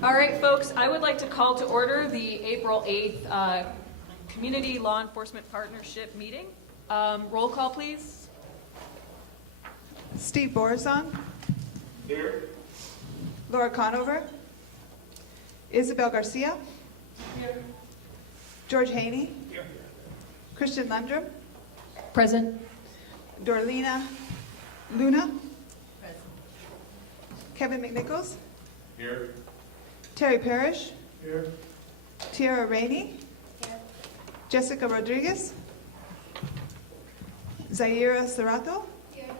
All right, folks, I would like to call to order the April 8th Community Law Enforcement Partnership meeting. Roll call, please. Steve Borazon. Here. Laura Conover. Isabel Garcia. Here. George Haney. Here. Christian Landrum. Present. Dorlina Luna. Present. Kevin McNichols. Here. Terry Parrish. Here. Tiara Rainey. Here. Jessica Rodriguez. Zaira Serrato. Here.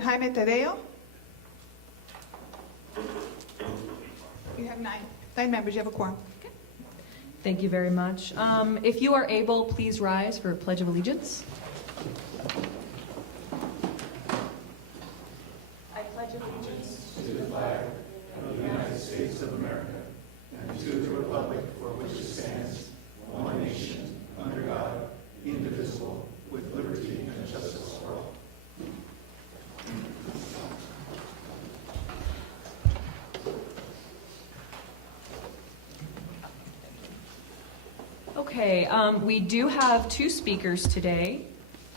Jaime Tadeo. You have nine members. You have a quorum. Thank you very much. If you are able, please rise for Pledge of Allegiance. I pledge allegiance To the flag of the United States of America and to the republic for which it stands, one nation, under God, indivisible, with liberty and justice for all. Okay, we do have two speakers today.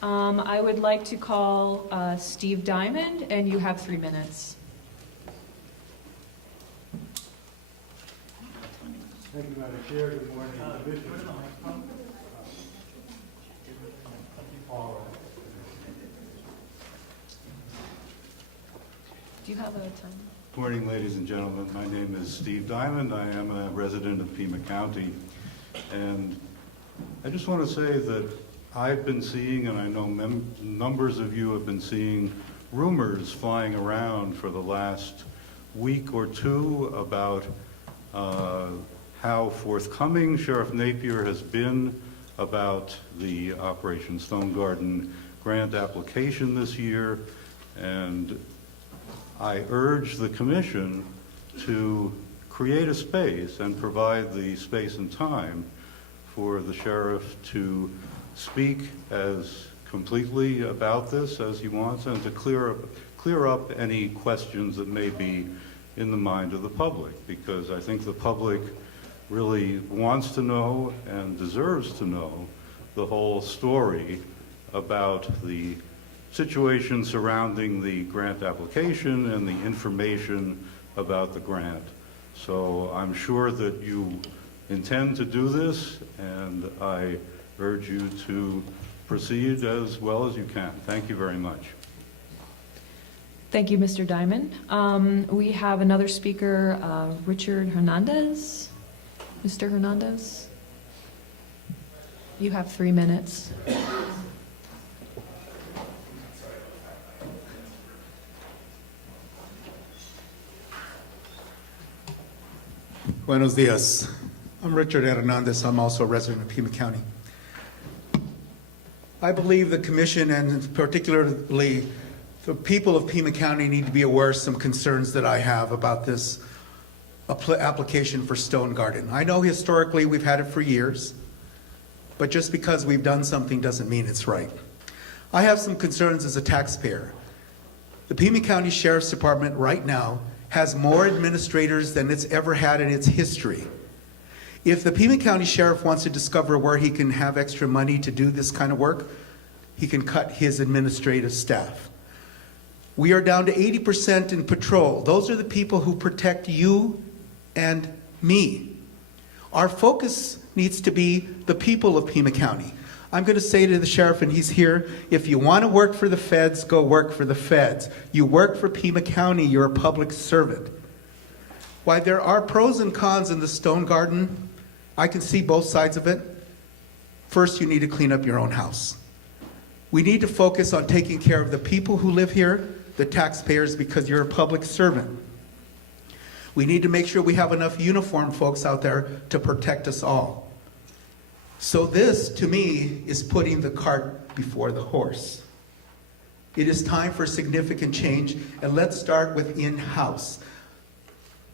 I would like to call Steve Diamond, and you have 3 minutes. Thank you, Madam Chair. Good morning, Commissioners. All right. Do you have a time? Good morning, ladies and gentlemen. My name is Steve Diamond. I am a resident of Pima County. And I just want to say that I've been seeing, and I know numbers of you have been seeing, rumors flying around for the last week or two about how forthcoming Sheriff Napier has been about the Operation Stone Garden grant application this year. And I urge the Commission to create a space and provide the space and time for the sheriff to speak as completely about this as he wants and to clear up any questions that may be in the mind of the public, because I think the public really wants to know and deserves to know the whole story about the situation surrounding the grant application and the information about the grant. So I'm sure that you intend to do this, and I urge you to proceed as well as you can. Thank you very much. Thank you, Mr. Diamond. We have another speaker, Richard Hernandez. Mr. Hernandez, you have 3 minutes. Buenos dias. I'm Richard Hernandez. I'm also a resident of Pima County. I believe the Commission, and particularly the people of Pima County, need to be aware of some concerns that I have about this application for Stone Garden. I know historically we've had it for years, but just because we've done something doesn't mean it's right. I have some concerns as a taxpayer. The Pima County Sheriff's Department right now has more administrators than it's ever had in its history. If the Pima County Sheriff wants to discover where he can have extra money to do this kind of work, he can cut his administrative staff. We are down to 80% in patrol. Those are the people who protect you and me. Our focus needs to be the people of Pima County. I'm going to say to the sheriff, and he's here, if you want to work for the feds, go work for the feds. You work for Pima County, you're a public servant. While there are pros and cons in the Stone Garden, I can see both sides of it. First, you need to clean up your own house. We need to focus on taking care of the people who live here, the taxpayers, because you're a public servant. We need to make sure we have enough uniformed folks out there to protect us all. So this, to me, is putting the cart before the horse. It is time for significant change, and let's start with in-house.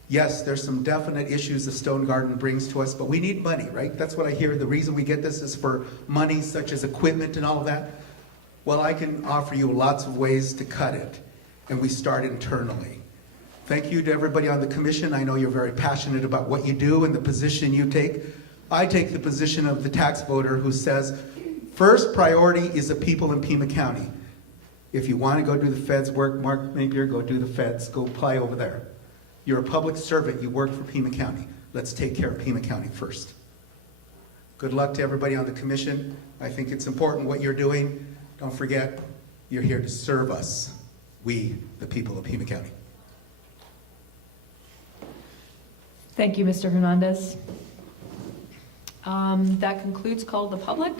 Yes, there's some definite issues the Stone Garden brings to us, but we need money, right? That's what I hear. The reason we get this is for money, such as equipment and all of that. Well, I can offer you lots of ways to cut it, and we start internally. Thank you to everybody on the commission. I know you're very passionate about what you do and the position you take. I take the position of the tax voter who says, first priority is the people in Pima County. If you want to go do the feds work, Mark Napier, go do the feds. Go apply over there. You're a public servant. You work for Pima County. Let's take care of Pima County first. Good luck to everybody on the commission. I think it's important what you're doing. Don't forget, you're here to serve us, we, the people of Pima County. Thank you, Mr. Hernandez. That concludes Call to the Public.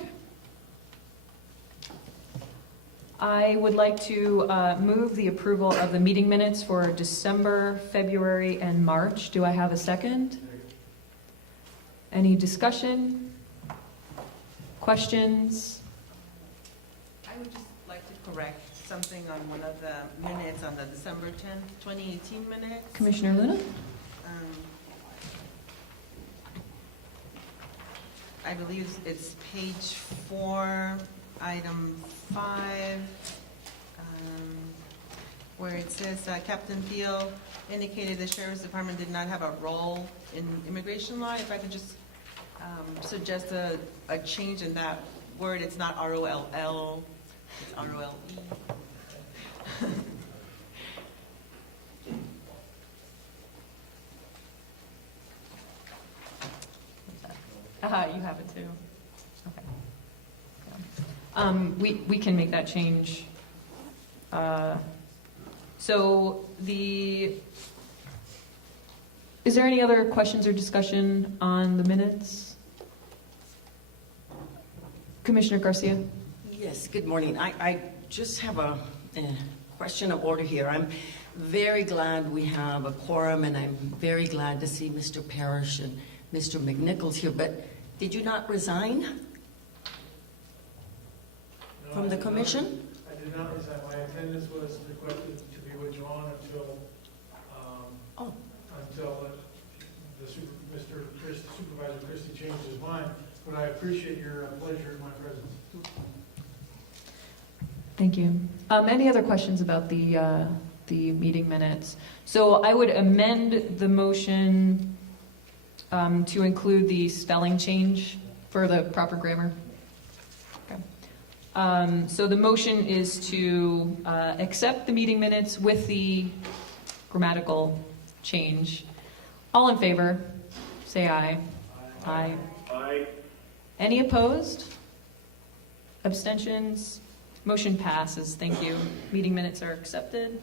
I would like to move the approval of the meeting minutes for December, February, and March. Do I have a second? Any discussion? Questions? I would just like to correct something on one of the minutes on the December 10th, 2018 minutes. Commissioner Luna? I believe it's page 4, item 5, where it says Captain Thiel indicated the Sheriff's Department did not have a role in immigration law. If I could just suggest a change in that word. It's not R-O-L-L, it's R-O-L-E. You have it too. Okay. We can make that change. Is there any other questions or discussion on the minutes? Commissioner Garcia? Yes, good morning. I just have a question of order here. I'm very glad we have a quorum, and I'm very glad to see Mr. Parrish and Mr. McNichols here, but did you not resign from the commission? I did not resign. My attendance was requested to be withdrawn until Mr. Supervisor Christie changed his mind, but I appreciate your pleasure in my presence. Thank you. Any other questions about the meeting minutes? So I would amend the motion to include the spelling change for the proper grammar. Okay. So the motion is to accept the meeting minutes with the grammatical change. All in favor, say aye. Aye. Aye. Any opposed? Abstentions? Motion passes. Thank you. Meeting minutes are accepted.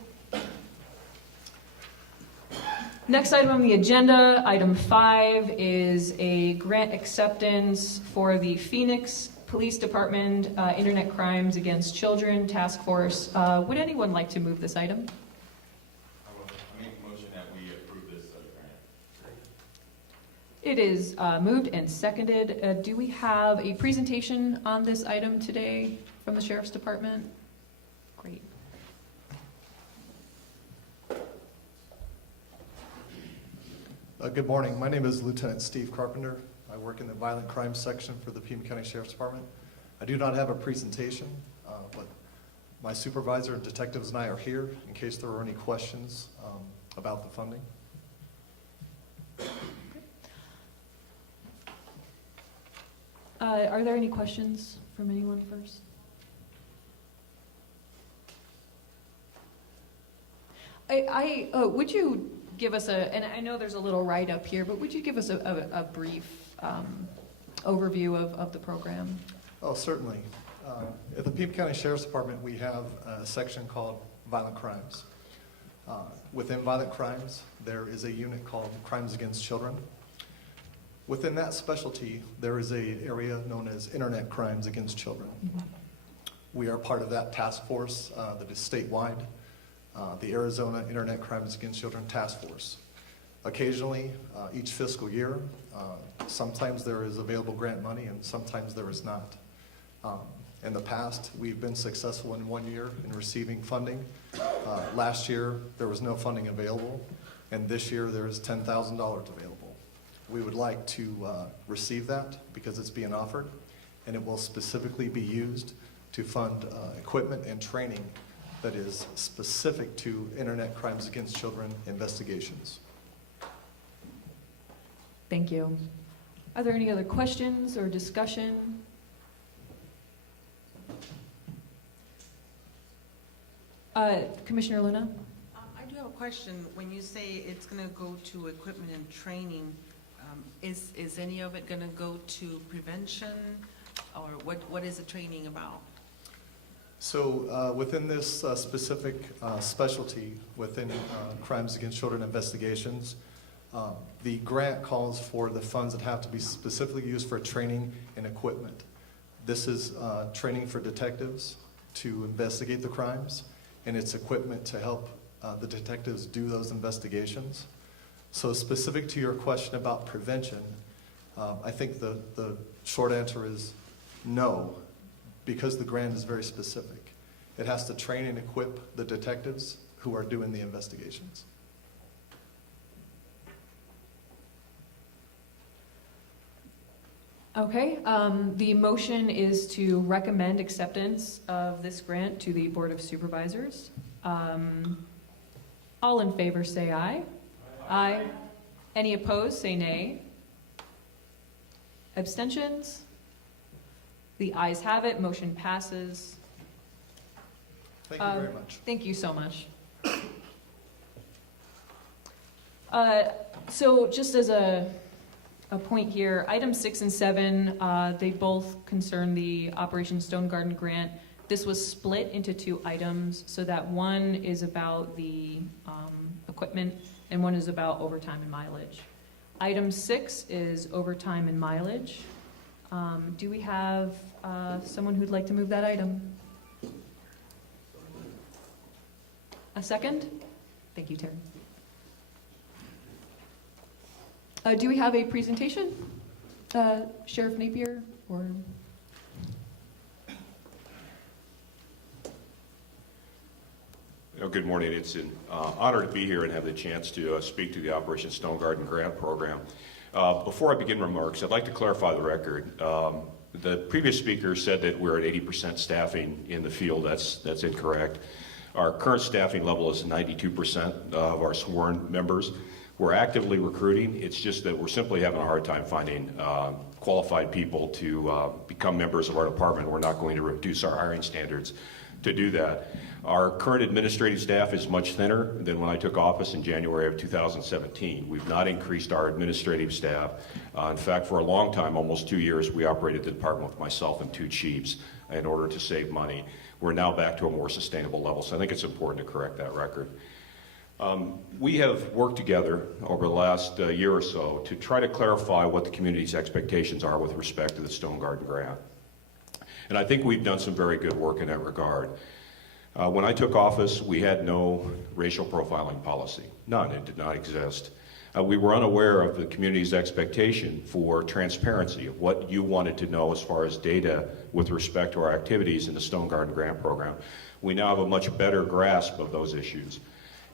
Next item on the agenda, item 5, is a grant acceptance for the Phoenix Police Department Internet Crimes Against Children Task Force. Would anyone like to move this item? I will make a motion that we approve this grant. It is moved and seconded. Do we have a presentation on this item today from the Sheriff's Department? Great. Good morning. My name is Lieutenant Steve Carpenter. I work in the Violent Crimes section for the Pima County Sheriff's Department. I do not have a presentation, but my supervisor and detectives and I are here in case there are any questions about the funding. Are there any questions from anyone first? Would you give us and I know there's a little write-up here, but would you give us a brief overview of the program? Oh, certainly. At the Pima County Sheriff's Department, we have a section called Violent Crimes. Within Violent Crimes, there is a unit called Crimes Against Children. Within that specialty, there is an area known as Internet Crimes Against Children. Mm-hmm. We are part of that task force that is statewide, the Arizona Internet Crimes Against Children Task Force. Occasionally, each fiscal year, sometimes there is available grant money and sometimes there is not. In the past, we've been successful in 1 year in receiving funding. Last year, there was no funding available, and this year there is $10,000 available. We would like to receive that because it's being offered, and it will specifically be used to fund equipment and training that is specific to internet crimes against children investigations. Thank you. Are there any other questions or discussion? Commissioner Luna? I do have a question. When you say it's going to go to equipment and training, is any of it going to go to prevention, or what is the training about? So within this specific specialty within crimes against children investigations, the grant calls for the funds that have to be specifically used for training and equipment. This is training for detectives to investigate the crimes, and it's equipment to help the detectives do those investigations. So specific to your question about prevention, I think the short answer is no, because the grant is very specific. It has to train and equip the detectives who are doing the investigations. Okay, the motion is to recommend acceptance of this grant to the Board of Supervisors. All in favor say aye. Aye. Any opposed say nay. Abstentions? The ayes have it, motion passes. Thank you very much. Thank you so much. So just as a point here, items 6 and 7, they both concern the Operation Stone Garden grant. This was split into 2 items so that one is about the equipment and one is about overtime and mileage. Item 6 is overtime and mileage. Do we have someone who'd like to move that item? A second? Thank you, Terry. Do we have a presentation? Sheriff Napier or? Good morning. It's an honor to be here and have the chance to speak to the Operation Stone Garden Grant Program. Before I begin remarks, I'd like to clarify the record. The previous speaker said that we're at 80% staffing in the field. That's incorrect. Our current staffing level is 92% of our sworn members. We're actively recruiting. It's just that we're simply having a hard time finding qualified people to become members of our department. We're not going to reduce our hiring standards to do that. Our current administrative staff is much thinner than when I took office in January of 2017. We've not increased our administrative staff. In fact, for a long time, almost 2 years, we operated the department with myself and 2 chiefs in order to save money. We're now back to a more sustainable level, so I think it's important to correct that record. We have worked together over the last year or so to try to clarify what the community's expectations are with respect to the Stone Garden Grant. And I think we've done some very good work in that regard. When I took office, we had no racial profiling policy. None. It did not exist. We were unaware of the community's expectation for transparency of what you wanted to know as far as data with respect to our activities in the Stone Garden Grant Program. We now have a much better grasp of those issues,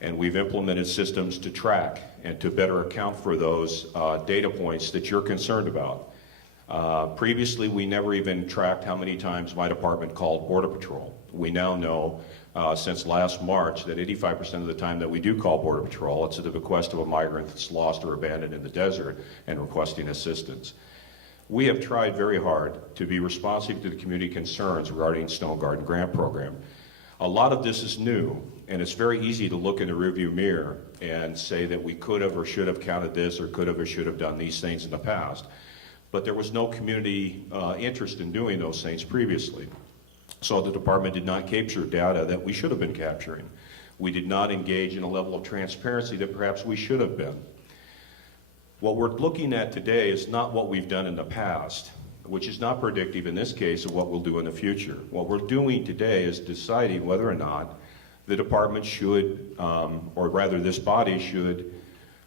and we've implemented systems to track and to better account for those data points that you're concerned about. Previously, we never even tracked how many times my department called Border Patrol. We now know since last March that 85% of the time that we do call Border Patrol, it's at the bequest of a migrant that's lost or abandoned in the desert and requesting assistance. We have tried very hard to be responsive to the community concerns regarding Stone Garden Grant Program. A lot of this is new, and it's very easy to look in the rearview mirror and say that we could have or should have counted this or could have or should have done these things in the past. But there was no community interest in doing those things previously. So the department did not capture data that we should have been capturing. We did not engage in a level of transparency that perhaps we should have been. What we're looking at today is not what we've done in the past, which is not predictive in this case of what we'll do in the future. What we're doing today is deciding whether or not the department should, or rather this body should,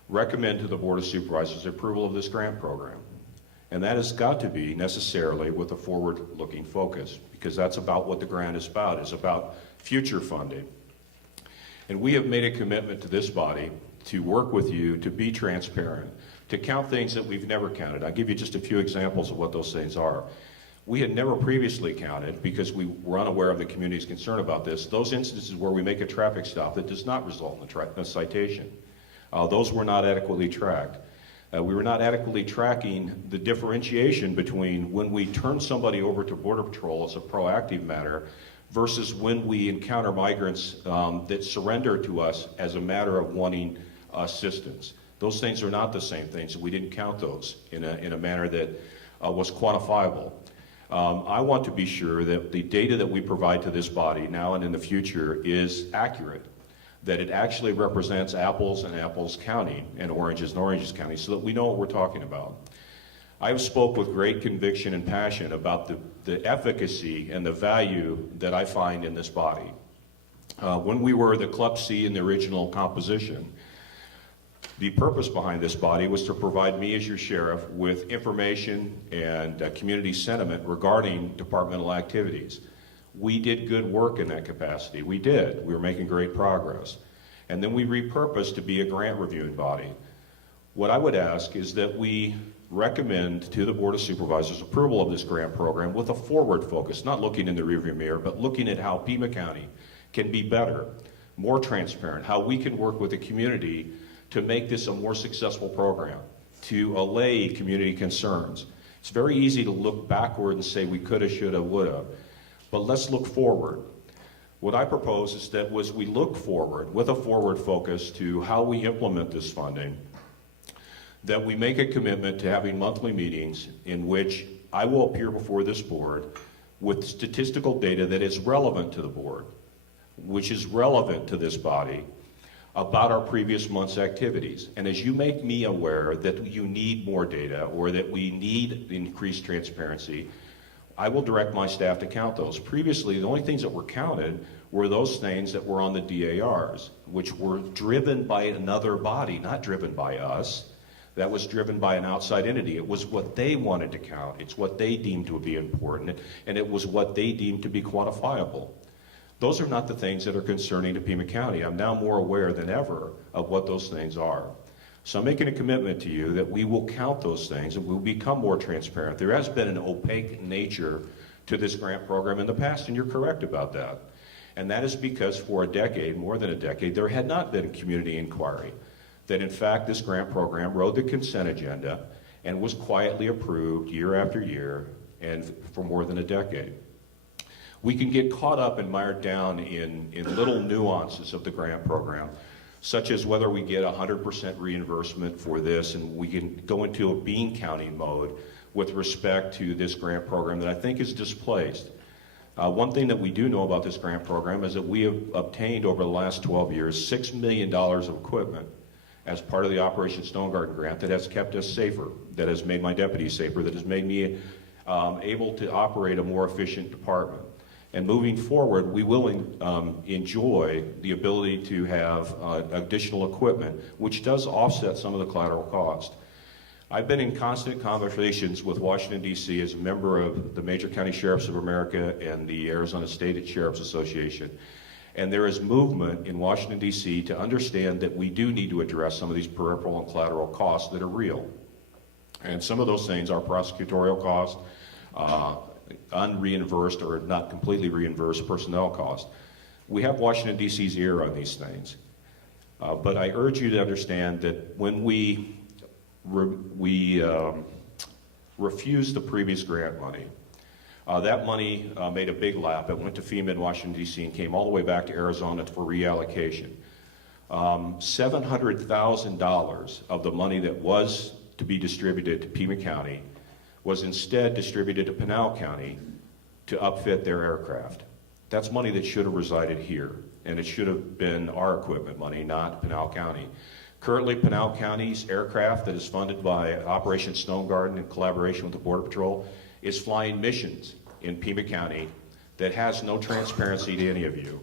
recommend to the Board of Supervisors approval of this grant program. And that has got to be necessarily with a forward-looking focus, because that's about what the grant is about. It's about future funding. And we have made a commitment to this body to work with you to be transparent, to count things that we've never counted. I'll give you just a few examples of what those things are. We had never previously counted, because we were unaware of the community's concern about this, those instances where we make a traffic stop that does not result in a citation. Those were not adequately tracked. We were not adequately tracking the differentiation between when we turn somebody over to Border Patrol as a proactive matter versus when we encounter migrants that surrender to us as a matter of wanting assistance. Those things are not the same things, and we didn't count those in a manner that was quantifiable. I want to be sure that the data that we provide to this body now and in the future is accurate, that it actually represents apples and apples county and oranges county, so that we know what we're talking about. I have spoke with great conviction and passion about the efficacy and the value that I find in this body. When we were the CLEPC in the original composition, the purpose behind this body was to provide me as your sheriff with information and community sentiment regarding departmental activities. We did good work in that capacity. We did. We were making great progress. And then we repurposed to be a grant reviewing body. What I would ask is that we recommend to the Board of Supervisors approval of this grant program with a forward focus, not looking in the rearview mirror, but looking at how Pima County can be better, more transparent, how we can work with the community to make this a more successful program, to allay community concerns. It's very easy to look backward and say we coulda, shoulda, woulda, but let's look forward. What I propose is that as we look forward with a forward focus to how we implement this funding, that we make a commitment to having monthly meetings in which I will appear before this board with statistical data that is relevant to the board, which is relevant to this body, about our previous month's activities. And as you make me aware that you need more data or that we need increased transparency, I will direct my staff to count those. Previously, the only things that were counted were those things that were on the DARs, which were driven by another body, not driven by us. That was driven by an outside entity. It was what they wanted to count. It's what they deemed to be important, and it was what they deemed to be quantifiable. Those are not the things that are concerning to Pima County. I'm now more aware than ever of what those things are. So I'm making a commitment to you that we will count those things and we'll become more transparent. There has been an opaque nature to this grant program in the past, and you're correct about that. And that is because for a decade, more than a decade, there had not been community inquiry. That in fact this grant program rode the consent agenda and was quietly approved year after year and for more than a decade. We can get caught up and mired down in little nuances of the grant program, such as whether we get 100% reimbursement for this, and we can go into a bean counting mode with respect to this grant program that I think is displaced. One thing that we do know about this grant program is that we have obtained over the last 12 years $6 million of equipment as part of the Operation Stone Garden grant that has kept us safer, that has made my deputies safer, that has made me able to operate a more efficient department. And moving forward, we will enjoy the ability to have additional equipment, which does offset some of the collateral cost. I've been in constant conversations with Washington, D.C. as a member of the Major County Sheriffs of America and the Arizona State Sheriffs Association. And there is movement in Washington, D.C. to understand that we do need to address some of these peripheral and collateral costs that are real. And some of those things are prosecutorial costs, unreimbursed or not completely reimbursed personnel costs. We have Washington, D.C.'s ear on these things. But I urge you to understand that when we refused the previous grant money, that money made a big lap. It went to FEMA in Washington, D.C. and came all the way back to Arizona for reallocation. $700,000 of the money that was to be distributed to Pima County was instead distributed to Pinal County to upfit their aircraft. That's money that should have resided here, and it should have been our equipment money, not Pinal County. Currently, Pinal County's aircraft that is funded by Operation Stone Garden in collaboration with the Border Patrol is flying missions in Pima County that has no transparency to any of you.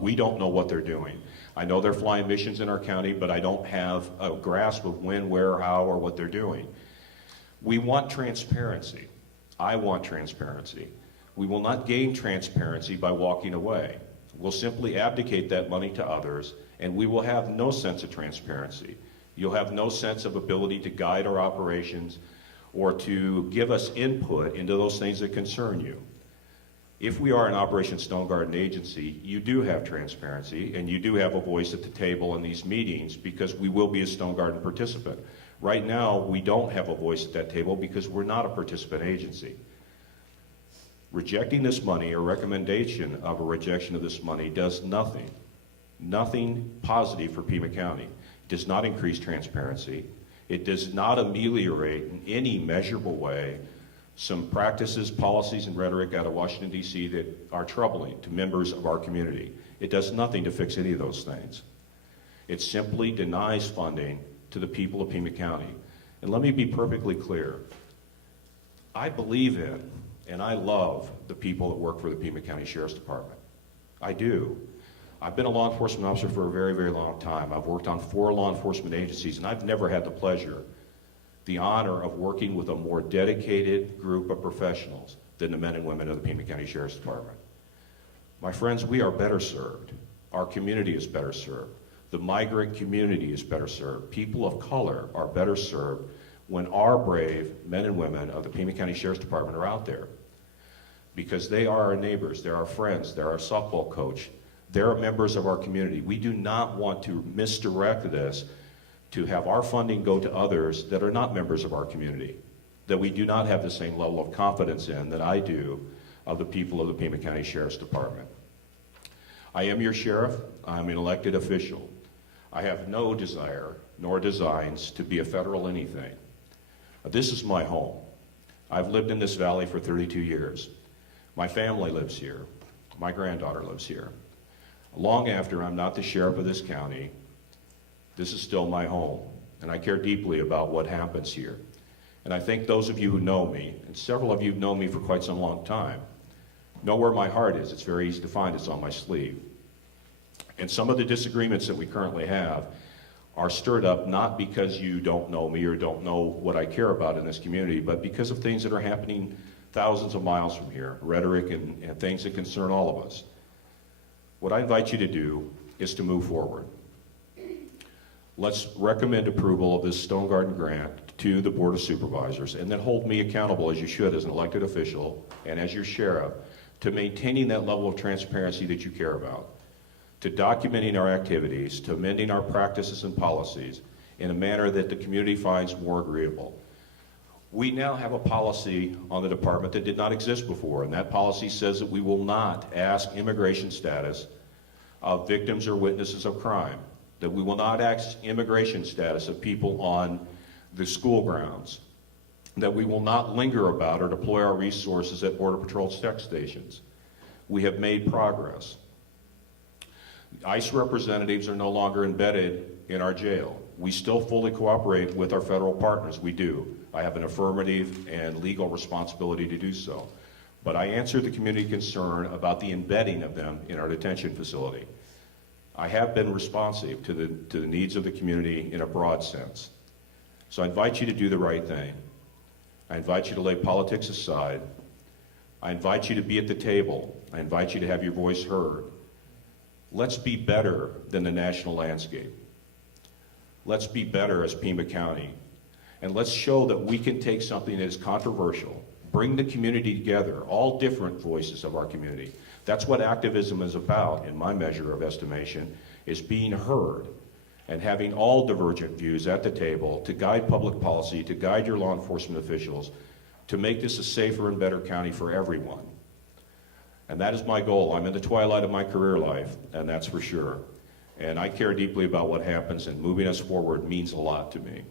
We don't know what they're doing. I know they're flying missions in our county, but I don't have a grasp of when, where, how, or what they're doing. We want transparency. I want transparency. We will not gain transparency by walking away. We'll simply abdicate that money to others, and we will have no sense of transparency. You'll have no sense of ability to guide our operations or to give us input into those things that concern you. If we are an Operation Stone Garden agency, you do have transparency and you do have a voice at the table in these meetings because we will be a Stone Garden participant. Right now, we don't have a voice at that table because we're not a participant agency. Rejecting this money or recommendation of a rejection of this money does nothing positive for Pima County. It does not increase transparency. It does not ameliorate in any measurable way some practices, policies, and rhetoric out of Washington, D.C. that are troubling to members of our community. It does nothing to fix any of those things. It simply denies funding to the people of Pima County. And let me be perfectly clear. I believe in and I love the people that work for the Pima County Sheriff's Department. I do. I've been a law enforcement officer for a very, very long time. I've worked on 4 law enforcement agencies, and I've never had the pleasure, the honor of working with a more dedicated group of professionals than the men and women of the Pima County Sheriff's Department. My friends, we are better served. Our community is better served. The migrant community is better served. People of color are better served when our brave men and women of the Pima County Sheriff's Department are out there. Because they are our neighbors, they're our friends, they're our softball coach, they're members of our community. We do not want to misdirect this to have our funding go to others that are not members of our community, that we do not have the same level of confidence in that I do of the people of the Pima County Sheriff's Department. I am your sheriff. I'm an elected official. I have no desire nor designs to be a federal anything. This is my home. I've lived in this valley for 32 years. My family lives here. My granddaughter lives here. Long after I'm not the sheriff of this county, this is still my home, and I care deeply about what happens here. And I think those of you who know me, and several of you have known me for quite some long time, know where my heart is. It's very easy to find. It's on my sleeve. And some of the disagreements that we currently have are stirred up not because you don't know me or don't know what I care about in this community, but because of things that are happening thousands of miles from here, rhetoric and things that concern all of us. What I invite you to do is to move forward. Let's recommend approval of this Stone Garden grant to the Board of Supervisors, and then hold me accountable, as you should, as an elected official and as your sheriff, to maintaining that level of transparency that you care about, to documenting our activities, to amending our practices and policies in a manner that the community finds more agreeable. We now have a policy on the department that did not exist before, and that policy says that we will not ask immigration status of victims or witnesses of crime, that we will not ask immigration status of people on the school grounds, that we will not linger about or deploy our resources at Border Patrol check stations. We have made progress. ICE representatives are no longer embedded in our jail. We still fully cooperate with our federal partners. We do. I have an affirmative and legal responsibility to do so. But I answered the community concern about the embedding of them in our detention facility. I have been responsive to the needs of the community in a broad sense. So I invite you to do the right thing. I invite you to lay politics aside. I invite you to be at the table. I invite you to have your voice heard. Let's be better than the national landscape. Let's be better as Pima County. And let's show that we can take something that is controversial, bring the community together, all different voices of our community. That's what activism is about, in my measure of estimation, is being heard and having all divergent views at the table to guide public policy, to guide your law enforcement officials, to make this a safer and better county for everyone. And that is my goal. I'm in the twilight of my career life, and that's for sure. And I care deeply about what happens, and moving us forward means a lot to me.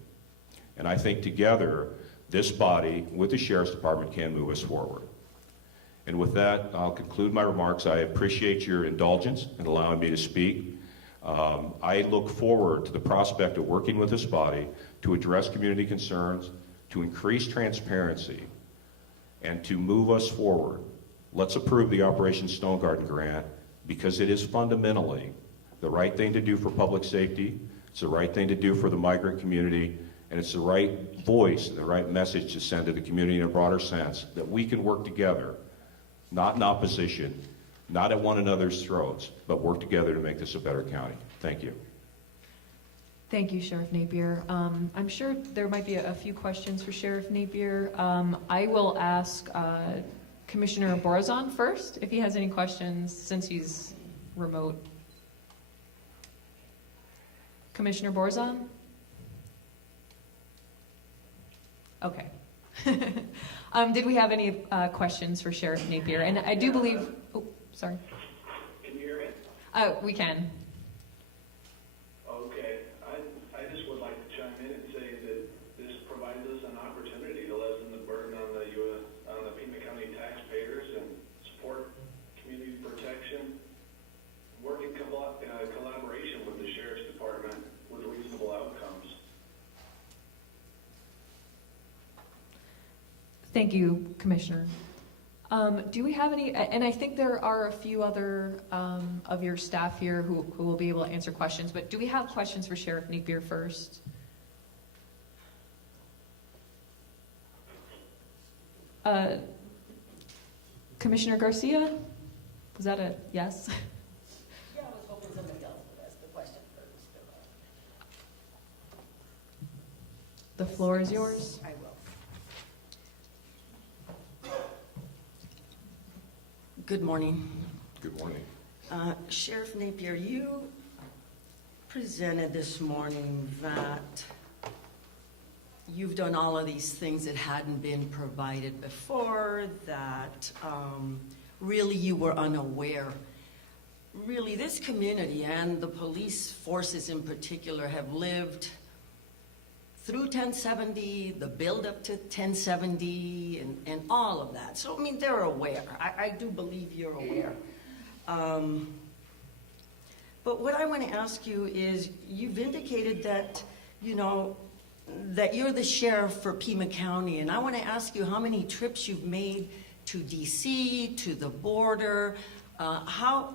And I think together, this body with the Sheriff's Department can move us forward. And with that, I'll conclude my remarks. I appreciate your indulgence in allowing me to speak. I look forward to the prospect of working with this body to address community concerns, to increase transparency, and to move us forward. Let's approve the Operation Stone Garden grant because it is fundamentally the right thing to do for public safety, it's the right thing to do for the migrant community, and it's the right voice, the right message to send to the community in a broader sense that we can work together, not in opposition, not at one another's throats, but work together to make this a better county. Thank you. Thank you, Sheriff Napier. I'm sure there might be a few questions for Sheriff Napier. I will ask Commissioner Borazon first, if he has any questions, since he's remote. Commissioner Borazon? Okay. Did we have any questions for Sheriff Napier? And I do believe, oh, sorry. Can you hear me? We can. Okay. I just would like to chime in and say that this provides us an opportunity to lessen the burden on the Pima County taxpayers and support community protection, work in collaboration with the Sheriff's Department with reasonable outcomes. Thank you, Commissioner. Do we have any, and I think there are a few other of your staff here who will be able to answer questions, but do we have questions for Sheriff Napier first? Commissioner Garcia? Was that a yes? Yeah, I was hoping somebody else would ask the question first. The floor is yours. I will. Good morning. Good morning. Sheriff Napier, you presented this morning that you've done all of these things that hadn't been provided before, that really you were unaware. Really, this community and the police forces in particular have lived through 1070, the build-up to 1070, and all of that. So, I mean, they're aware. I do believe you're aware. But what I want to ask you is, you've indicated that, you know, that you're the sheriff for Pima County, and I want to ask you how many trips you've made to DC, to the border. How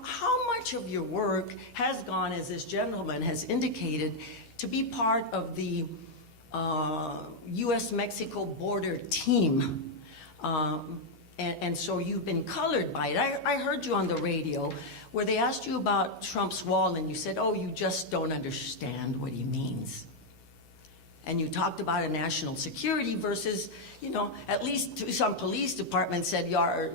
much of your work has gone, as this gentleman has indicated, to be part of the U.S.-Mexico border team, and so you've been colored by it. I heard you on the radio where they asked you about Trump's wall, and you said, oh, you just don't understand what he means. And you talked about a national security versus, you know, at least some police departments said our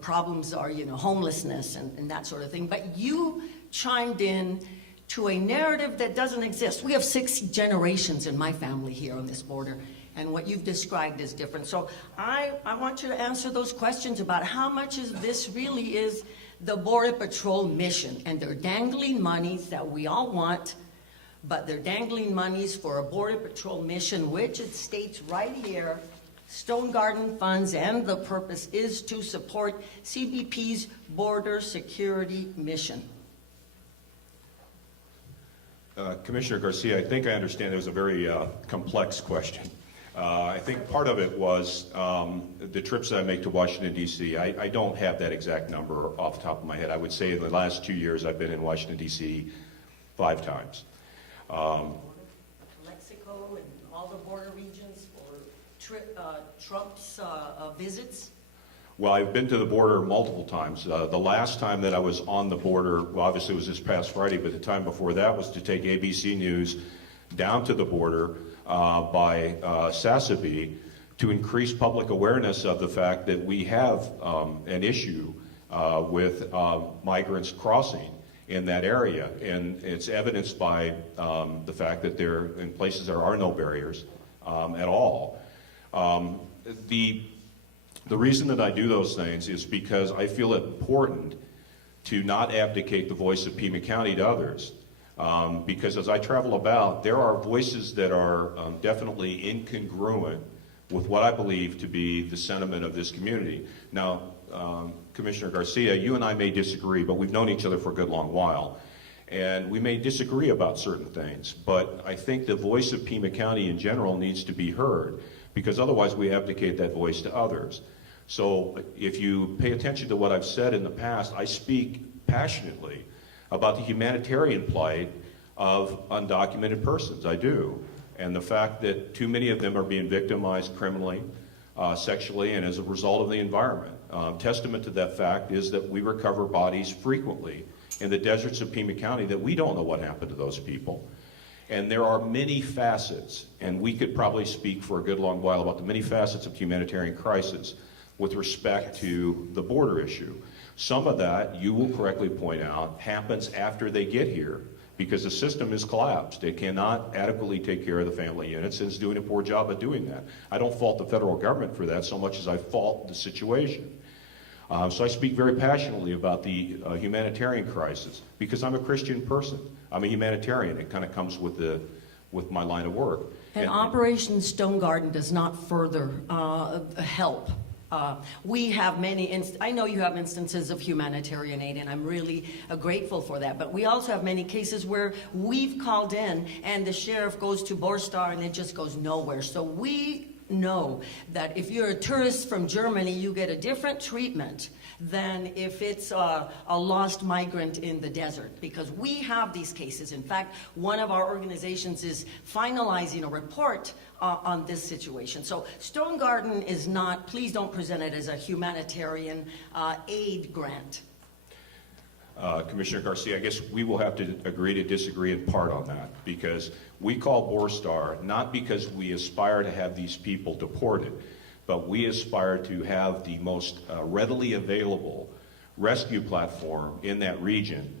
problems are, you know, homelessness and that sort of thing. But you chimed in to a narrative that doesn't exist. We have 6 generations in my family here on this border, and what you've described is different. So I want you to answer those questions about how much of this really is the Border Patrol mission, and they're dangling monies that we all want, but they're dangling monies for a Border Patrol mission, which it states right here, Stone Garden funds, and the purpose is to support CBP's border security mission. Commissioner Garcia, I think I understand it was a very complex question. I think part of it was the trips that I make to Washington, D.C. I don't have that exact number off the top of my head. I would say in the last 2 years I've been in Washington, D.C. 5 times. Mexico and all the border regions for Trump's visits? Well, I've been to the border multiple times. The last time that I was on the border, well, obviously it was this past Friday, but the time before that was to take ABC News down to the border by Sassabee to increase public awareness of the fact that we have an issue with migrants crossing in that area. And it's evidenced by the fact that there, in places there are no barriers at all. The reason that I do those things is because I feel it important to not abdicate the voice of Pima County to others. Because as I travel about, there are voices that are definitely incongruent with what I believe to be the sentiment of this community. Now, Commissioner Garcia, you and I may disagree, but we've known each other for a good long while. And we may disagree about certain things, but I think the voice of Pima County in general needs to be heard, because otherwise we abdicate that voice to others. So if you pay attention to what I've said in the past, I speak passionately about the humanitarian plight of undocumented persons. I do. And the fact that too many of them are being victimized criminally, sexually, and as a result of the environment. Testament to that fact is that we recover bodies frequently in the deserts of Pima County that we don't know what happened to those people. And there are many facets, and we could probably speak for a good long while about the many facets of humanitarian crisis with respect to the border issue. Some of that, you will correctly point out, happens after they get here because the system is collapsed. It cannot adequately take care of the family units and is doing a poor job at doing that. I don't fault the federal government for that so much as I fault the situation. So I speak very passionately about the humanitarian crisis because I'm a Christian person. I'm a humanitarian. It kind of comes with my line of work. And Operation Stone Garden does not further help. We have many, I know you have instances of humanitarian aid, and I'm really grateful for that, but we also have many cases where we've called in and the sheriff goes to Borstar and it just goes nowhere. So we know that if you're a tourist from Germany, you get a different treatment than if it's a lost migrant in the desert, because we have these cases. In fact, one of our organizations is finalizing a report on this situation. So Stone Garden is not, please don't present it as a humanitarian aid grant. Commissioner Garcia, I guess we will have to agree to disagree in part on that, because we call Borstar not because we aspire to have these people deported, but we aspire to have the most readily available rescue platform in that region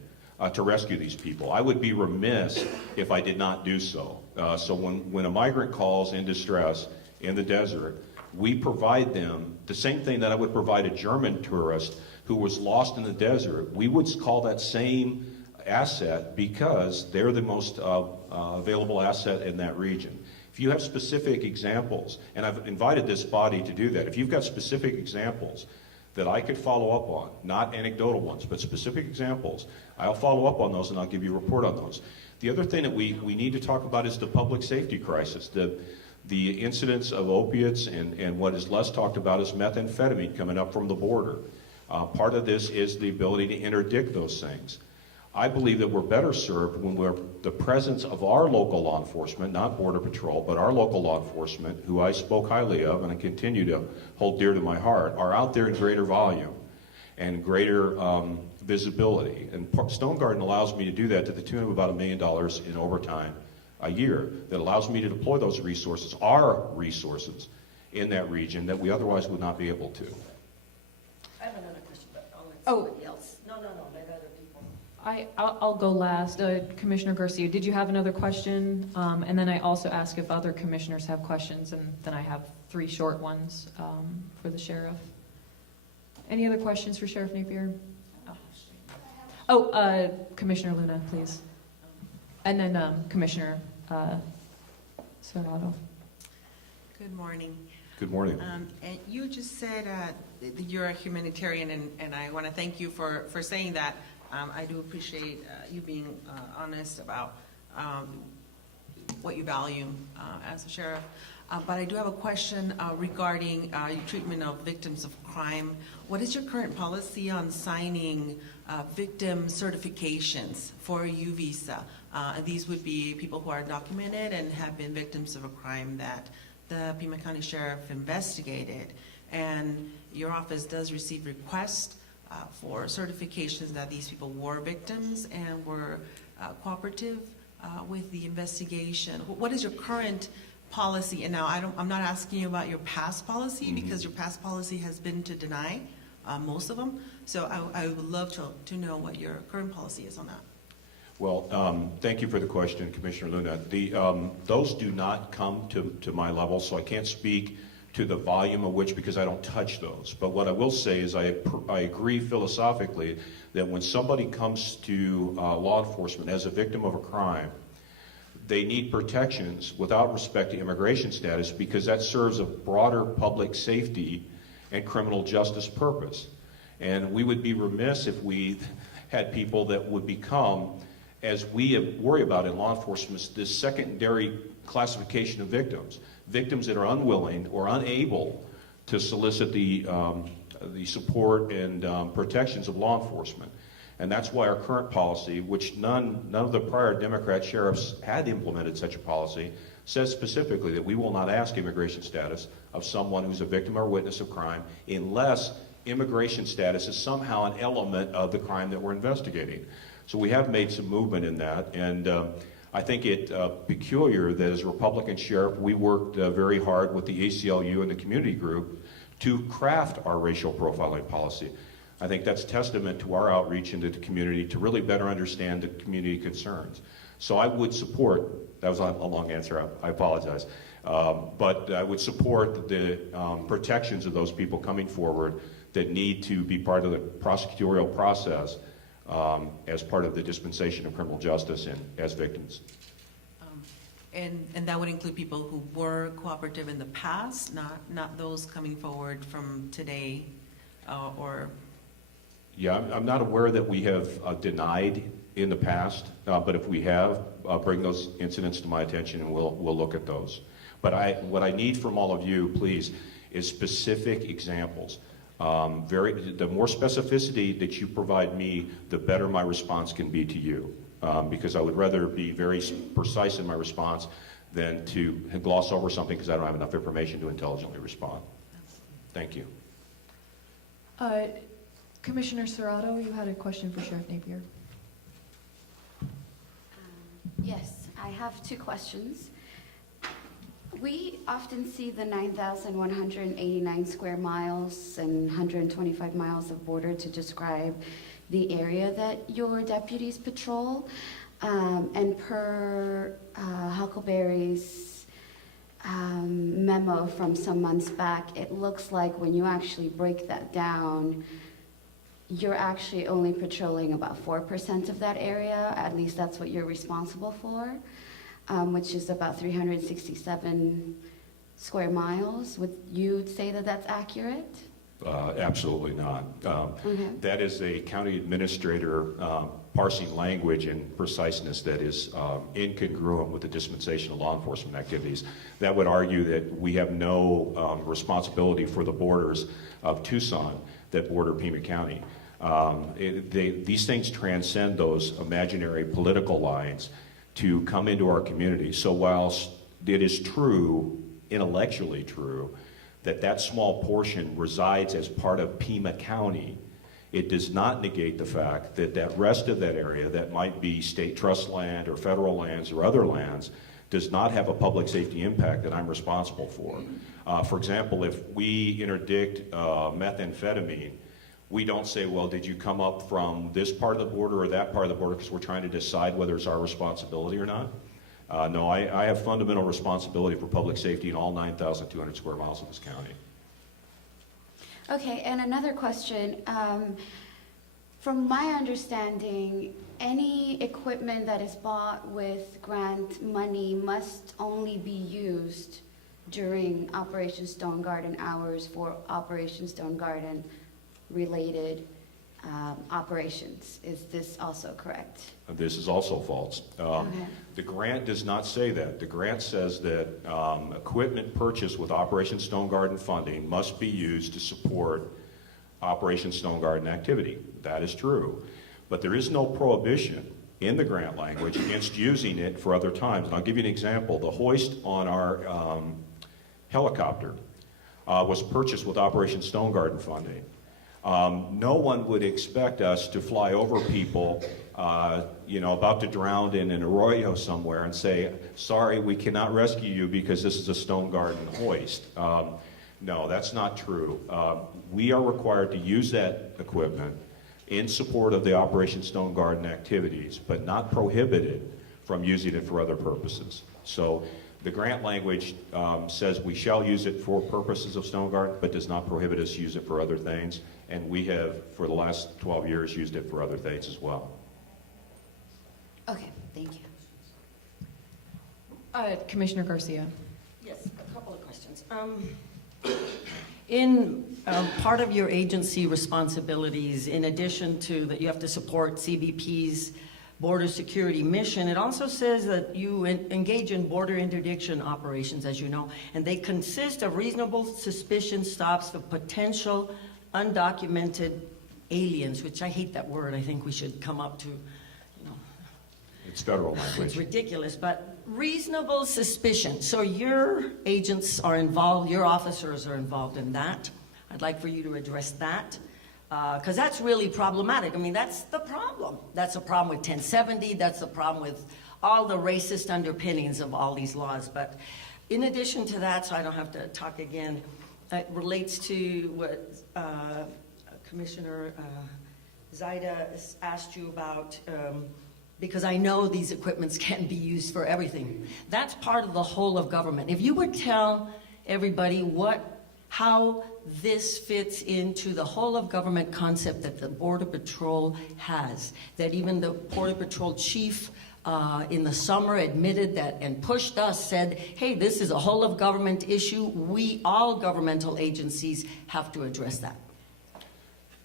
to rescue these people. I would be remiss if I did not do so. So when a migrant calls in distress in the desert, we provide them the same thing that I would provide a German tourist who was lost in the desert. We would call that same asset because they're the most available asset in that region. If you have specific examples, and I've invited this body to do that, if you've got specific examples that I could follow up on, not anecdotal ones, but specific examples, I'll follow up on those and I'll give you a report on those. The other thing that we need to talk about is the public safety crisis. The incidence of opiates and what is less talked about is methamphetamine coming up from the border. Part of this is the ability to interdict those things. I believe that we're better served when the presence of our local law enforcement, not Border Patrol, but our local law enforcement, who I spoke highly of and I continue to hold dear to my heart, are out there in greater volume and greater visibility. And Stone Garden allows me to do that to the tune of about $1 million in overtime a year that allows me to deploy those resources, our resources, in that region that we otherwise would not be able to. I have another question, but I'll let somebody else. No, let other people. I'll go last. Commissioner Garcia, did you have another question? And then I also ask if other commissioners have questions, and then I have 3 short ones for the sheriff. Any other questions for Sheriff Napier? Commissioner Luna, please. And then Commissioner Serrato. Good morning. Good morning. And you just said that you're a humanitarian, and I want to thank you for saying that. I do appreciate you being honest about what you value as a sheriff. But I do have a question regarding your treatment of victims of crime. What is your current policy on signing victim certifications for a U visa? These would be people who are documented and have been victims of a crime that the Pima County Sheriff investigated. And your office does receive requests for certifications that these people were victims and were cooperative with the investigation. What is your current policy? And now I'm not asking you about your past policy, because your past policy has been to deny most of them. So I would love to know what your current policy is on that. Well, thank you for the question, Commissioner Luna. Those do not come to my level, so I can't speak to the volume of which, because I don't touch those. But what I will say is I agree philosophically that when somebody comes to law enforcement as a victim of a crime, they need protections without respect to immigration status, because that serves a broader public safety and criminal justice purpose. And we would be remiss if we had people that would become, as we worry about in law enforcement, this secondary classification of victims that are unwilling or unable to solicit the support and protections of law enforcement. And that's why our current policy, which none of the prior Democrat sheriffs had implemented such a policy, says specifically that we will not ask immigration status of someone who's a victim or witness of crime unless immigration status is somehow an element of the crime that we're investigating. So we have made some movement in that, and I think it peculiar that as a Republican sheriff, we worked very hard with the ACLU and the community group to craft our racial profiling policy. I think that's testament to our outreach into the community to really better understand the community concerns. So I would support, that was a long answer, I apologize, but I would support the protections of those people coming forward that need to be part of the prosecutorial process as part of the dispensation of criminal justice and as victims. And that would include people who were cooperative in the past, not those coming forward from today, or? Yeah, I'm not aware that we have denied in the past, but if we have, bring those incidents to my attention and we'll look at those. But what I need from all of you, please, is specific examples. The more specificity that you provide me, the better my response can be to you. Because I would rather be very precise in my response than to gloss over something because I don't have enough information to intelligently respond. Thank you. Commissioner Serrato, you had a question for Sheriff Napier. Yes, I have two questions. We often see the 9,189 square miles and 125 miles of border to describe the area that your deputies patrol. And per Huckleberry's memo from some months back, it looks like when you actually break that down, you're actually only patrolling about 4% of that area. At least that's what you're responsible for, which is about 367 square miles. Would you say that that's accurate? Absolutely not. Okay. That is a county administrator parsing language and preciseness that is incongruent with the dispensation of law enforcement activities. That would argue that we have no responsibility for the borders of Tucson that border Pima County. These things transcend those imaginary political lines to come into our community. So whilst it is true, intellectually true, that small portion resides as part of Pima County, it does not negate the fact that that rest of that area that might be state trust land or federal lands or other lands does not have a public safety impact that I'm responsible for. For example, if we interdict methamphetamine, we don't say, well, did you come up from this part of the border or that part of the border, because we're trying to decide whether it's our responsibility or not. No, I have fundamental responsibility for public safety in all 9,200 square miles of this county. Okay, and another question. From my understanding, any equipment that is bought with grant money must only be used during Operation Stone Garden hours for Operation Stone Garden related operations. Is this also correct? This is also false. Okay. The grant does not say that. The grant says that equipment purchased with Operation Stone Garden funding must be used to support Operation Stone Garden activity. That is true. But there is no prohibition in the grant language against using it for other times. And I'll give you an example. The hoist on our helicopter was purchased with Operation Stone Garden funding. No one would expect us to fly over people, about to drown in an arroyo somewhere and say, sorry, we cannot rescue you because this is a Stone Garden hoist. No, that's not true. We are required to use that equipment in support of the Operation Stone Garden activities, but not prohibited from using it for other purposes. So the grant language says we shall use it for purposes of Stone Garden, but does not prohibit us to use it for other things. And we have, for the last 12 years, used it for other things as well. Okay, thank you. Commissioner Garcia. Yes, a couple of questions. In part of your agency responsibilities, in addition to that you have to support CBP's border security mission, it also says that you engage in border interdiction operations, as you know, and they consist of reasonable suspicion stops of potential undocumented aliens, which I hate that word. I think we should come up to, It's federal language. it's ridiculous, but reasonable suspicion. So your agents are involved, your officers are involved in that. I'd like for you to address that, because that's really problematic. I mean, that's the problem. That's a problem with 1070. That's the problem with all the racist underpinnings of all these laws. But in addition to that, so I don't have to talk again, it relates to what Commissioner Zaida asked you about, because I know these equipments can be used for everything. That's part of the whole of government. If you would tell everybody how this fits into the whole of government concept that the Border Patrol has, that even the Border Patrol chief in the summer admitted that and pushed us, said, hey, this is a whole of government issue. We, all governmental agencies, have to address that.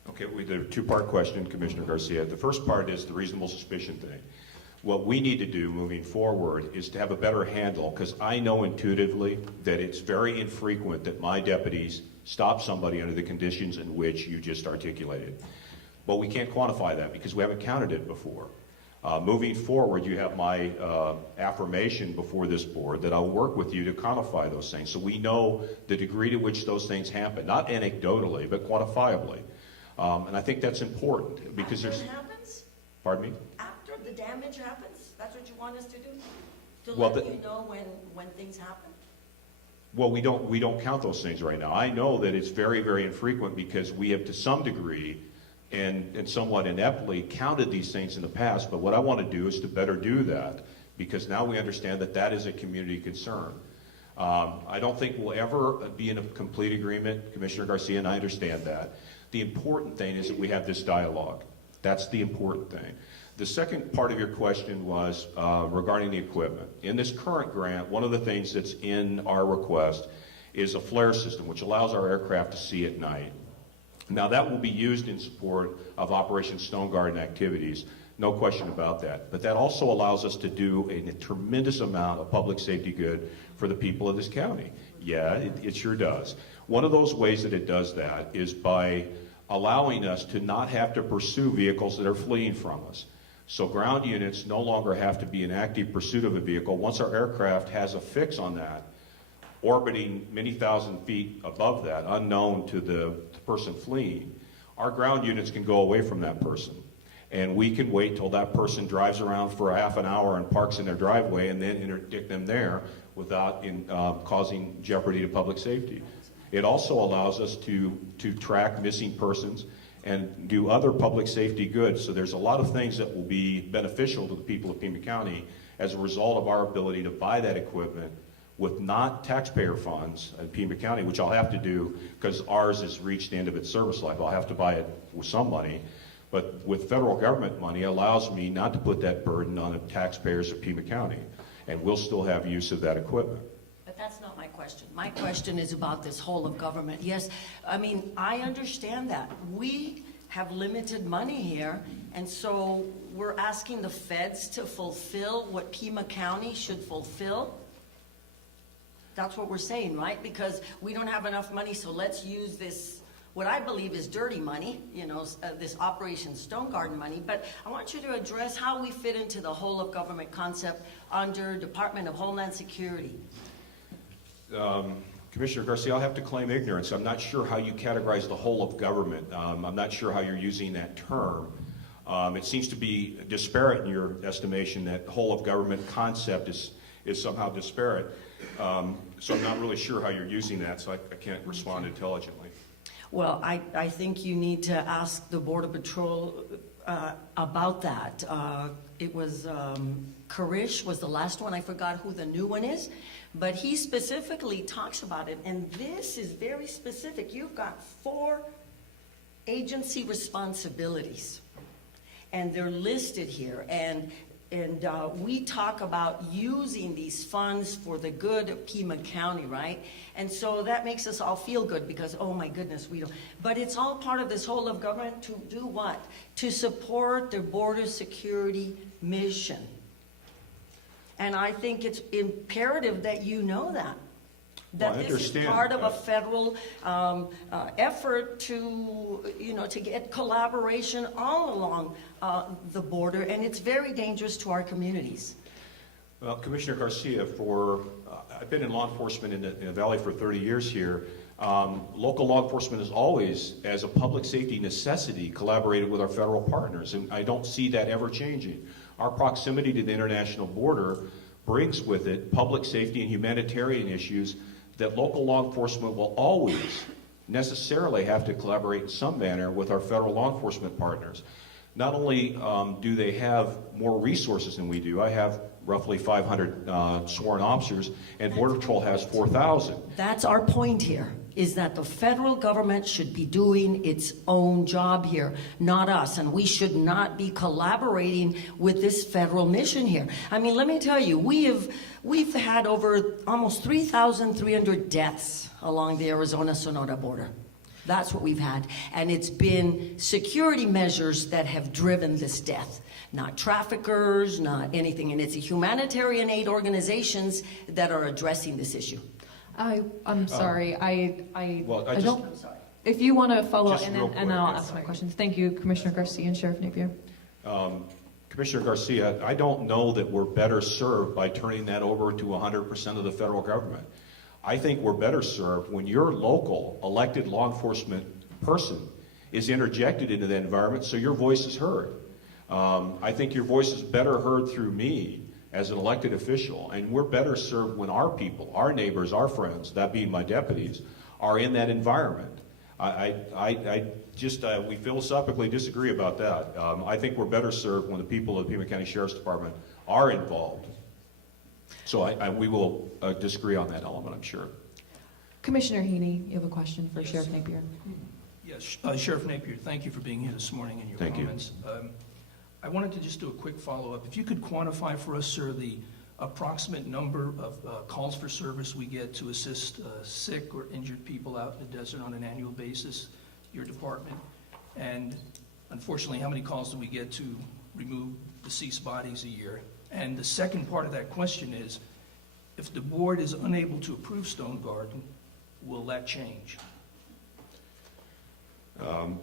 Okay, we did a two-part question, Commissioner Garcia. The first part is the reasonable suspicion thing. What we need to do moving forward is to have a better handle, because I know intuitively that it's very infrequent that my deputies stop somebody under the conditions in which you just articulated. But we can't quantify that because we haven't counted it before. Moving forward, you have my affirmation before this board that I'll work with you to quantify those things so we know the degree to which those things happen, not anecdotally, but quantifiably. And I think that's important because After there's... it happens? Pardon me? After the damage happens? That's what you want us to do? To Well, let you know when things happen? Well, we don't count those things right now. I know that it's very, very infrequent because we have, to some degree, and somewhat ineptly, counted these things in the past. But what I want to do is to better do that, because now we understand that that is a community concern. I don't think we'll ever be in a complete agreement, Commissioner Garcia, and I understand that. The important thing is that we have this dialogue. That's the important thing. The second part of your question was regarding the equipment. In this current grant, one of the things that's in our request is a flare system, which allows our aircraft to see at night. Now, that will be used in support of Operation Stone Garden activities, no question about that. But that also allows us to do a tremendous amount of public safety good for the people of this county. Yeah, it sure does. One of those ways that it does that is by allowing us to not have to pursue vehicles that are fleeing from us. So ground units no longer have to be in active pursuit of a vehicle. Once our aircraft has a fix on that, orbiting many thousand feet above that, unknown to the person fleeing, our ground units can go away from that person. And we can wait till that person drives around for a half an hour and parks in their driveway and then interdict them there without causing jeopardy to public safety. It also allows us to track missing persons and do other public safety goods. So there's a lot of things that will be beneficial to the people of Pima County as a result of our ability to buy that equipment with not taxpayer funds in Pima County, which I'll have to do because ours has reached the end of its service life. I'll have to buy it with some money. But with federal government money, it allows me not to put that burden on the taxpayers of Pima County. And we'll still have use of that equipment. But that's not my question. My question is about this whole of government. Yes, I mean, I understand that. We have limited money here, and so we're asking the feds to fulfill what Pima County should fulfill. That's what we're saying, right? Because we don't have enough money, so let's use this, what I believe is dirty money, this Operation Stone Garden money. But I want you to address how we fit into the whole of government concept under Department of Homeland Security. Commissioner Garcia, I'll have to claim ignorance. I'm not sure how you categorize the whole of government. I'm not sure how you're using that term. It seems to be disparate in your estimation that whole of government concept is somehow disparate. So I'm not really sure how you're using that, so I can't respond intelligently. Well, I think you need to ask the Border Patrol about that. It was Karish was the last one. I forgot who the new one is. But he specifically talks about it, and this is very specific. You've got 4 agency responsibilities, and they're listed here. And we talk about using these funds for the good of Pima County, right? And so that makes us all feel good because, oh my goodness, we don't. But it's all part of this whole of government to do what? To support the border security mission. And I think it's imperative that you know that. That this is part of a federal effort to, to get collaboration all along the border, and it's very dangerous to our communities. Well, Commissioner Garcia, I've been in law enforcement in the Valley for 30 years here. Local law enforcement has always, as a public safety necessity, collaborated with our federal partners, and I don't see that ever changing. Our proximity to the international border brings with it public safety and humanitarian issues that local law enforcement will always necessarily have to collaborate in some manner with our federal law enforcement partners. Not only do they have more resources than we do, I have roughly 500 sworn officers, and Border Patrol has 4,000. That's our point here, is that the federal government should be doing its own job here, not us, and we should not be collaborating with this federal mission here. I mean, let me tell you, we've had over almost 3,300 deaths along the Arizona-Sonora border. That's what we've had, and it's been security measures that have driven this death. Not traffickers, not anything, and it's humanitarian aid organizations that are addressing this issue. I'm sorry. I I'm don't. If you want to follow up, Just and real then and quick. I'll ask my questions. Thank you, Commissioner Garcia and Sheriff Napier. Commissioner Garcia, I don't know that we're better served by turning that over to 100% of the federal government. I think we're better served when your local elected law enforcement person is interjected into that environment so your voice is heard. I think your voice is better heard through me as an elected official, and we're better served when our people, our neighbors, our friends, that being my deputies, are in that environment. We philosophically disagree about that. I think we're better served when the people of the Pima County Sheriff's Department are involved. So we will disagree on that element, I'm sure. Commissioner Heaney, you have a question for Yes. Sheriff Napier. Yes, Sheriff Napier, thank you for being here this morning and your Thank you. comments. I wanted to just do a quick follow-up. If you could quantify for us, sir, the approximate number of calls for service we get to assist sick or injured people out in the desert on an annual basis, your department, and unfortunately, how many calls do we get to remove deceased bodies a year? And the second part of that question is, if the board is unable to approve Stone Garden, will that change?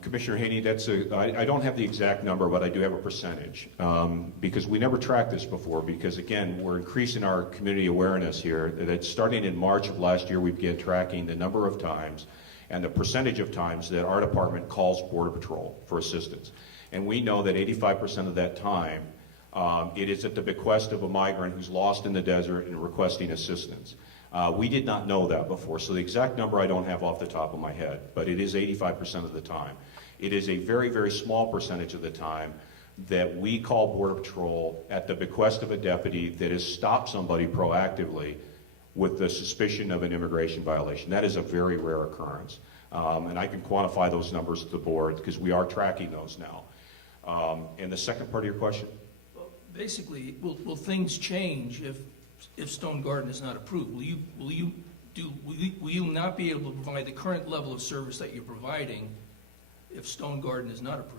Commissioner Haney, I don't have the exact number, but I do have a percentage. Because we never tracked this before, because again, we're increasing our community awareness here. That starting in March of last year, we began tracking the number of times and the percentage of times that our department calls Border Patrol for assistance. And we know that 85% of that time, it is at the bequest of a migrant who's lost in the desert and requesting assistance. We did not know that before, so the exact number I don't have off the top of my head, but it is 85% of the time. It is a very, very small percentage of the time that we call Border Patrol at the bequest of a deputy that has stopped somebody proactively with the suspicion of an immigration violation. That is a very rare occurrence. And I can quantify those numbers to the board because we are tracking those now. And the second part of your question? Well, basically, will things change if Stone Garden is not approved? Will you not be able to provide the current level of service that you're providing if Stone Garden is not approved?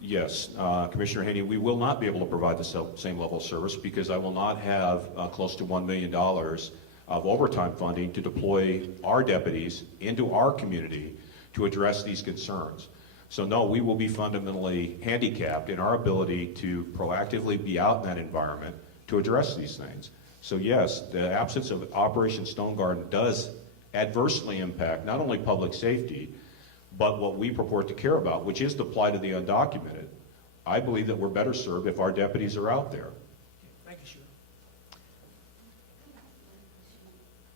Yes, Commissioner Haney, we will not be able to provide the same level of service because I will not have close to $1 million of overtime funding to deploy our deputies into our community to address these concerns. So no, we will be fundamentally handicapped in our ability to proactively be out in that environment to address these things. So yes, the absence of Operation Stone Garden does adversely impact not only public safety, but what we purport to care about, which is the plight of the undocumented. I believe that we're better served if our deputies are out there. Thank you,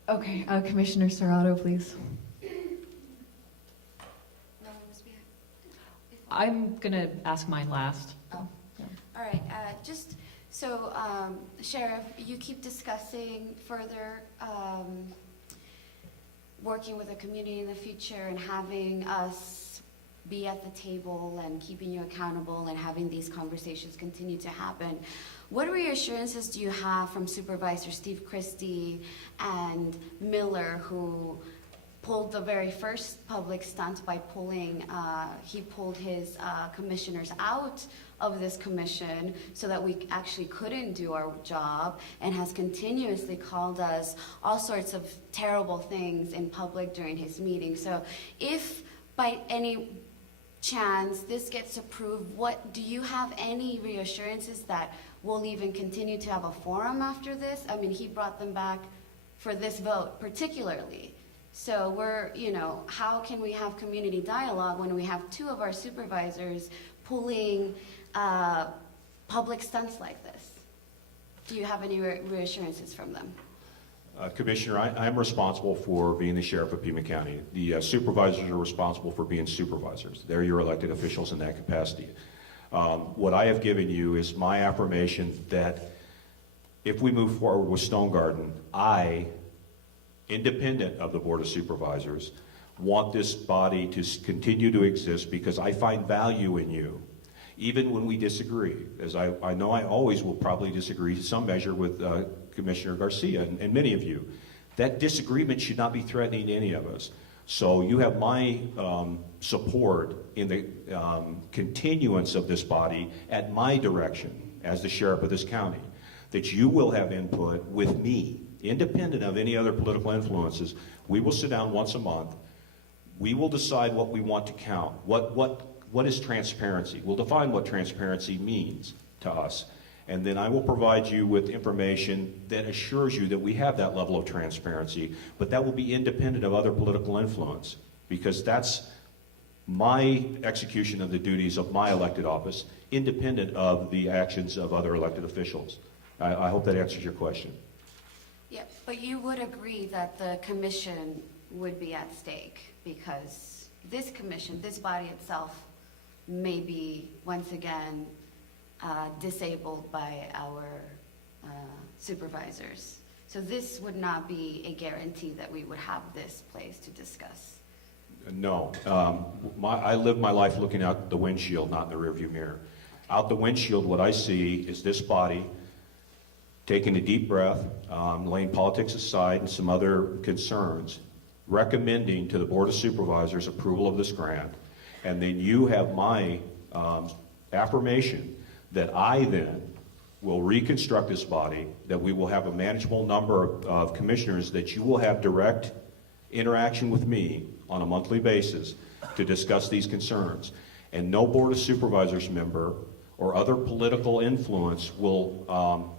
Sheriff. Okay, Commissioner Serrato, please. I'm gonna ask mine last. Oh. All right, Sheriff, you keep discussing further working with the community in the future and having us be at the table and keeping you accountable and having these conversations continue to happen. What reassurances do you have from Supervisor Steve Christie and Miller, who pulled the very first public stunt by he pulled his commissioners out of this commission so that we actually couldn't do our job, and has continuously called us all sorts of terrible things in public during his meetings. So if by any chance this gets approved, do you have any reassurances that we'll even continue to have a forum after this? I mean, he brought them back for this vote particularly. So how can we have community dialogue when we have two of our supervisors pulling public stunts like this? Do you have any reassurances from them? Commissioner, I'm responsible for being the sheriff of Pima County. The supervisors are responsible for being supervisors. They're your elected officials in that capacity. What I have given you is my affirmation that if we move forward with Stone Garden, I, independent of the Board of Supervisors, want this body to continue to exist because I find value in you, even when we disagree. As I know I always will probably disagree to some measure with Commissioner Garcia and many of you. That disagreement should not be threatening any of us. So you have my support in the continuance of this body at my direction as the sheriff of this county, that you will have input with me, independent of any other political influences. We will sit down once a month. We will decide what we want to count. What is transparency? We'll define what transparency means to us. And then I will provide you with information that assures you that we have that level of transparency, but that will be independent of other political influence, because that's my execution of the duties of my elected office, independent of the actions of other elected officials. I hope that answers your question. Yeah, but you would agree that the commission would be at stake, because this commission, this body itself, may be once again disabled by our supervisors. So this would not be a guarantee that we would have this place to discuss. No. I live my life looking out the windshield, not in the rearview mirror. Out the windshield, what I see is this body taking a deep breath, laying politics aside and some other concerns, recommending to the Board of Supervisors approval of this grant, and then you have my affirmation that I then will reconstruct this body, that we will have a manageable number of commissioners, that you will have direct interaction with me on a monthly basis to discuss these concerns. And no Board of Supervisors member or other political influence will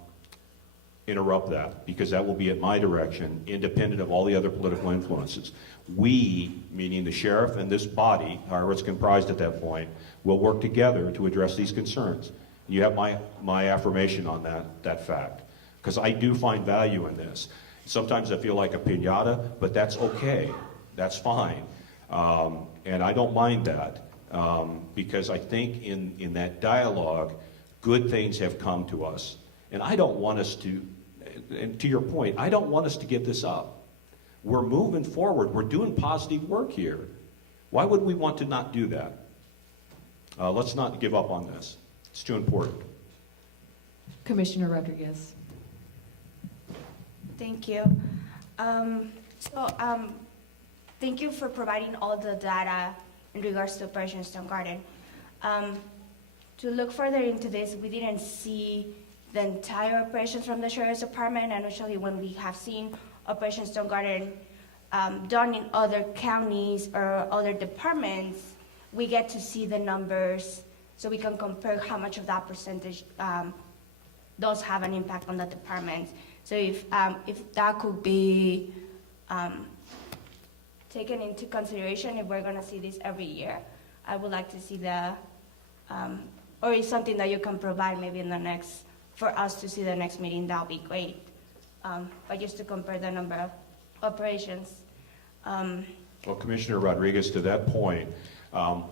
interrupt that, because that will be at my direction, independent of all the other political influences. We, meaning the sheriff and this body, however it's comprised at that point, will work together to address these concerns. You have my affirmation on that fact, because I do find value in this. Sometimes I feel like a piñata, but that's okay. That's fine. And I don't mind that, because I think in that dialogue, good things have come to us. And I don't want us to, and to your point, I don't want us to give this up. We're moving forward. We're doing positive work here. Why would we want to not do that? Let's not give up on this. It's too important. Commissioner Rodriguez. Thank you. Thank you for providing all the data in regards to Operation Stone Garden. To look further into this, we didn't see the entire operations from the Sheriff's Department, and usually when we have seen Operation Stone Garden done in other counties or other departments, we get to see the numbers so we can compare how much of that percentage does have an impact on the department. So if that could be taken into consideration, if we're gonna see this every year, I would like to see the, or is something that you can provide maybe in the next, for us to see the next meeting, that'll be great. But just to compare the number of operations. Well, Commissioner Rodriguez, to that point,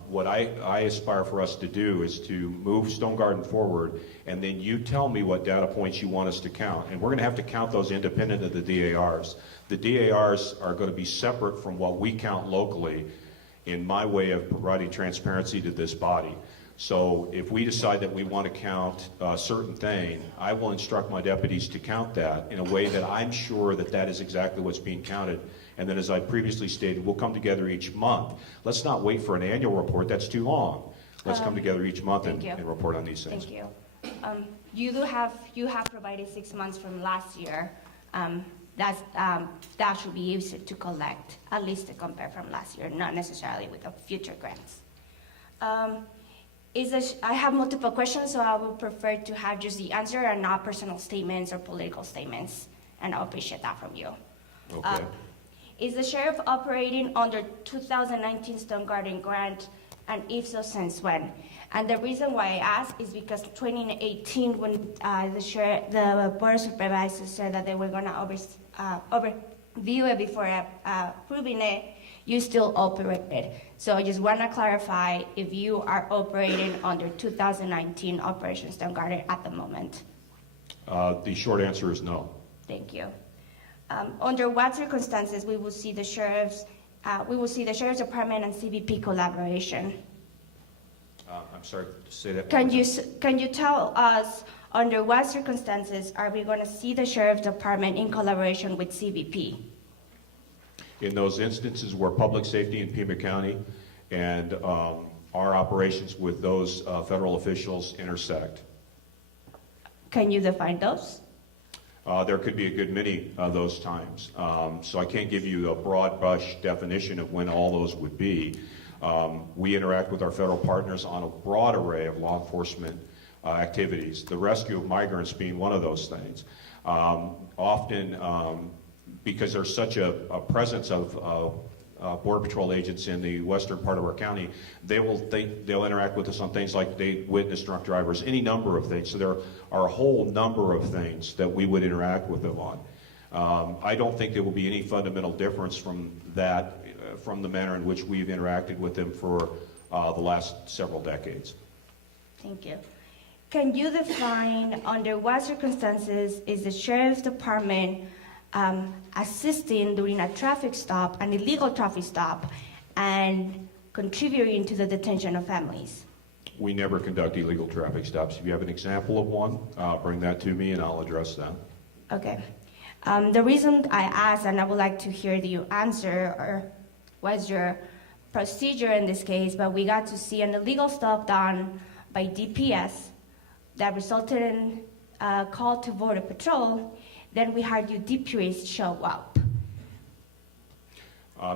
what I aspire for us to do is to move Stone Garden forward, and then you tell me what data points you want us to count. And we're going to have to count those independent of the DARs. The DARs are going to be separate from what we count locally in my way of providing transparency to this body. So if we decide that we want to count a certain thing, I will instruct my deputies to count that in a way that I'm sure that that is exactly what's being counted. And then, as I previously stated, we'll come together each month. Let's not wait for an annual report. That's too long. Let's come together each month and report on these things. Thank you. You have provided 6 months from last year. That should be used to collect, at least to compare from last year, not necessarily with the future grants. I have multiple questions, so I would prefer to have just the answer and not personal statements or political statements, and I'll appreciate that from you. Okay. Is the sheriff operating under 2019 Stone Garden grant And if so, since when? And the reason why I ask is because 2018, when the Board of Supervisors said that they were going to overview it before approving it, you still operated. So I just want to clarify if you are operating under 2019 Operation Stone Garden at the moment. The short answer is no. Thank you. Under what circumstances we will see the sheriff's department and CBP collaboration? I'm sorry to say that. Can you tell us under what circumstances are we going to see the sheriff's department in collaboration with CBP? In those instances where public safety in Pima County and our operations with those federal officials intersect. Can you define those? There could be a good many of those times. So I can't give you a broad brush definition of when all those would be. We interact with our federal partners on a broad array of law enforcement activities, the rescue of migrants being one of those things. Often, because there's such a presence of Border Patrol agents in the western part of our county, they'll interact with us on things like they witness drunk drivers, any number of things. So there are a whole number of things that we would interact with them on. I don't think there will be any fundamental difference from that, from the manner in which we've interacted with them for the last several decades. Thank you. Can you define under what circumstances is the sheriff's department assisting during a traffic stop, an illegal traffic stop, and contributing to the detention of families? We never conduct illegal traffic stops. If you have an example of one, bring that to me and I'll address that. Okay. The reason I asked, and I would like to hear you answer, or what's your procedure in this case, but we got to see an illegal stop done by DPS that resulted in a call to Border Patrol. Then we had you DPS show up.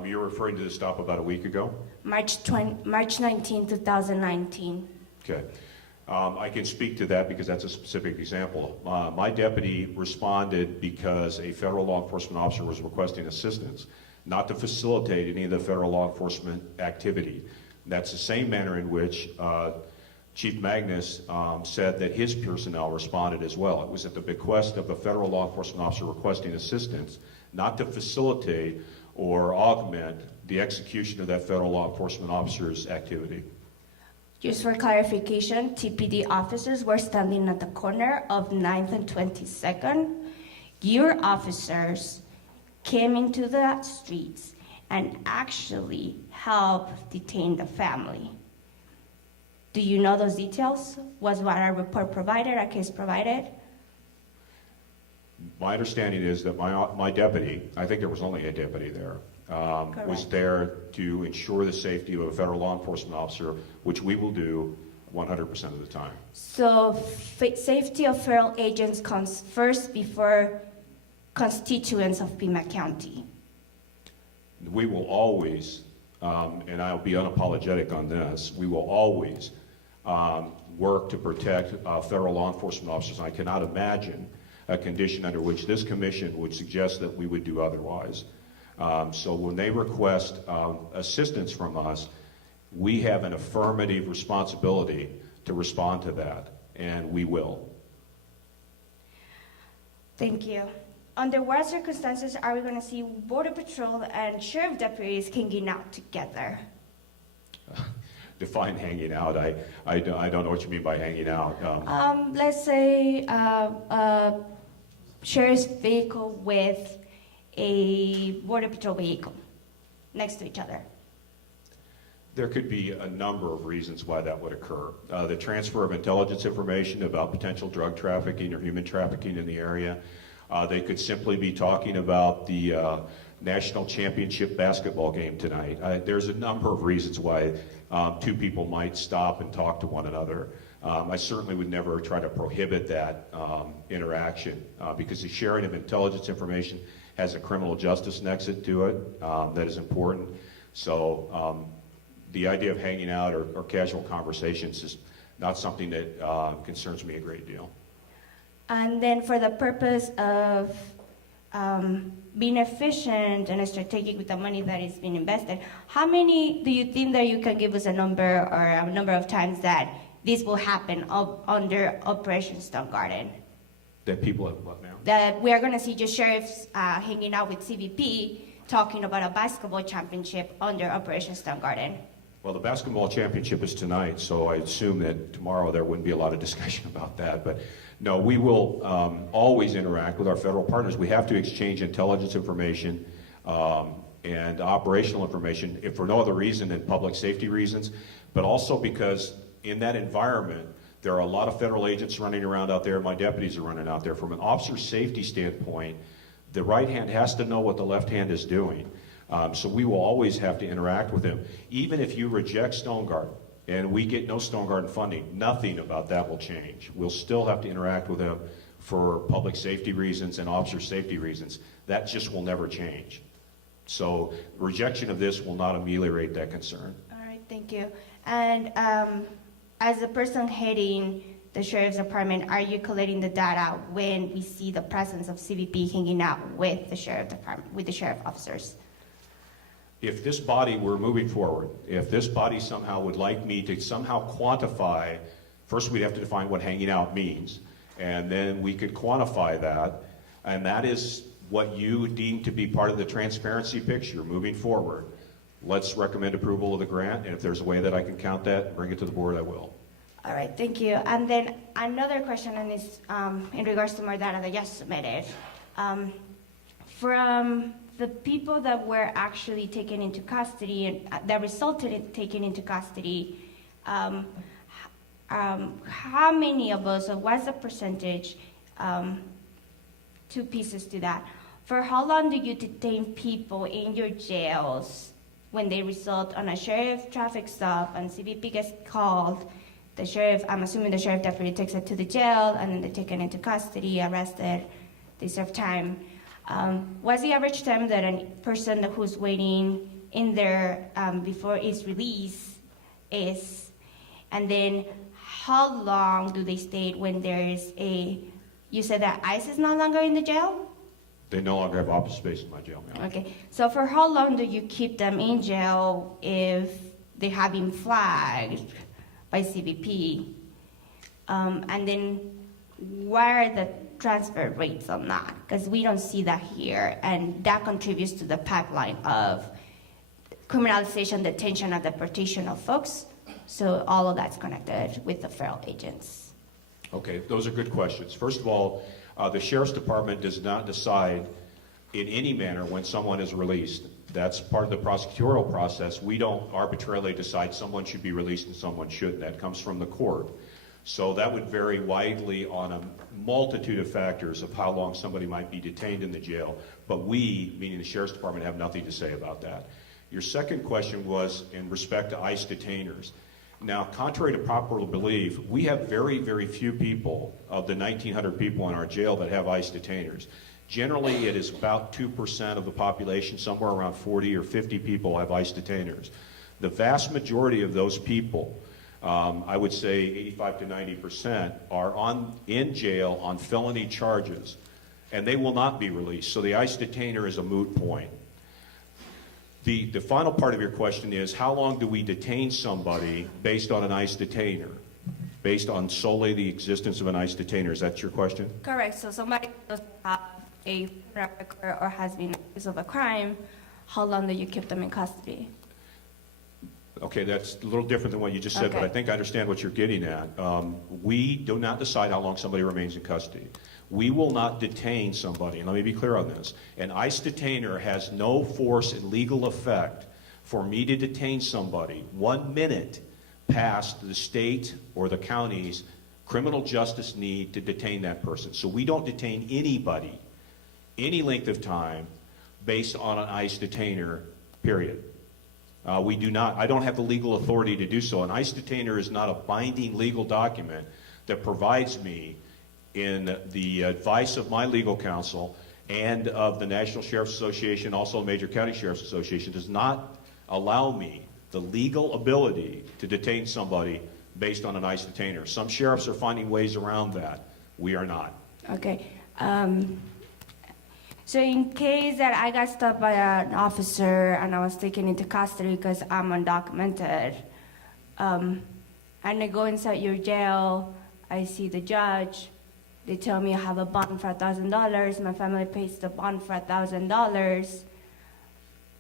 You're referring to the stop about a week ago? March 19, 2019. Okay. I can speak to that because that's a specific example. My deputy responded because a federal law enforcement officer was requesting assistance, not to facilitate any of the federal law enforcement activity. That's the same manner in which Chief Magnus said that his personnel responded as well. It was at the bequest of a federal law enforcement officer requesting assistance, not to facilitate or augment the execution of that federal law enforcement officer's activity. Just for clarification, TPD officers were standing at the corner of 9th and 22nd. Your officers came into the streets and actually helped detain the family. Do you know those details? Was what our report provided, our case provided? My understanding is that my deputy, I think there was only a deputy there, was there to ensure the safety of a federal law enforcement officer, which we will do 100% of the time. So safety of federal agents comes first before constituents of Pima County. We will always, and I'll be unapologetic on this, we will always work to protect federal law enforcement officers. I cannot imagine a condition under which this commission would suggest that we would do otherwise. So when they request assistance from us, we have an affirmative responsibility to respond to that, and we will. Thank you. Under what circumstances are we going to see Border Patrol and Sheriff deputies hanging out together? Define hanging out. I don't know what you mean by hanging out. Let's say a Sheriff's vehicle with a Border Patrol vehicle next to each other. There could be a number of reasons why that would occur. The transfer of intelligence information about potential drug trafficking or human trafficking in the area. They could simply be talking about the national championship basketball game tonight. There's a number of reasons why two people might stop and talk to one another. I certainly would never try to prohibit that interaction because the sharing of intelligence information has a criminal justice nexus to it that is important. So the idea of hanging out or casual conversations is not something that concerns me a great deal. And then for the purpose of being efficient and strategic with the money that is being invested, how many do you think that you can give us a number or a number of times that this will happen under Operation Stone Garden? That people have what now? That we are going to see just sheriffs hanging out with CBP talking about a basketball championship under Operation Stone Garden. Well, the basketball championship is tonight, so I assume that tomorrow there wouldn't be a lot of discussion about that. But no, we will always interact with our federal partners. We have to exchange intelligence information and operational information, if for no other reason than public safety reasons, but also because in that environment, there are a lot of federal agents running around out there. My deputies are running out there. From an officer safety standpoint, the right hand has to know what the left hand is doing. So we will always have to interact with them. Even if you reject Stone Garden and we get no Stone Garden funding, nothing about that will change. We'll still have to interact with them for public safety reasons and officer safety reasons. That just will never change. So rejection of this will not ameliorate that concern. All right, thank you. And as a person heading the sheriff's department, are you collecting the data when we see the presence of CBP hanging out with the sheriff department, with the sheriff officers? If this body were moving forward, if this body somehow would like me to somehow quantify, first we'd have to define what hanging out means, and then we could quantify that, and that is what you deem to be part of the transparency picture moving forward. Let's recommend approval of the grant, and if there's a way that I can count that and bring it to the board, I will. All right, thank you. And then another question on this, in regards to more data that you submitted. From the people that were actually taken into custody and that resulted in taken into custody, how many of us, or what's the percentage, two pieces to that. For how long do you detain people in your jails when they result on a sheriff traffic stop and CBP gets called? The sheriff, I'm assuming the sheriff deputy takes it to the jail and then they're taken into custody, arrested, they serve time. What's the average time that a person who's waiting in there before his release is? And then how long do they stay when there's you said that ICE is no longer in the jail? They no longer have office space in my jail now. Okay, so for how long do you keep them in jail if they have been flagged by CBP? And then what are the transfer rates on that? Because we don't see that here, and that contributes to the pipeline of criminalization, detention, and deportation of folks. So all of that's connected with the federal agents. Okay, those are good questions. First of all, the Sheriff's Department does not decide in any manner when someone is released. That's part of the prosecutorial process. We don't arbitrarily decide someone should be released and someone shouldn't. That comes from the court. So that would vary widely on a multitude of factors of how long somebody might be detained in the jail. But we, meaning the Sheriff's Department, have nothing to say about that. Your second question was in respect to ICE detainers. Now, contrary to popular belief, we have very, very few people of the 1,900 people in our jail that have ICE detainers. Generally, it is about 2% of the population, somewhere around 40 or 50 people have ICE detainers. The vast majority of those people, I would say 85 to 90%, are in jail on felony charges, and they will not be released. So the ICE detainer is a moot point. The final part of your question is, how long do we detain somebody based on an ICE detainer? Based on solely the existence of an ICE detainer, is that your question? Correct. So somebody does have a record or has been accused of a crime, how long do you keep them in custody? Okay, that's a little different than what you just said, Okay. but I think I understand what you're getting at. We do not decide how long somebody remains in custody. We will not detain somebody, and let me be clear on this. An ICE detainer has no force and legal effect for me to detain somebody 1 minute past the state or the county's criminal justice need to detain that person. So we don't detain anybody any length of time based on an ICE detainer, period. We do not. I don't have the legal authority to do so. An ICE detainer is not a binding legal document that provides me, in the advice of my legal counsel and of the National Sheriff's Association, also Major County Sheriff's Association, does not allow me the legal ability to detain somebody based on an ICE detainer. Some sheriffs are finding ways around that. We are not. Okay. So in case that I got stopped by an officer and I was taken into custody because I'm undocumented, and I go inside your jail, I see the judge, they tell me I have a bond for $1,000, my family pays the bond for $1,000,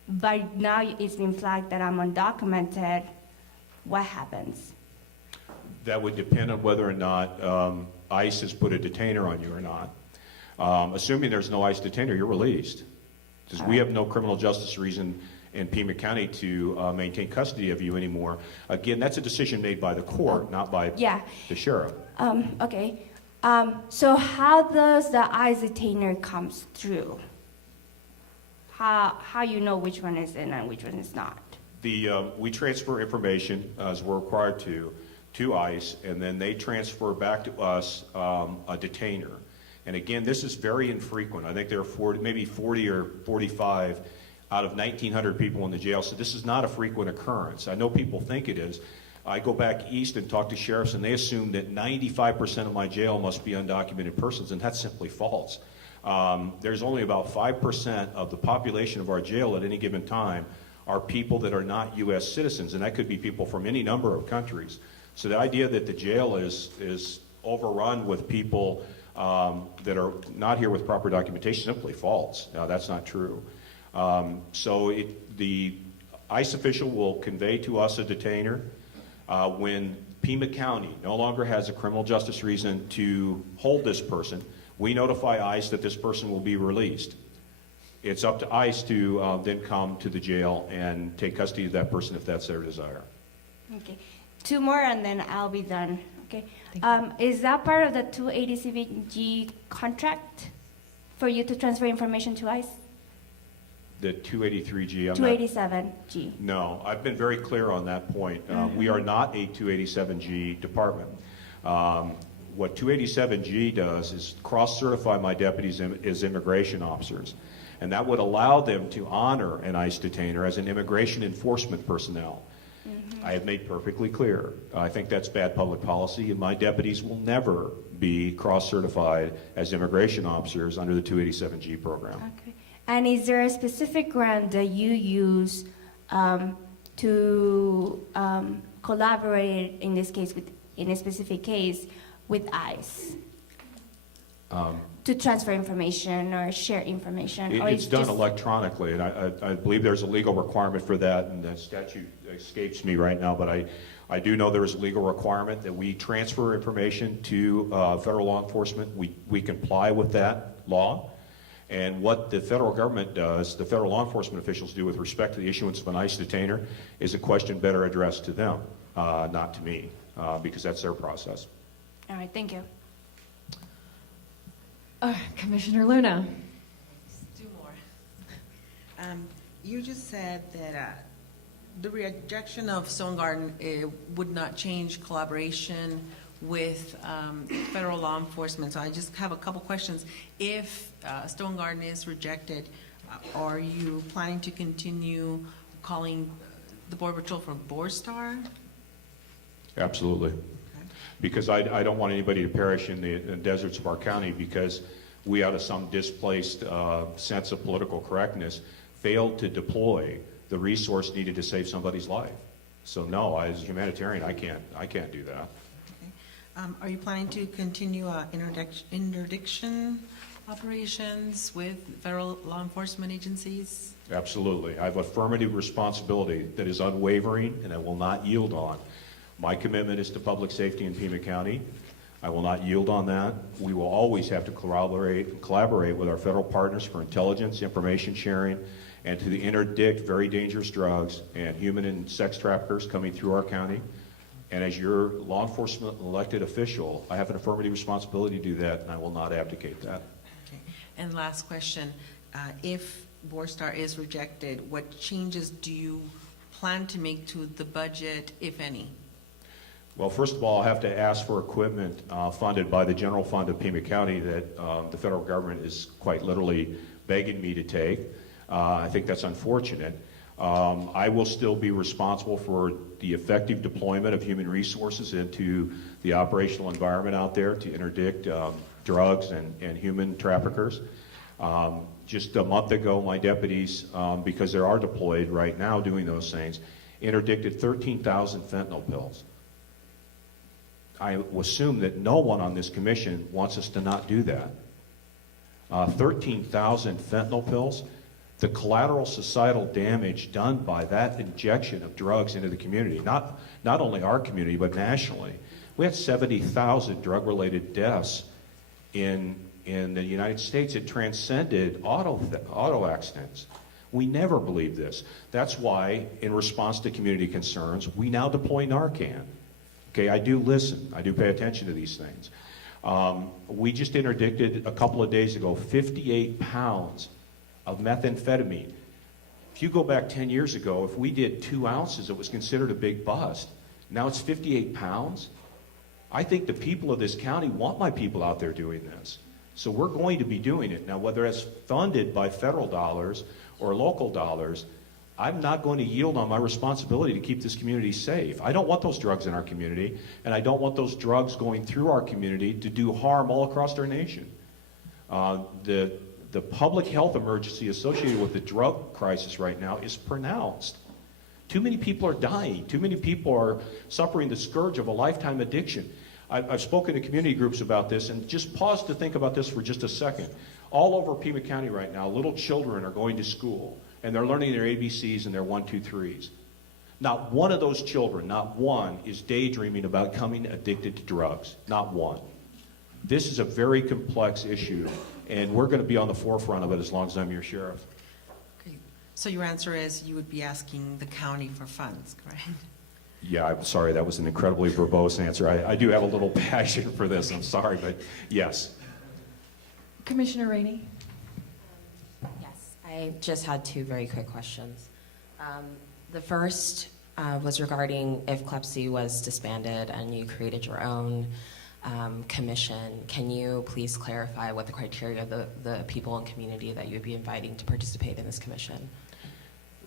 but now it's been flagged that I'm undocumented, what happens? That would depend on whether or not ICE has put a detainer on you or not. Assuming there's no ICE detainer, you're released. Because we have no criminal justice reason in Pima County to maintain custody of you anymore. Again, that's a decision made by the court, not by the sheriff. Okay. So how does the ICE detainer comes through? How you know which one is in and which one is not? We transfer information, as we're required to ICE, and then they transfer back to us a detainer. And again, this is very infrequent. I think there are maybe 40 or 45 out of 1,900 people in the jail, so this is not a frequent occurrence. I know people think it is. I go back east and talk to sheriffs, and they assume that 95% of my jail must be undocumented persons, and that's simply false. There's only about 5% of the population of our jail at any given time are people that are not U.S. citizens, and that could be people from any number of countries. So the idea that the jail is overrun with people that are not here with proper documentation is simply false. That's not true. So the ICE official will convey to us a detainer when Pima County no longer has a criminal justice reason to hold this person. We notify ICE that this person will be released. It's up to ICE to then come to the jail and take custody of that person if that's their desire. Okay. 2 more and then I'll be done. Okay. Is that part of the 287G contract for you to transfer information to ICE? The 283G, 287G. No, I've been very clear on that point. We are not a 287G department. What 287G does is cross-certify my deputies as immigration officers, and that would allow them to honor an ICE detainer as an immigration enforcement personnel. I have made perfectly clear. I think that's bad public policy, and my deputies will never be cross-certified as immigration officers under the 287G program. Okay. And is there a specific grant that you use to collaborate in this case in a specific case with ICE to transfer information or share information? It's done electronically, and I believe there's a legal requirement for that, and the statute escapes me right now, but I do know there is a legal requirement that we transfer information to federal law enforcement. We comply with that law. And what the federal government does, the federal law enforcement officials do with respect to the issuance of an ICE detainer is a question better addressed to them, not to me, because that's their process. All right, thank you. Commissioner Luna. Let's do more. You just said that the rejection of Stone Garden would not change collaboration with federal law enforcement. So I just have a couple questions. If Stone Garden is rejected, are you planning to continue calling the Border Patrol from Borstar? Absolutely. Because I don't want anybody to perish in the deserts of our county because we, out of some displaced sense of political correctness, failed to deploy the resource needed to save somebody's life. So no, as a humanitarian, I can't do that. Are you planning to continue interdiction operations with federal law enforcement agencies? Absolutely. I have affirmative responsibility that is unwavering and I will not yield on. My commitment is to public safety in Pima County. I will not yield on that. We will always have to collaborate with our federal partners for intelligence, information sharing, and to interdict very dangerous drugs and human and sex traffickers coming through our county. And as your law enforcement elected official, I have an affirmative responsibility to do that, and I will not abdicate that. Okay. And last question, if Borstar is rejected, what changes do you plan to make to the budget, if any? Well, first of all, I'll have to ask for equipment funded by the general fund of Pima County that the federal government is quite literally begging me to take. I think that's unfortunate. I will still be responsible for the effective deployment of human resources into the operational environment out there to interdict drugs and human traffickers. Just a month ago, my deputies, because they are deployed right now doing those things, interdicted 13,000 fentanyl pills. I assume that no one on this commission wants us to not do that. 13,000 fentanyl pills, the collateral societal damage done by that injection of drugs into the community, not only our community, but nationally. We had 70,000 drug-related deaths in the United States. It transcended auto accidents. We never believed this. That's why, in response to community concerns, we now deploy Narcan. Okay, I do listen. I do pay attention to these things. We just interdicted a couple of days ago 58 pounds of methamphetamine. If you go back 10 years ago, if we did 2 ounces, it was considered a big bust. Now it's 58 pounds. I think the people of this county want my people out there doing this. So we're going to be doing it. Now, whether it's funded by federal dollars or local dollars, I'm not going to yield on my responsibility to keep this community safe. I don't want those drugs in our community, and I don't want those drugs going through our community to do harm all across our nation. The public health emergency associated with the drug crisis right now is pronounced. Too many people are dying. Too many people are suffering the scourge of a lifetime addiction. I've spoken to community groups about this, and just pause to think about this for just a second. All over Pima County right now, little children are going to school, and they're learning their ABCs and their 1, 2, 3s. Not one of those children, not one, is daydreaming about becoming addicted to drugs. Not one. This is a very complex issue, and we're going to be on the forefront of it as long as I'm your sheriff. Okay. So your answer is you would be asking the county for funds, correct? Yeah, I'm sorry, that was an incredibly verbose answer. I do have a little passion for this, I'm sorry, but yes. Commissioner Rainey? Yes, I just had 2 very quick questions. The first was regarding if CLEPC was disbanded and you created your own commission. Can you please clarify what the criteria of the people and community that you would be inviting to participate in this commission?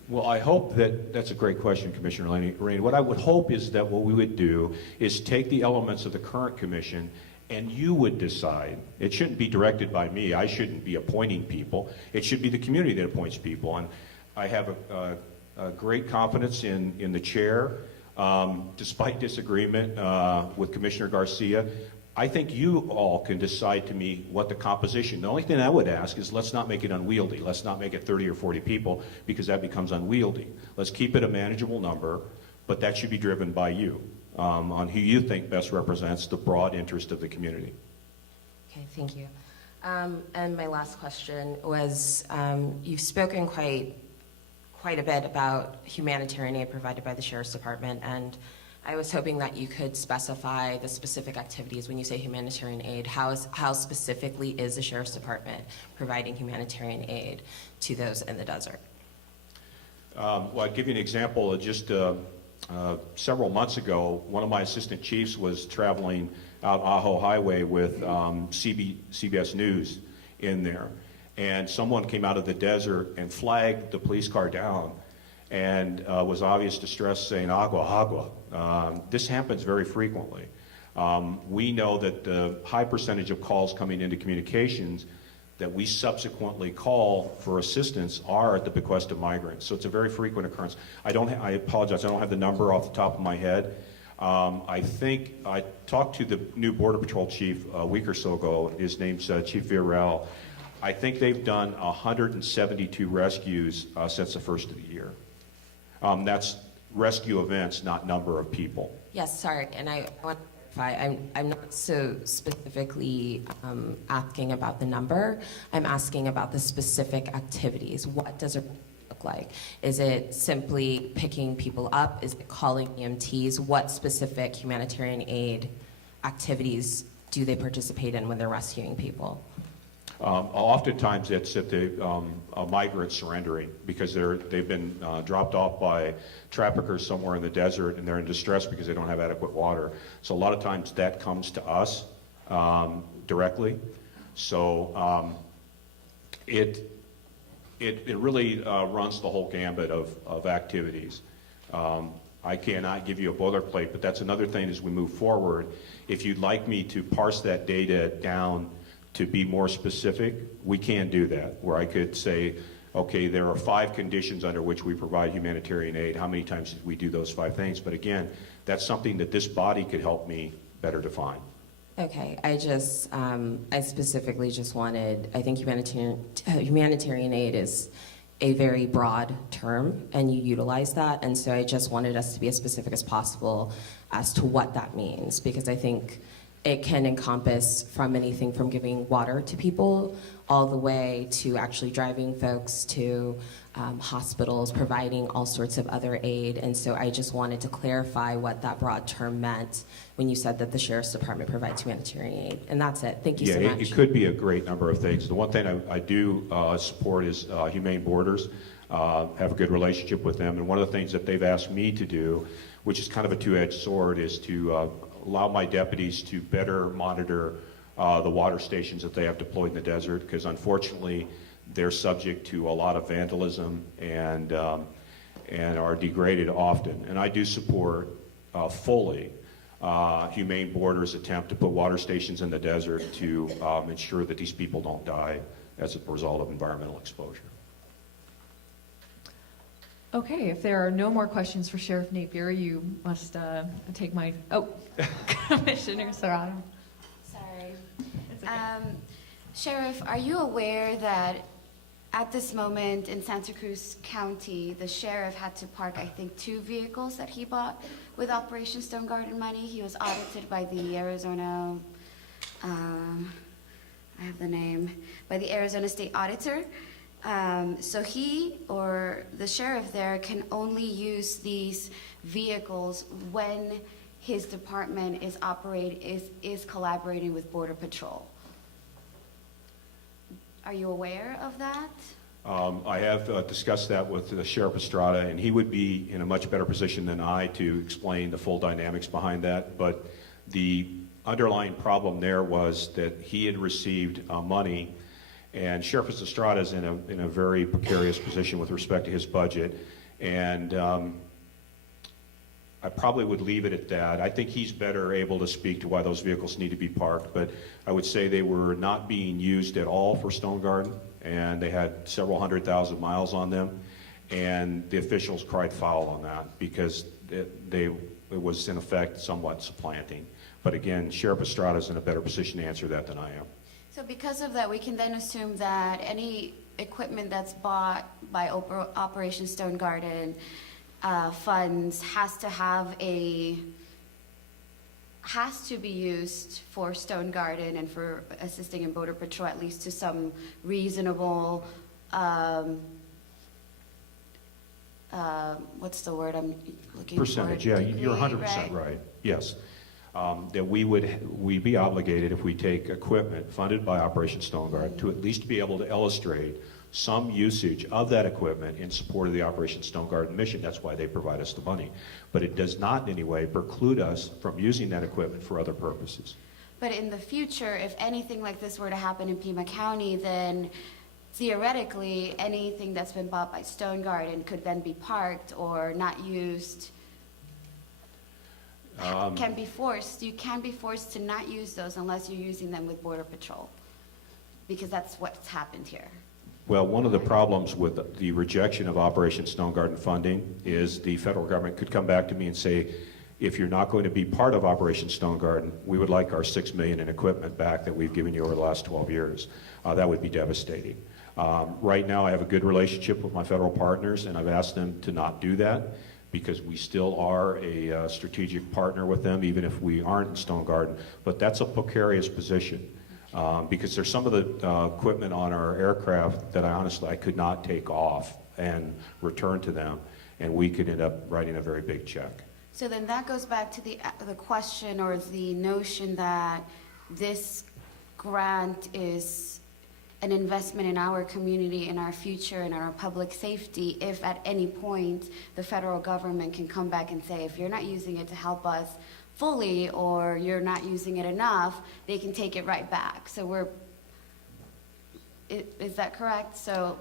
Well, I hope that's a great question, Commissioner Rainey. What I would hope is that what we would do is take the elements of the current commission and you would decide. It shouldn't be directed by me. I shouldn't be appointing people. It should be the community that appoints people. And I have a great confidence in the chair. Despite disagreement with Commissioner Garcia, I think you all can decide to me what the composition. The only thing I would ask is let's not make it unwieldy. Let's not make it 30 or 40 people because that becomes unwieldy. Let's keep it a manageable number, but that should be driven by you on who you think best represents the broad interest of the community. Okay, thank you. And my last question was, you've spoken quite a bit about humanitarian aid provided by the Sheriff's Department, and I was hoping that you could specify the specific activities when you say humanitarian aid. How specifically is the Sheriff's Department providing humanitarian aid to those in the desert? Well, I'll give you an example. Just several months ago, one of my assistant chiefs was traveling out Ajo Highway with CBS News in there. And someone came out of the desert and flagged the police car down and was obvious distress saying, agua, agua. This happens very frequently. We know that the high percentage of calls coming into communications that we subsequently call for assistance are at the bequest of migrants. So it's a very frequent occurrence. I apologize, I don't have the number off the top of my head. I think I talked to the new Border Patrol chief a week or so ago. His name's Chief Virel. I think they've done 172 rescues since the first of the year. That's rescue events, not number of people. Yes, sorry, and I want to clarify, I'm not so specifically asking about the number. I'm asking about the specific activities. What does it look like? Is it simply picking people up? Is it calling EMTs? What specific humanitarian aid activities do they participate in when they're rescuing people? Oftentimes it's if a migrant surrendering because they've been dropped off by traffickers somewhere in the desert and they're in distress because they don't have adequate water. So a lot of times that comes to us directly. So it really runs the whole gambit of activities. I cannot give you a boilerplate, but that's another thing as we move forward. If you'd like me to parse that data down to be more specific, we can do that, where I could say, okay, there are 5 conditions under which we provide humanitarian aid. How many times did we do those 5 things? But again, that's something that this body could help me better define. Okay, I specifically just wanted, I think humanitarian aid is a very broad term, and you utilize that, and so I just wanted us to be as specific as possible as to what that means, because I think it can encompass from anything from giving water to people all the way to actually driving folks to hospitals, providing all sorts of other aid. And so I just wanted to clarify what that broad term meant when you said that the Sheriff's Department provides humanitarian aid. And that's it. Thank you so much. It could be a great number of things. The one thing I do support is Humane Borders. Have a good relationship with them. And one of the things that they've asked me to do, which is kind of a two-edged sword, is to allow my deputies to better monitor the water stations that they have deployed in the desert, because unfortunately they're subject to a lot of vandalism and are degraded often. And I do support fully Humane Borders' attempt to put water stations in the desert to ensure that these people don't die as a result of environmental exposure. Okay, if there are no more questions for Sheriff Napier, you must take my, Commissioner Serrato. Sorry. Sheriff, are you aware that at this moment in Santa Cruz County, the sheriff had to park, I think, 2 vehicles that he bought with Operation Stone Garden money? He was audited by the Arizona, I have the name, by the Arizona State Auditor. So he or the sheriff there can only use these vehicles when his department is collaborating with Border Patrol. Are you aware of that? I have discussed that with Sheriff Estrada, and he would be in a much better position than I to explain the full dynamics behind that. But the underlying problem there was that he had received money, and Sheriff Estrada is in a very precarious position with respect to his budget, and I probably would leave it at that. I think he's better able to speak to why those vehicles need to be parked, but I would say they were not being used at all for Stone Garden, and they had several 100,000 miles on them, and the officials cried foul on that because it was in effect somewhat supplanting. But again, Sheriff Estrada is in a better position to answer that than I am. So because of that, we can then assume that any equipment that's bought by Operation Stone Garden funds has to be used for Stone Garden and for assisting in Border Patrol, at least to some reasonable, what's the word I'm looking for? Percentage, yeah, you're 100% right. Yes. That we'd be obligated, if we take equipment funded by Operation Stone Garden, to at least be able to illustrate some usage of that equipment in support of the Operation Stone Garden mission. That's why they provide us the money. But it does not in any way preclude us from using that equipment for other purposes. But in the future, if anything like this were to happen in Pima County, then theoretically anything that's been bought by Stone Garden could then be parked or not used. You can be forced to not use those unless you're using them with Border Patrol, because that's what's happened here. Well, one of the problems with the rejection of Operation Stone Garden funding is the federal government could come back to me and say, if you're not going to be part of Operation Stone Garden, we would like our $6 million in equipment back that we've given you over the last 12 years. That would be devastating. Right now, I have a good relationship with my federal partners, and I've asked them to not do that, because we still are a strategic partner with them, even if we aren't in Stone Garden. But that's a precarious position, because there's some of the equipment on our aircraft that I could not take off and return to them, and we could end up writing a very big check. So then that goes back to the question or the notion that this grant is an investment in our community, in our future, in our public safety, if at any point the federal government can come back and say, if you're not using it to help us fully or you're not using it enough, they can take it right back. So is that correct? So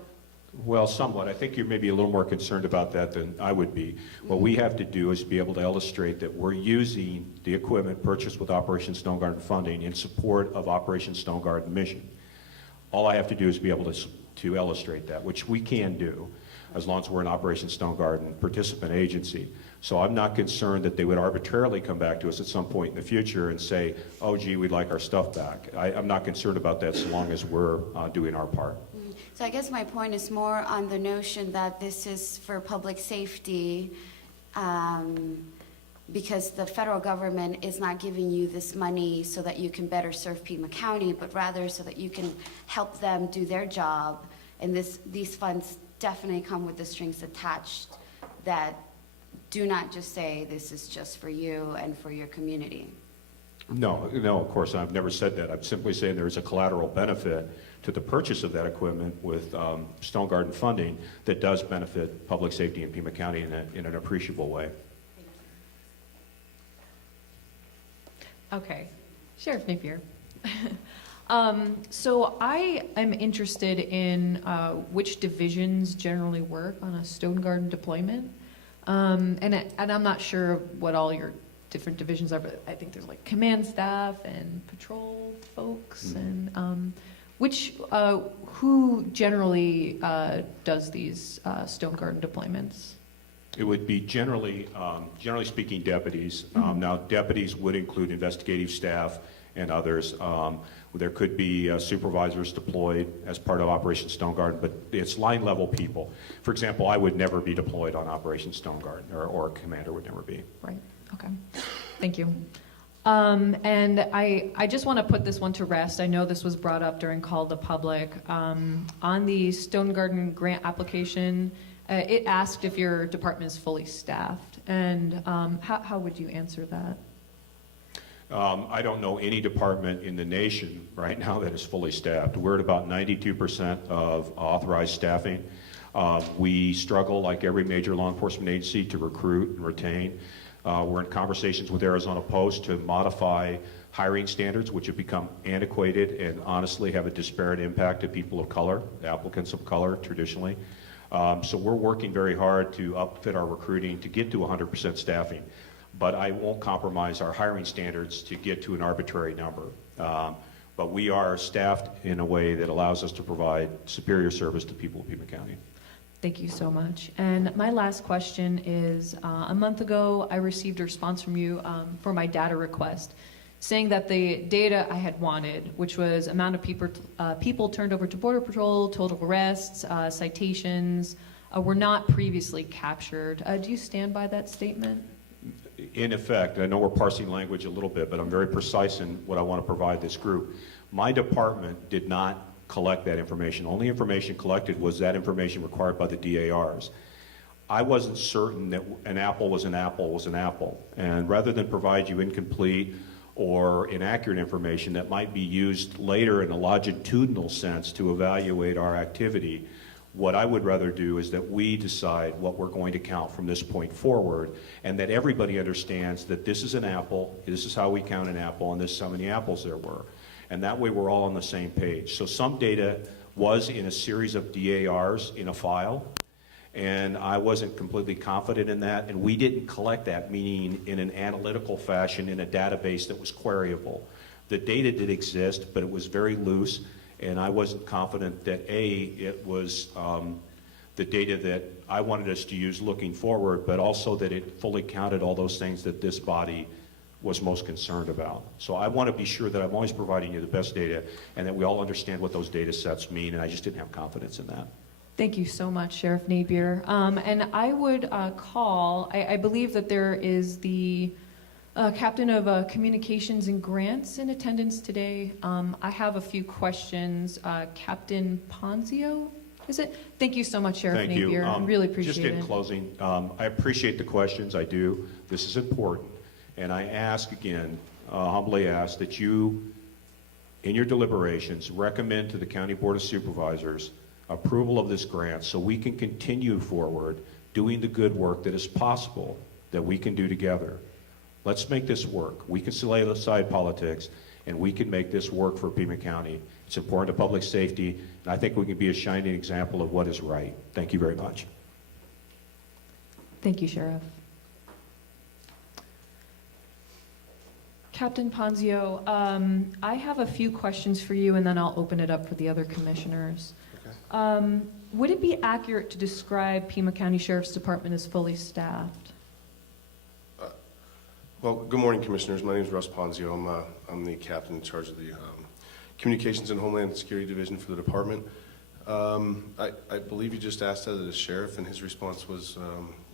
Well, somewhat. I think you're maybe a little more concerned about that than I would be. What we have to do is be able to illustrate that we're using the equipment purchased with Operation Stone Garden funding in support of Operation Stone Garden mission. All I have to do is be able to illustrate that, which we can do as long as we're an Operation Stone Garden participant agency. So I'm not concerned that they would arbitrarily come back to us at some point in the future and say, oh, gee, we'd like our stuff back. I'm not concerned about that so long as we're doing our part. So I guess my point is more on the notion that this is for public safety, because the federal government is not giving you this money so that you can better serve Pima County, but rather so that you can help them do their job. And these funds definitely come with the strings attached that do not just say this is just for you and for your community. No, of course, I've never said that. I'm simply saying there's a collateral benefit to the purchase of that equipment with Stone Garden funding that does benefit public safety in Pima County in an appreciable way. Okay, Sheriff Napier. So I am interested in which divisions generally work on a Stone Garden deployment. And I'm not sure what all your different divisions are, but I think there's like command staff and patrol folks, and who generally does these Stone Garden deployments? It would be generally speaking, deputies. Now, deputies would include investigative staff and others. There could be supervisors deployed as part of Operation Stone Garden, but it's line level people. For example, I would never be deployed on Operation Stone Garden, or a commander would never be. Right, okay, thank you. And I just want to put this one to rest. I know this was brought up during Call to Public. On the Stone Garden grant application, it asked if your department is fully staffed, and how would you answer that? I don't know any department in the nation right now that is fully staffed. We're at about 92% of authorized staffing. We struggle, like every major law enforcement agency, to recruit and retain. We're in conversations with Arizona Post to modify hiring standards, which have become antiquated and honestly have a disparate impact to people of color, applicants of color traditionally. So we're working very hard to upfit our recruiting to get to 100% staffing. But I won't compromise our hiring standards to get to an arbitrary number. But we are staffed in a way that allows us to provide superior service to people of Pima County. Thank you so much. And my last question is, a month ago, I received a response from you for my data request, saying that the data I had wanted, which was amount of people turned over to Border Patrol, total arrests, citations, were not previously captured. Do you stand by that statement? In effect, I know we're parsing language a little bit, but I'm very precise in what I want to provide this group. My department did not collect that information. Only information collected was that information required by the DARs. I wasn't certain that an apple was an apple was an apple. And rather than provide you incomplete or inaccurate information that might be used later in a longitudinal sense to evaluate our activity, what I would rather do is that we decide what we're going to count from this point forward, and that everybody understands that this is an apple, this is how we count an apple, and this is how many apples there were. And that way we're all on the same page. So some data was in a series of DARs in a file, and I wasn't completely confident in that, and we didn't collect that, meaning in an analytical fashion in a database that was queryable. The data did exist, but it was very loose, and I wasn't confident that it was the data that I wanted us to use looking forward, but also that it fully counted all those things that this body was most concerned about. So I want to be sure that I'm always providing you the best data and that we all understand what those data sets mean, and I just didn't have confidence in that. Thank you so much, Sheriff Napier. And I would call, I believe that there is the Captain of Communications and Grants in attendance today. I have a few questions. Captain Ponzio, is it? Thank you so much, Sheriff Thank Napier. you. I really appreciate it. Just in closing, I appreciate the questions, I do. This is important. And I ask again, humbly ask that you, in your deliberations, recommend to the County Board of Supervisors approval of this grant so we can continue forward doing the good work that is possible that we can do together. Let's make this work. We can lay aside politics and we can make this work for Pima County. It's important to public safety, and I think we can be a shining example of what is right. Thank you very much. Thank you, Sheriff. Captain Ponzio, I have a few questions for you, and then I'll open it up for the other commissioners. Okay. Would it be accurate to describe Pima County Sheriff's Department as fully staffed? Well, good morning, Commissioners. My name is Russ Ponzio. I'm the captain in charge of the Communications and Homeland Security Division for the department. I believe you just asked that of the sheriff, and his response was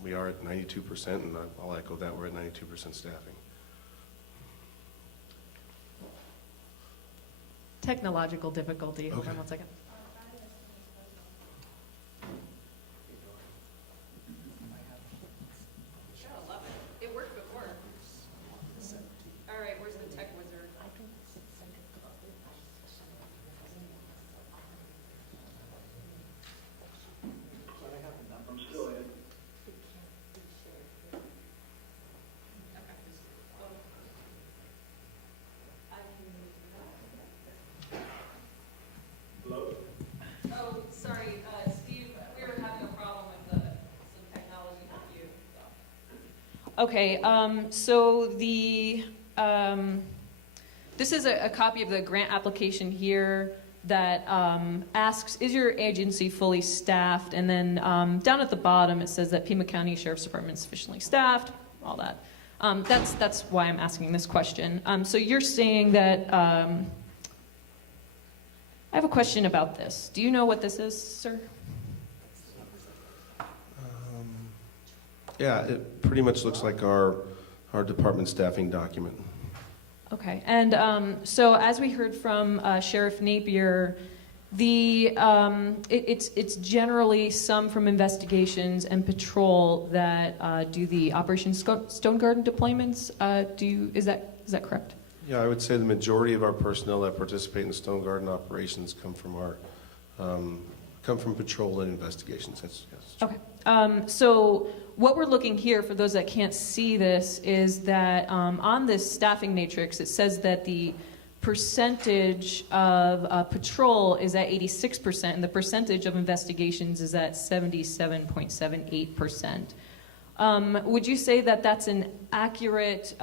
we are at 92%, and I'll echo that. We're at 92% staffing. Technological difficulty. Hold on Okay. 1 second. It worked before. All right, where's the tech wizard? I'm still in. Hello? Oh, sorry, Steve, we were having a problem with some technology with you. Okay, so this is a copy of the grant application here that asks, is your agency fully staffed? And then down at the bottom, it says that Pima County Sheriff's Department is sufficiently staffed, all that. That's why I'm asking this question. So you're saying that, I have a question about this. Do you know what this is, sir? Yeah, it pretty much looks like our department staffing document. Okay, and so as we heard from Sheriff Napier, it's generally some from investigations and patrol that do the Operation Stone Garden deployments. Is that correct? Yeah, I would say the majority of our personnel that participate in Stone Garden operations come from patrol and investigations. Yes. Okay. So what we're looking here, for those that can't see this, is that on this staffing matrix, it says that the percentage of patrol is at 86%, and the percentage of investigations is at 77.78%. Would you say that that's an accurate...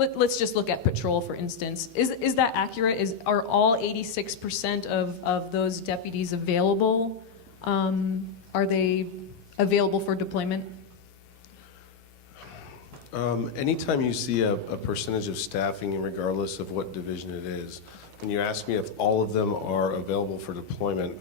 Let's just look at patrol, for instance. Is that accurate? Are all 86% of those deputies available? Are they available for deployment? Anytime you see a percentage of staffing, regardless of what division it is, when you ask me if all of them are available for deployment,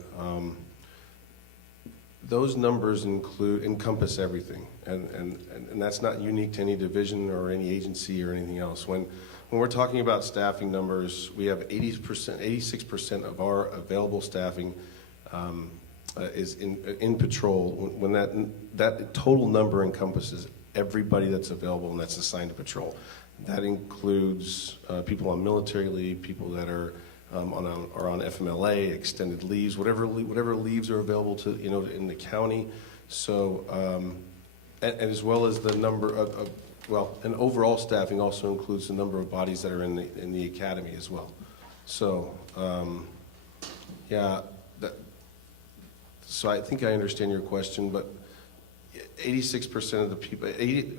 those numbers encompass everything, and that's not unique to any division or any agency or anything else. When we're talking about staffing numbers, we have 86% of our available staffing is in patrol. When that total number encompasses everybody that's available and that's assigned to patrol. That includes people on military leave, people that are on FMLA, extended leaves, whatever leaves are available to in the county. So, and as well as the number of and overall staffing also includes the number of bodies that are in the academy as well. So, yeah, so I think I understand your question, but 86% of the people,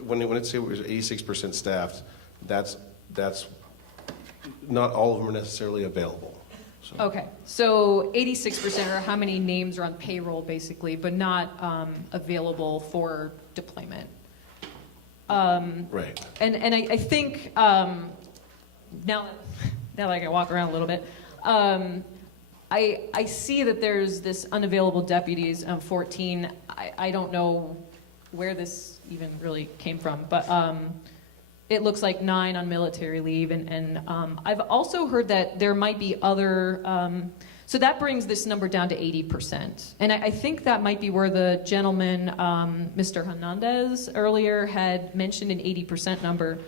when it say it was 86% staffed, that's not all of them are necessarily available. So. Okay, so 86% are how many names are on payroll, basically, but not available for deployment. Right. And I think now that I can walk around a little bit, I see that there's this unavailable deputies, 14. I don't know where this even really came from, but it looks like 9 on military leave, and I've also heard that there might be other, so that brings this number down to 80%. And I think that might be where the gentleman, Mr. Hernandez, earlier had mentioned an 80% number.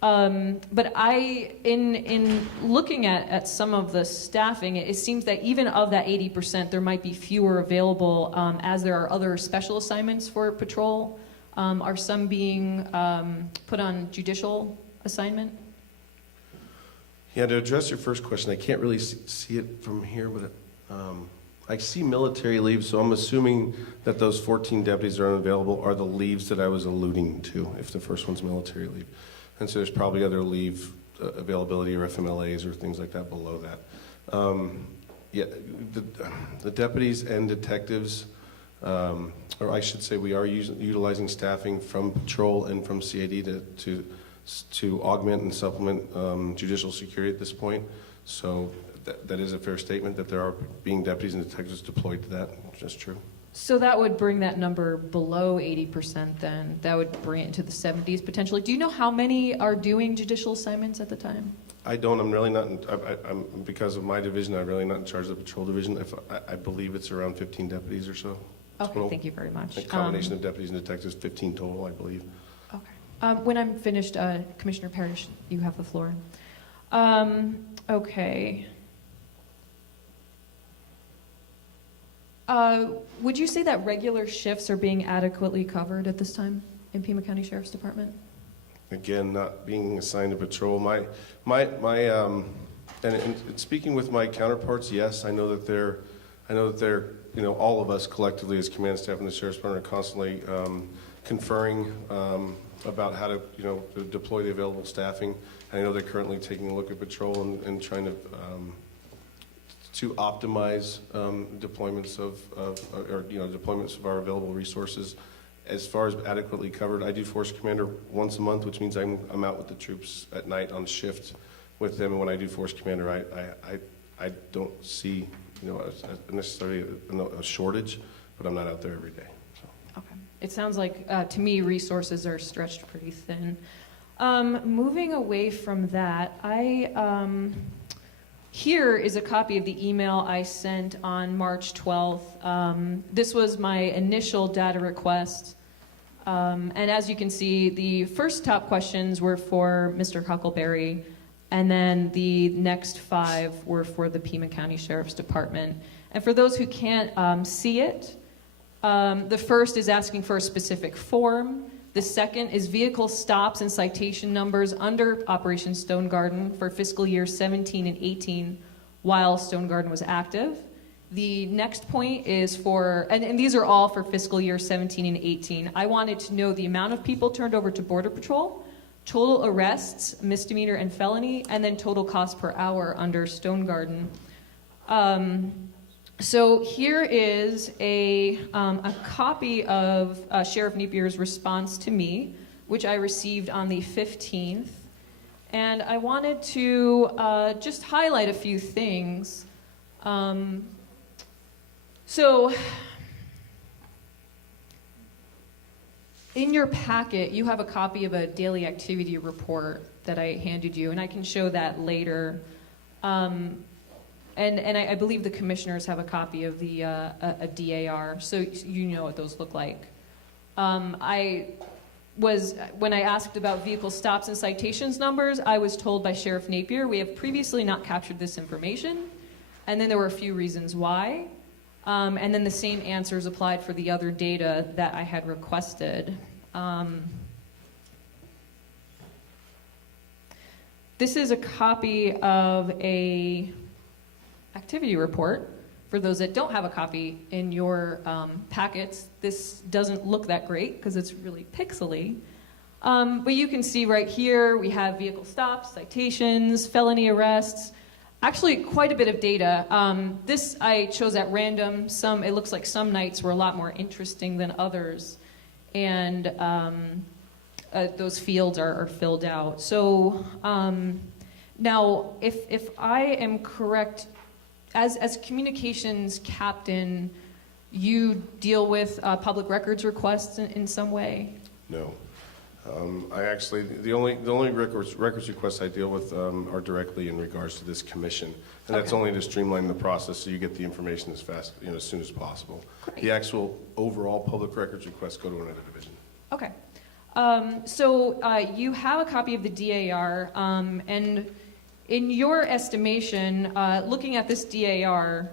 But in looking at some of the staffing, it seems that even of that 80%, there might be fewer available, as there are other special assignments for patrol. Are some being put on judicial assignment? Yeah, to address your first question, I can't really see it from here, but I see military leave, so I'm assuming that those 14 deputies that are unavailable are the leaves that I was alluding to, if the first one's military leave. And so there's probably other leave availability or FMLAs or things like that below that. Yeah, the deputies and detectives, or I should say we are utilizing staffing from patrol and from CAD to augment and supplement judicial security at this point. So that is a fair statement that there are being deputies and detectives deployed to that, which is true. So that would bring that number below 80% then. That would bring it into the 70s potentially. Do you know how many are doing judicial assignments at the time? I don't. I'm really not. I'm because of my division. I'm really not in charge of the patrol division. I believe it's around 15 deputies or so. Okay, total. thank you very much. A combination of deputies and detectives, 15 total, I believe. Okay. When I'm finished, Commissioner Parrish, you have the floor. Okay. Would you say that regular shifts are being adequately covered at this time in Pima County Sheriff's Department? Again, not being assigned to patrol. And speaking with my counterparts, yes, I know that they're, you know, all of us collectively as command staff in the Sheriff's Department are constantly conferring about how to, you know, to deploy the available staffing. I know they're currently taking a look at patrol and trying to optimize deployments of our available resources. As far as adequately covered, I do force commander once a month, which means I'm out with the troops at night on shift with them. And when I do force commander, I don't see, you know, necessarily a shortage, but I'm not out there every day. So. Okay. It sounds like, to me, resources are stretched pretty thin. Moving away from that, here is a copy of the email I sent on March 12th. This was my initial data request. And as you can see, the first top questions were for Mr. Huckleberry, and then the next 5 were for the Pima County Sheriff's Department. And for those who can't see it, the first is asking for a specific form. The second is vehicle stops and citation numbers under Operation Stone Garden for fiscal year 17 and 18 while Stone Garden was active. The next point is for, and these are all for fiscal year 17 and 18. I wanted to know the amount of people turned over to Border Patrol, total arrests, misdemeanor and felony, and then total cost per hour under Stone Garden. So here is a copy of Sheriff Napier's response to me, which I received on the 15th. And I wanted to just highlight a few things. So in your packet, you have a copy of a daily activity report that I handed you, and I can show that later. And I believe the commissioners have a copy of the a DAR, so you know what those look like. When I asked about vehicle stops and citations numbers, I was told by Sheriff Napier, we have previously not captured this information, and then there were a few reasons why. And then the same answers applied for the other data that I had requested. This is a copy of a activity report. For those that don't have a copy in your packets, this doesn't look that great because it's really pixely. But you can see right here, we have vehicle stops, citations, felony arrests, actually quite a bit of data. This I chose at random. It looks like some nights were a lot more interesting than others. And those fields are filled out. So now, if I am correct, as communications captain, you deal with public records requests in some way? No. I actually, the only records requests I deal with are directly in regards to this commission, and that's only to streamline the process so you get the information as fast, as soon as possible. Great. The actual overall public records requests go to another division. Okay. So you have a copy of the DAR, and in your estimation, looking at this DAR,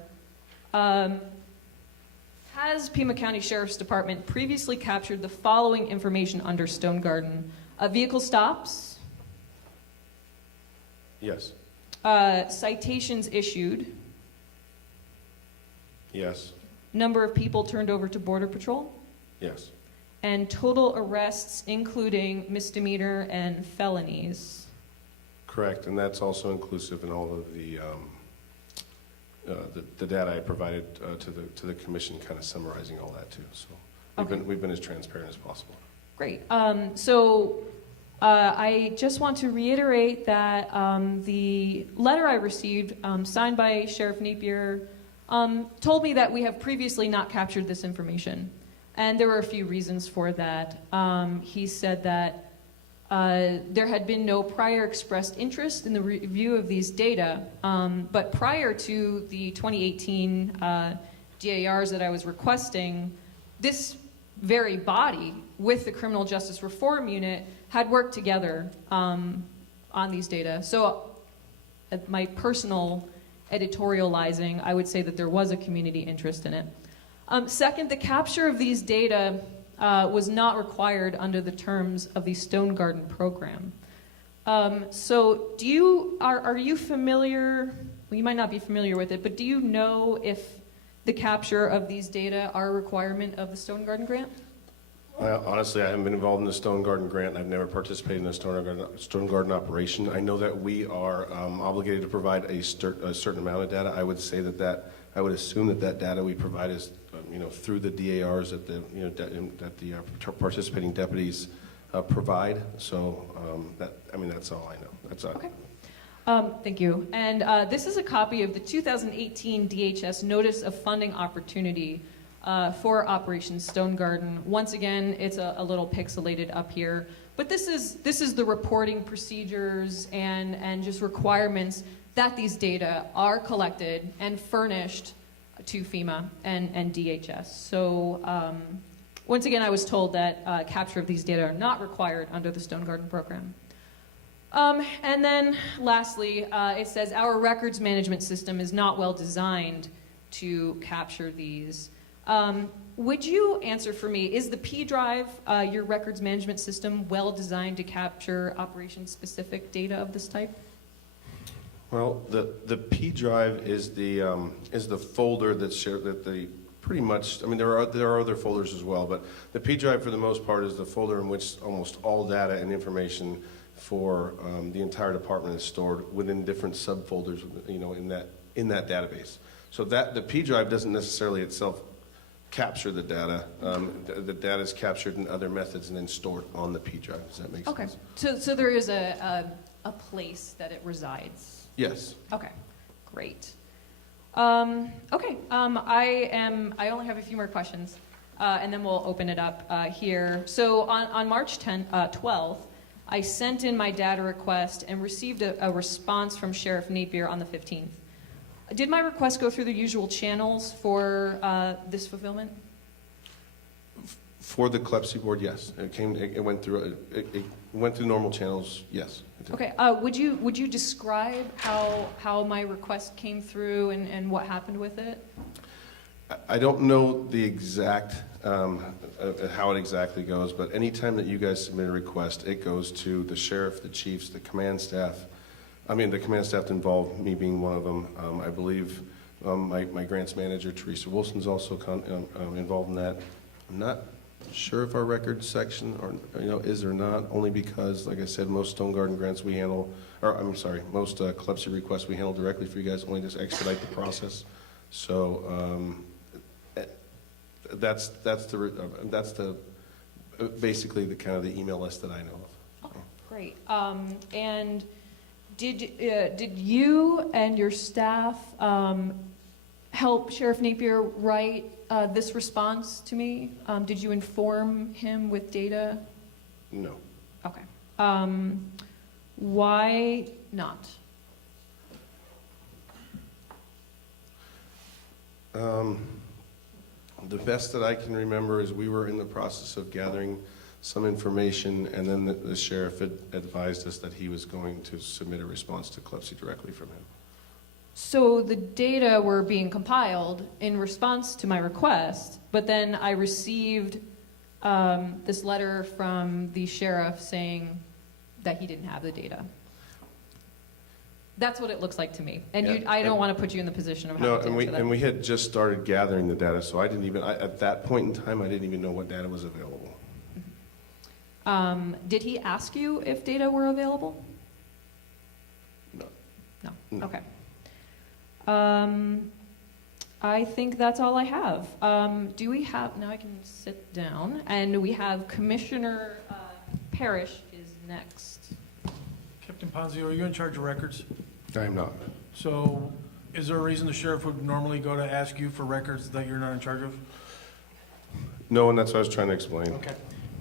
has Pima County Sheriff's Department previously captured the following information under Stone Garden? Vehicle stops? Yes. citations issued, Yes. number of people turned over to Border Patrol, Yes. and total arrests, including misdemeanor and felonies. Correct, and that's also inclusive in all of the data I provided to the commission, kind of summarizing all that too. So we've been as transparent as possible. Great. I just want to reiterate that the letter I received, signed by Sheriff Napier, told me that we have previously not captured this information. And there were a few reasons for that. He said that there had been no prior expressed interest in the review of these data, but prior to the 2018 DARs that I was requesting, this very body with the Criminal Justice Reform Unit had worked together on these data. So my personal editorializing, I would say that there was a community interest in it. Second, the capture of these data was not required under the terms of the Stone Garden program. So are you familiar, well, you might not be familiar with it, but do you know if the capture of these data are a requirement of the Stone Garden grant? Honestly, I haven't been involved in the Stone Garden grant. I've never participated in a Stone Garden operation. I know that we are obligated to provide a certain amount of data. I would say that I would assume that data we provide is through the DARs that the participating deputies provide. So that's all I know. That's all. Okay. Thank you. And this is a copy of the 2018 DHS Notice of Funding Opportunity for Operation Stone Garden. Once again, it's a little pixelated up here, but this is the reporting procedures and just requirements that these data are collected and furnished to FEMA and DHS. So once again, I was told that capture of these data are not required under the Stone Garden program. And then lastly, it says our records management system is not well designed to capture these. Would you answer for me, is the P drive, your records management system, well designed to capture operation-specific data of this type? Well, the P drive is the folder that's shared, that they pretty much, there are other folders as well, but the P drive for the most part is the folder in which almost all data and information for the entire department is stored within different subfolders, in that database. So that the P drive doesn't necessarily itself capture the data. The data is captured in other methods and then stored on the P drive. Does that make sense? Okay. So there is a place that it resides. Yes. Okay. Great. Okay. I only have a few more questions, and then we'll open it up here. So on March 12th. I sent in my data request and received a response from Sheriff Napier on the 15th. Did my request go through the usual channels for this fulfillment? For the CLEPC board, yes. It went through normal channels, yes. Okay. Would you describe how my request came through and what happened with it? I don't know the exact how it exactly goes, but anytime that you guys submit a request, it goes to the sheriff, the chiefs, the command staff. The command staff involved, me being one of them. I believe my grants manager, Teresa Wilson's also involved in that. I'm not sure if our records section is or not, only because, like I said, most Stone Garden grants we handle, most CLEPC requests we handle directly for you guys, only to expedite the process. So that's basically the kind of the email list that I know of. Okay, great. And did you and your staff help Sheriff Napier write this response to me? Did you inform him with data? No. Okay. Why not? The best that I can remember is we were in the process of gathering some information, and then the sheriff had advised us that he was going to submit a response to CLEPC directly from him. So the data were being compiled in response to my request, but then I received this letter from the sheriff saying that he didn't have the data. That's what it looks like to me. And Yeah. I don't want to put you in the position of having No, to answer that. and we had just started gathering the data, so I didn't even, at that point in time, I didn't even know what data was available. Did he ask you if data were available? No. No. Okay. I think that's all I have. Do we have, now I can sit down, and we have Commissioner Parrish is next. Captain Ponzio, are you in charge of records? I am not. So is there a reason the sheriff would normally go to ask you for records that you're not in charge of? No, and that's what I was trying to explain. Okay.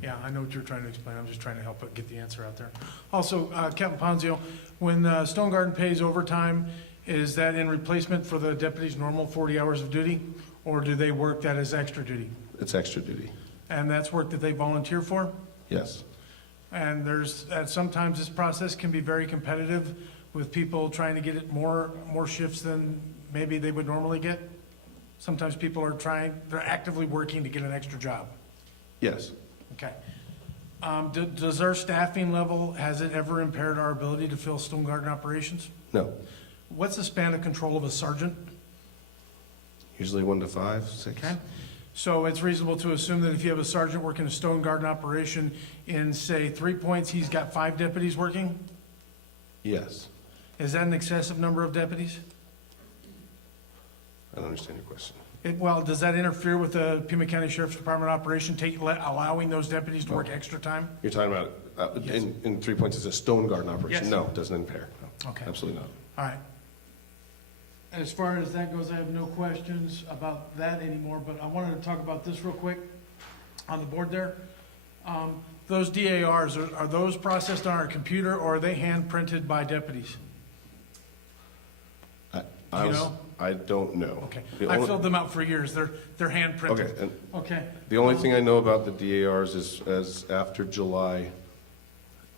Yeah, I know what you're trying to explain. I'm just trying to help it get the answer out there. Also, Captain Ponzio, when Stone Garden pays overtime, is that in replacement for the deputy's normal 40 hours of duty? Or do they work that as extra duty? It's extra duty. And that's work that they volunteer for? Yes. And sometimes this process can be very competitive with people trying to get it more shifts than maybe they would normally get. Sometimes people they're actively working to get an extra job. Yes. Okay. Does our staffing level, has it ever impaired our ability to fill Stone Garden operations? No. What's the span of control of a sergeant? Usually 1 to 5, 6. Okay. So it's reasonable to assume that if you have a sergeant working a Stone Garden operation in, say, 3 Points, he's got 5 deputies working? Yes. Is that an excessive number of deputies? I don't understand your question. Well, does that interfere with the Pima County Sheriff's Department operation, allowing those deputies to work extra time? You're talking about, Yes. in 3 Points, it's a Stone Garden operation? Yes. No, it doesn't impair. No. Okay. Absolutely not. All right. As far as that goes, I have no questions about that anymore, but I wanted to talk about this real quick on the board there. Those DARs, are those processed on our computer or are they hand printed by deputies? I don't know. Okay. The I only- filled them out for years. They're hand printed. Okay, and Okay. the only thing I know about the DARs is as after July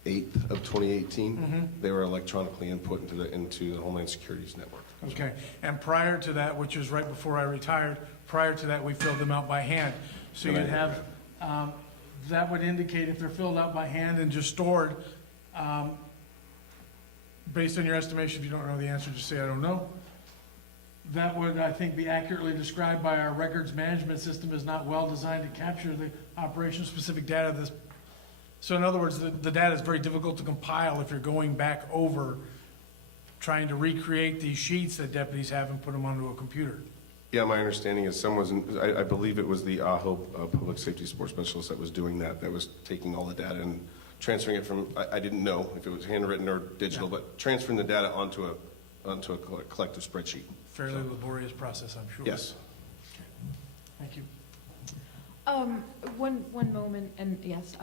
8th of 2018, they were electronically input into the Homeland Security's network. Okay, and prior to that, which was right before I retired, prior to that, we filled them out by hand. So you'd have, that would indicate if they're filled out by hand and just stored, based on your estimation, if you don't know the answer, just say, I don't know. That would, I think, be accurately described by our records management system as not well designed to capture the operation-specific data. So in other words, the data is very difficult to compile if you're going back over trying to recreate these sheets that deputies have and put them onto a computer. Yeah, my understanding is I believe it was the AHO Public Safety Support Specialist that was doing that was taking all the data and transferring it from, I didn't know if it was handwritten or digital, but transferring the data onto a collective spreadsheet. Fairly laborious process, I'm sure. Yes. Thank you. One moment, and yes,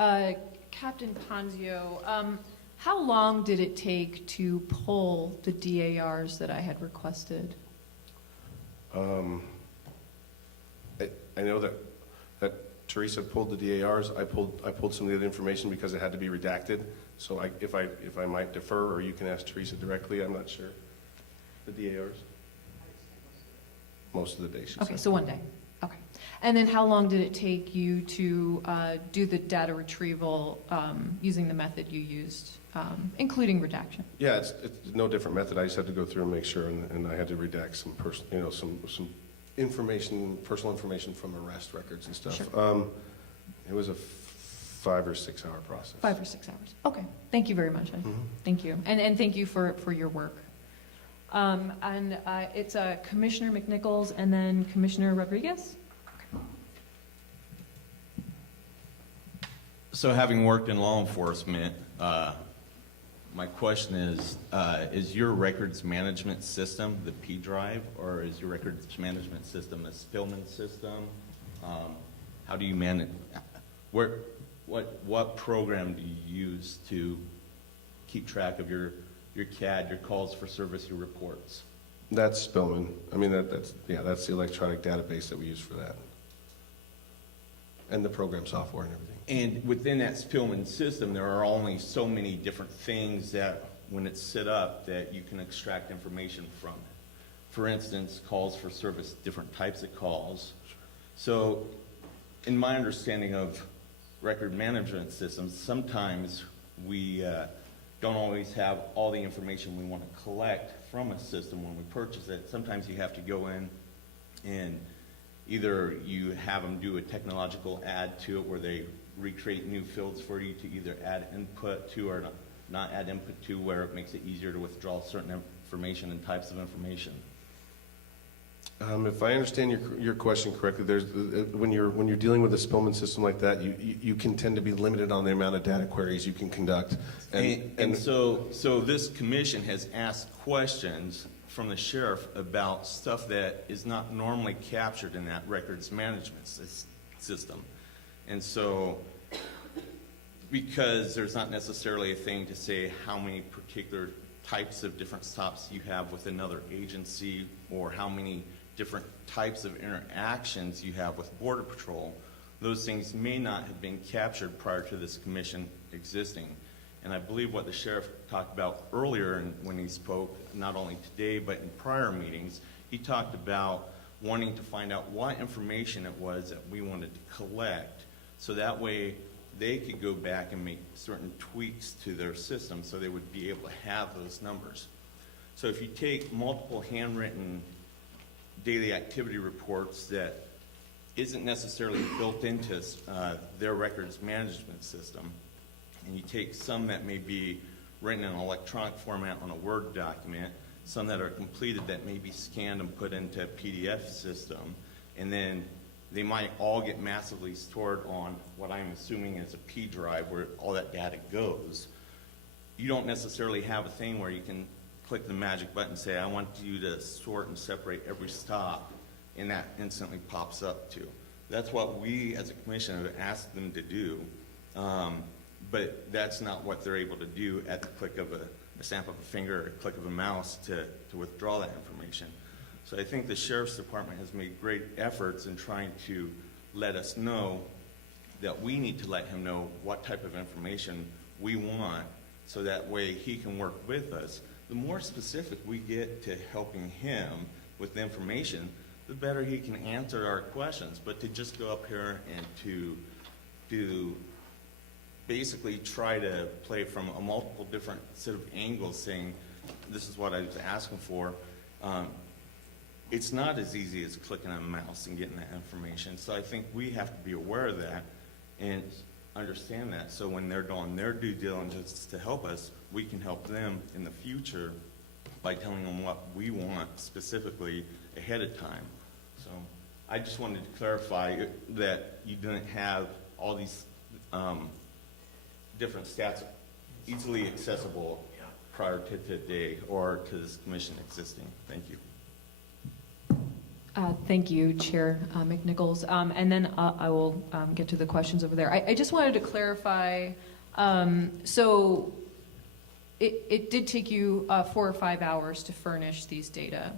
Captain Ponzio, how long did it take to pull the DARs that I had requested? I know that Teresa pulled the DARs. I pulled some of the information because it had to be redacted. So if I might defer, or you can ask Teresa directly, I'm not sure. The DARs? Most of the day, she said. Okay, so one day. Okay. And then how long did it take you to do the data retrieval using the method you used, including redaction? Yeah, it's no different method. I just had to go through and make sure, and I had to redact some some information, personal information from arrest records and stuff. Sure. It was a 5 or 6 hour process. 5 or 6 hours. Okay. Thank you very much. Thank you. And thank you for your work. It's Commissioner McNichols and then Commissioner Rodriguez. So having worked in law enforcement, my question is your records management system the P drive, or is your records management system a Spillman system? How do you manage, what program do you use to keep track of your CAD, your calls for service, your reports? That's Spillman. I mean, that's the electronic database that we use for that. And the program software and everything. And within that Spillman system, there are only so many different things that, when it's set up, that you can extract information from it. For instance, calls for service, different types of calls. So, in my understanding of record management systems, sometimes we don't always have all the information we want to collect from a system when we purchase it. Sometimes you have to go in and either you have them do a technological add to it where they recreate new fields for you to either add input to or not add input to, where it makes it easier to withdraw certain information and types of information. If I understand your question correctly, there's when you're dealing with a Spillman system like that, you can tend to be limited on the amount of data queries you can conduct. And so this commission has asked questions from the sheriff about stuff that is not normally captured in that records management system. And so, because there's not necessarily a thing to say how many particular types of different stops you have with another agency or how many different types of interactions you have with Border Patrol, those things may not have been captured prior to this commission existing. And I believe what the sheriff talked about earlier when he spoke, not only today but in prior meetings, he talked about wanting to find out what information it was that we wanted to collect, so that way they could go back and make certain tweaks to their system so they would be able to have those numbers. So if you take multiple handwritten daily activity reports that isn't necessarily built into their records management system, and you take some that may be written in an electronic format on a Word document, some that are completed that may be scanned and put into a PDF system, and then they might all get massively stored on what I'm assuming is a P drive where all that data goes. You don't necessarily have a thing where you can click the magic button and say, I want you to sort and separate every stop, and that instantly pops up too. That's what we as a commission have asked them to do, but that's not what they're able to do at the click of a snap of a finger or a click of a mouse to withdraw that information. So I think the Sheriff's Department has made great efforts in trying to let us know that we need to let him know what type of information we want, so that way he can work with us. The more specific we get to helping him with the information, the better he can answer our questions. But to just go up here and to basically try to play from a multiple different set of angles saying, this is what I was asking for, it's not as easy as clicking on a mouse and getting that information. So I think we have to be aware of that and understand that, so when they're doing their due diligence to help us, we can help them in the future by telling them what we want specifically ahead of time. So I just wanted to clarify that you didn't have all these different stats easily accessible prior to today or to this commission existing. Thank you. Thank you, Chair McNichols. And then I will get to the questions over there. I just wanted to clarify, so it did take you 4 or 5 hours to furnish these data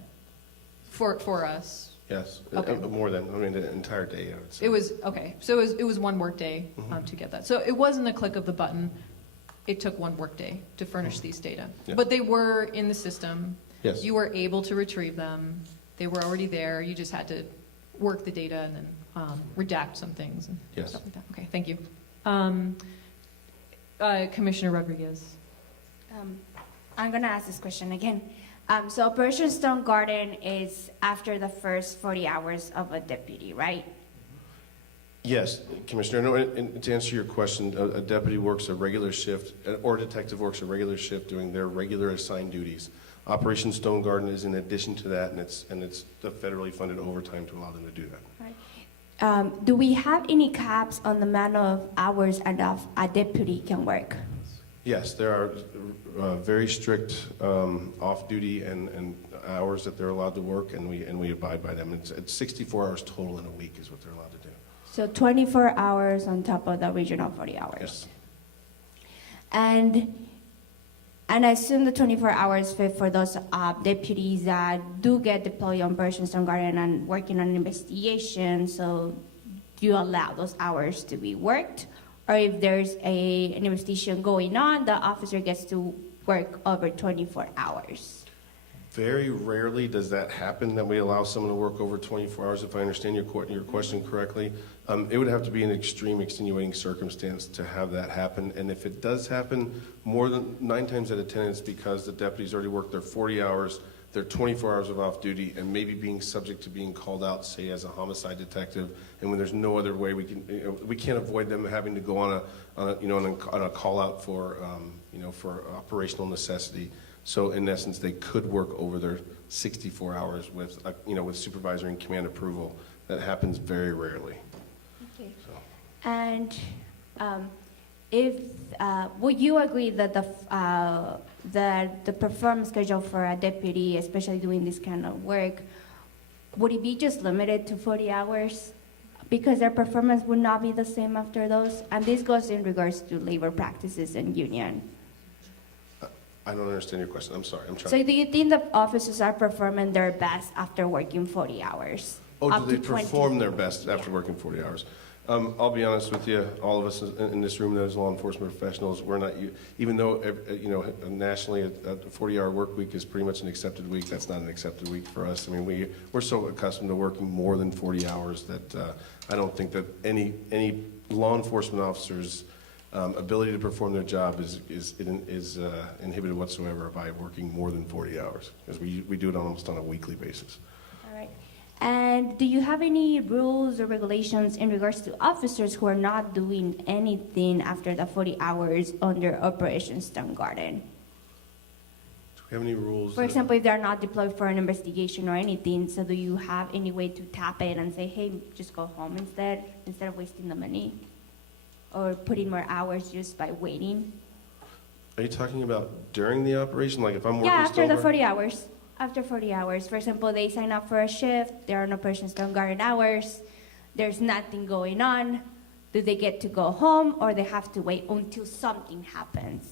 for us? Yes, Okay. more than, I mean, the entire day, I would say. It was, okay, so it was one work day to get that. So it wasn't a click of the button. It took one work day to furnish these data. Yeah. But they were in the system. Yes. You were able to retrieve them. They were already there. You just had to work the data and then redact some things and Yes. stuff like that. Okay, thank you. Commissioner Rodriguez. I'm going to ask this question again. So Operation Stone Garden is after the first 40 hours of a deputy, right? Yes, Commissioner. No, and to answer your question, a deputy works a regular shift, or a detective works a regular shift doing their regular assigned duties. Operation Stone Garden is in addition to that, and it's the federally funded overtime to allow them to do that. Right. Do we have any caps on the amount of hours a deputy can work? Yes, there are very strict off-duty and hours that they're allowed to work, and we abide by them. It's 64 hours total in a week is what they're allowed to do. So 24 hours on top of the original 40 hours. Yes. And I assume the 24 hours for those deputies that do get deployed on Operation Stone Garden and working on an investigation, so do you allow those hours to be worked? Or if there's an investigation going on, the officer gets to work over 24 hours? Very rarely does that happen, that we allow someone to work over 24 hours, if I understand your question correctly. It would have to be an extreme extenuating circumstance to have that happen. And if it does happen, more than 9 times out of 10, it's because the deputies already worked their 40 hours, their 24 hours of off duty, and maybe being subject to being called out, say, as a homicide detective. And when there's no other way, we can't avoid them having to go on a call out for, for operational necessity. So in essence, they could work over their 64 hours with, with supervisor and command approval. That happens very rarely. Okay. And would you agree that the performance schedule for a deputy, especially doing this kind of work, would it be just limited to 40 hours? Because their performance would not be the same after those? And this goes in regards to labor practices and union. I don't understand your question. I'm sorry. I'm trying. So do you think the officers are performing their best after working 40 hours? Oh, Up do to they 20? perform their best after working 40 hours? I'll be honest with you, all of us in this room as law enforcement professionals, we're not, even though, nationally a 40-hour work week is pretty much an accepted week, that's not an accepted week for us. I mean, we're so accustomed to working more than 40 hours that I don't think that any law enforcement officer's ability to perform their job is inhibited whatsoever by working more than 40 hours, because we do it almost on a weekly basis. All right. And do you have any rules or regulations in regards to officers who are not doing anything after the 40 hours under Operation Stone Garden? Do we have any rules? For example, if they're not deployed for an investigation or anything, so do you have any way to tap it and say, hey, just go home instead of wasting the money? Or putting more hours just by waiting? Are you talking about during the operation? Like if I'm working Yeah, after Stone the Garden? 40 hours. After 40 hours. For example, they sign up for a shift, there are no Operation Stone Garden hours, there's nothing going on. Do they get to go home or they have to wait until something happens?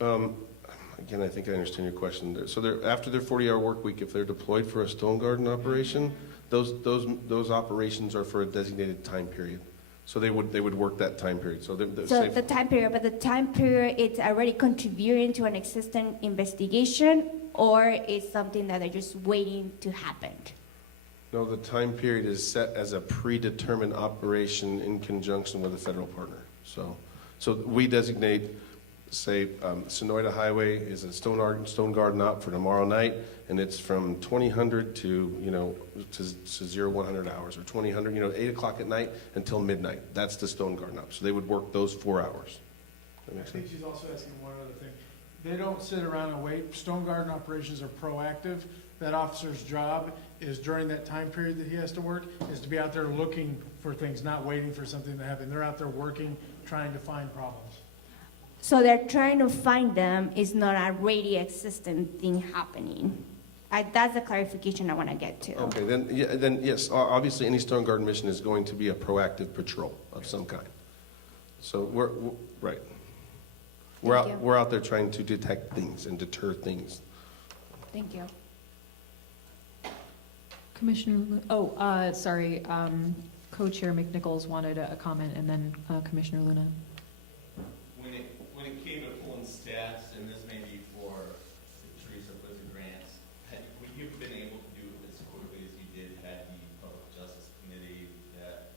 Again, I think I understand your question. So after their 40-hour work week, if they're deployed for a Stone Garden operation, those operations are for a designated time period. So they would work that time period. So The time period, but the time period, it's already contributing to an existing investigation, or is something that they're just waiting to happen? No, the time period is set as a predetermined operation in conjunction with a federal partner. So we designate, say, Sonoyta Highway is a Stone Garden op for tomorrow night, and it's from 2000 to 0100 hours, or 2000, 8 o'clock at night until midnight. That's the Stone Garden op. So they would work those 4 hours. That I makes think sense? she's also asking one other thing. They don't sit around and wait. Stone Garden operations are proactive. That officer's job is during that time period that he has to work, is to be out there looking for things, not waiting for something to happen. They're out there working, trying to find problems. So they're trying to find them, is not a already existent thing happening. That's the clarification I want to get to. Okay, then yes, obviously any Stone Garden mission is going to be a proactive patrol of some kind. So we're right. We're out there trying to detect things and deter things. Thank you. Commissioner, sorry, Co-Chair McNichols wanted a comment, and then Commissioner Luna. When it came to pulling stats, and this may be for Teresa with the grants, would you have been able to do it as quickly as you did had the Public Justice Committee that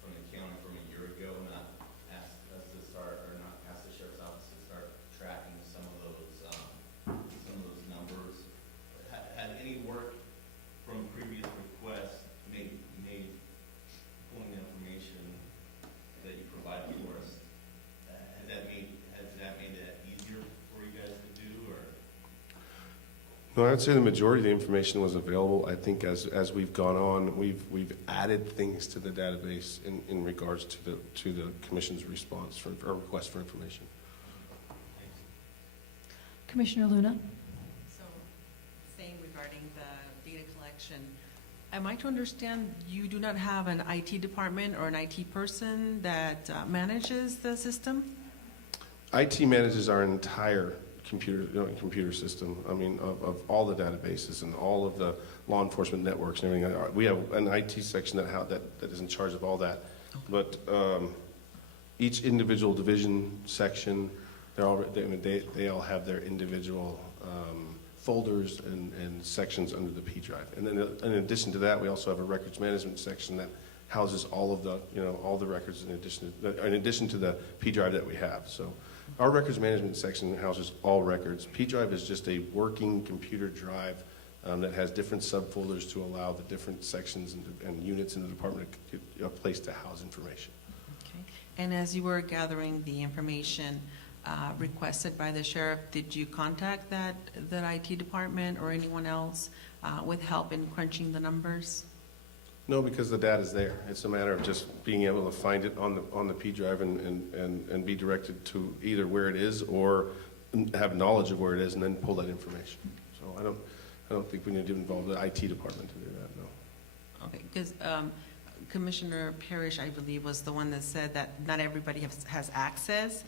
from the county from a year ago not asked us to start, or not asked the Sheriff's Office to start tracking some of those numbers? Had any work from previous requests made pulling the information that you provided for us? Has that made that easier for you guys to do, or? No, I'd say the majority of the information was available. I think as we've gone on, we've added things to the database in regards to the Commission's response or request for information. Commissioner Luna. So, same regarding the data collection. Am I to understand you do not have an IT department or an IT person that manages the system? IT manages our entire computer system. I mean, of all the databases and all of the law enforcement networks and everything. We have an IT section that is in charge of all that. But each individual division section, they all have their individual folders and sections under the P drive. And then in addition to that, we also have a records management section that houses all of the, all the records in addition to the P drive that we have. So our records management section houses all records. P drive is just a working computer drive that has different subfolders to allow the different sections and units in the department a place to house information. Okay. And as you were gathering the information requested by the sheriff, did you contact that IT department or anyone else with help in crunching the numbers? No, because the data's there. It's a matter of just being able to find it on the P drive and be directed to either where it is or have knowledge of where it is and then pull that information. So I don't think we need to involve the IT department to do that, no. Okay, because Commissioner Parrish, I believe, was the one that said that not everybody has access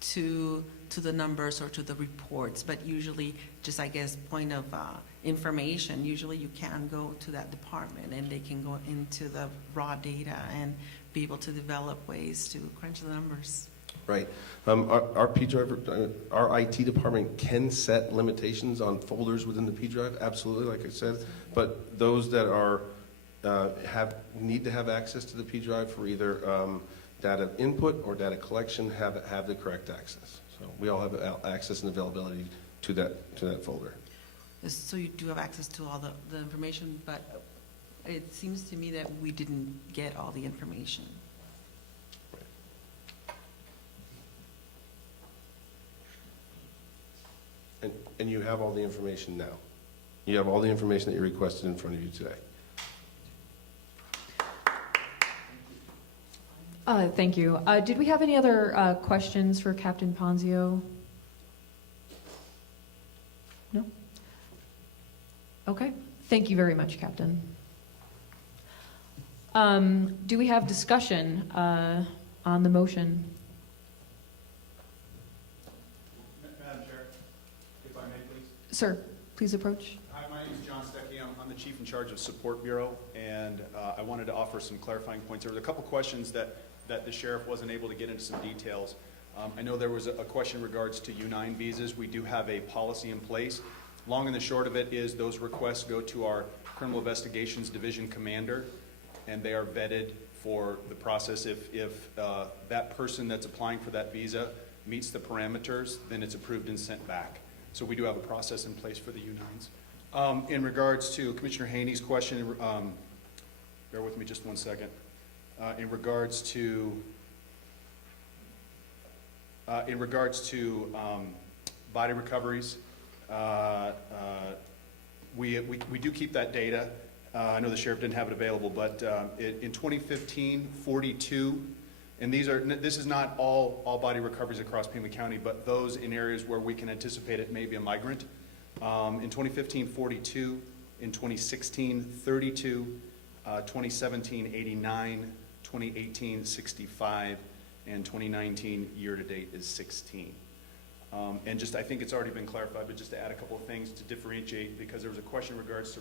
to the numbers or to the reports, but usually just, I guess, point of information, usually you can go to that department and they can go into the raw data and be able to develop ways to crunch the numbers. Right. Our P drive, our IT department can set limitations on folders within the P drive, absolutely, like I said. But those that are need to have access to the P drive for either data input or data collection have the correct access. So we all have access and availability to that folder. So you do have access to all the information, but it seems to me that we didn't get all the information. And you have all the information now. You have all the information that you requested in front of you today. Thank you. Did we have any other questions for Captain Ponzio? No? Okay. Thank you very much, Captain. Do we have discussion on the motion? Madam Chair, if I may, please. Sir, please approach. Hi, my name is John Stecky. I'm the Chief in charge of Support Bureau, and I wanted to offer some clarifying points. There was a couple questions that the sheriff wasn't able to get into some details. I know there was a question in regards to U-9 visas. We do have a policy in place. Long and the short of it is those requests go to our Criminal Investigations Division commander, and they are vetted for the process. If that person that's applying for that visa meets the parameters, then it's approved and sent back. So we do have a process in place for the U-9s. In regards to Commissioner Haney's question, bear with me just one second. In regards to body recoveries, we do keep that data. I know the sheriff didn't have it available, but in 2015, 42, and this is not all body recoveries across Pima County, but those in areas where we can anticipate it may be a migrant. In 2015, 42. In 2016, 32. 2017, 89. 2018, 65, and 2019 year-to-date is 16. And just, I think it's already been clarified, but just to add a couple of things to differentiate, because there was a question in regards to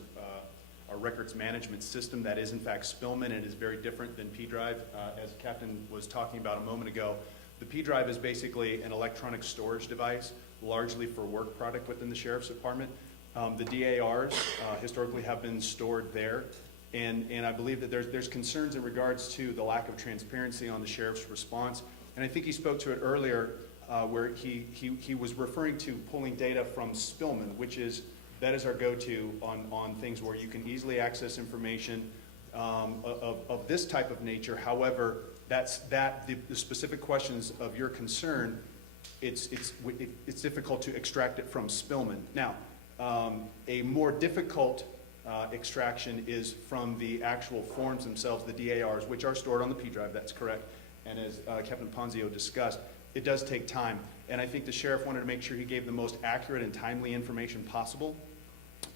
our records management system that is in fact Spillman, and it is very different than P drive. As Captain was talking about a moment ago, the P drive is basically an electronic storage device, largely for work product within the Sheriff's Department. The DARs historically have been stored there. And I believe that there's concerns in regards to the lack of transparency on the sheriff's response. And I think he spoke to it earlier where he was referring to pulling data from Spillman, that is our go-to on things where you can easily access information of this type of nature. However, the specific questions of your concern, it's difficult to extract it from Spillman. Now, a more difficult extraction is from the actual forms themselves, the DARs, which are stored on the P drive, that's correct. And as Captain Ponzio discussed, it does take time. And I think the sheriff wanted to make sure he gave the most accurate and timely information possible.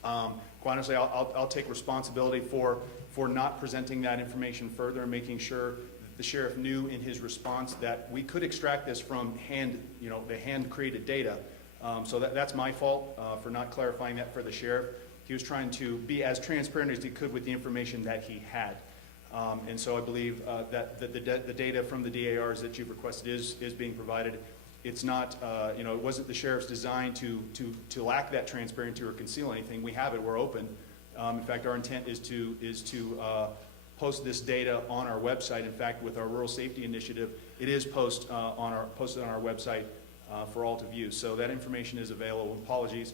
Quite honestly, I'll take responsibility for not presenting that information further and making sure that the sheriff knew in his response that we could extract this from the hand-created data. So that's my fault for not clarifying that for the sheriff. He was trying to be as transparent as he could with the information that he had. And so I believe that the data from the DARs that you've requested is being provided. It's not, you know, it wasn't the sheriff's design to lack that transparency or conceal anything. We have it, we're open. In fact, our intent is to post this data on our website. In fact, with our rural safety initiative, it is posted on our website for all to view. So that information is available. Apologies.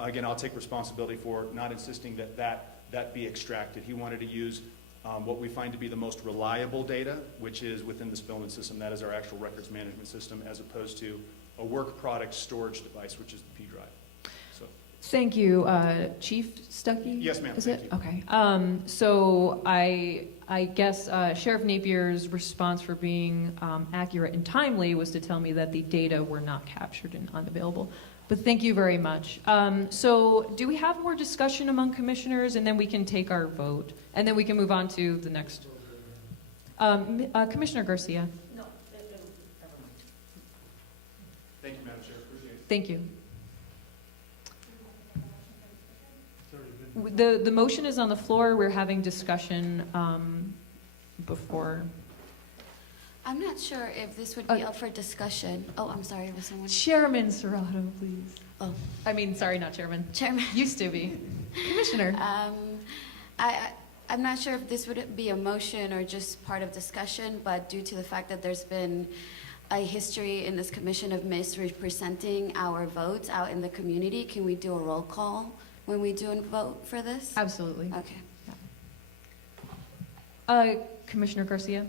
Again, I'll take responsibility for not insisting that be extracted. He wanted to use what we find to be the most reliable data, which is within the Spillman system. That is our actual records management system, as opposed to a work product storage device, which is the P drive. So. Thank you, Chief Stuckey? Yes, ma'am. Is Thank it? you. Okay. So I guess Sheriff Napier's response for being accurate and timely was to tell me that the data were not captured and unavailable. But thank you very much. So do we have more discussion among commissioners, and then we can take our vote, and then we can move on to the next. Commissioner Garcia. No, Thank you, Madam Chair. Appreciate it. Thank you. The motion is on the floor. We're having discussion before. I'm not sure if this would be up for discussion. Oh, I'm sorry, was someone? Chairman Serrato, please. Oh. I mean, sorry, not Chairman. Chairman. Used to be. Commissioner. I'm not sure if this would be a motion or just part of discussion, but due to the fact that there's been a history in this commission of misrepresenting our votes out in the community, can we do a roll call when we do a vote for this? Absolutely. Okay. Commissioner Garcia.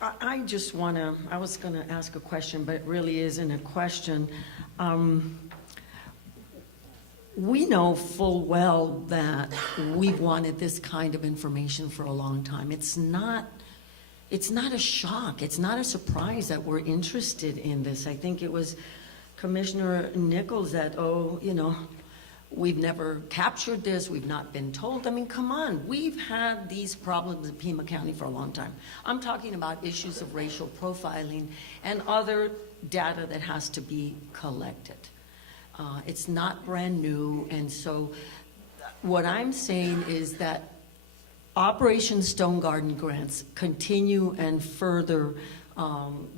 I just want to, I was going to ask a question, but it really isn't a question. We know full well that we've wanted this kind of information for a long time. It's not a shock. It's not a surprise that we're interested in this. I think it was Commissioner Nichols that, we've never captured this, we've not been told. I mean, come on, we've had these problems in Pima County for a long time. I'm talking about issues of racial profiling and other data that has to be collected. It's not brand new, and so what I'm saying is that Operation Stone Garden grants continue and further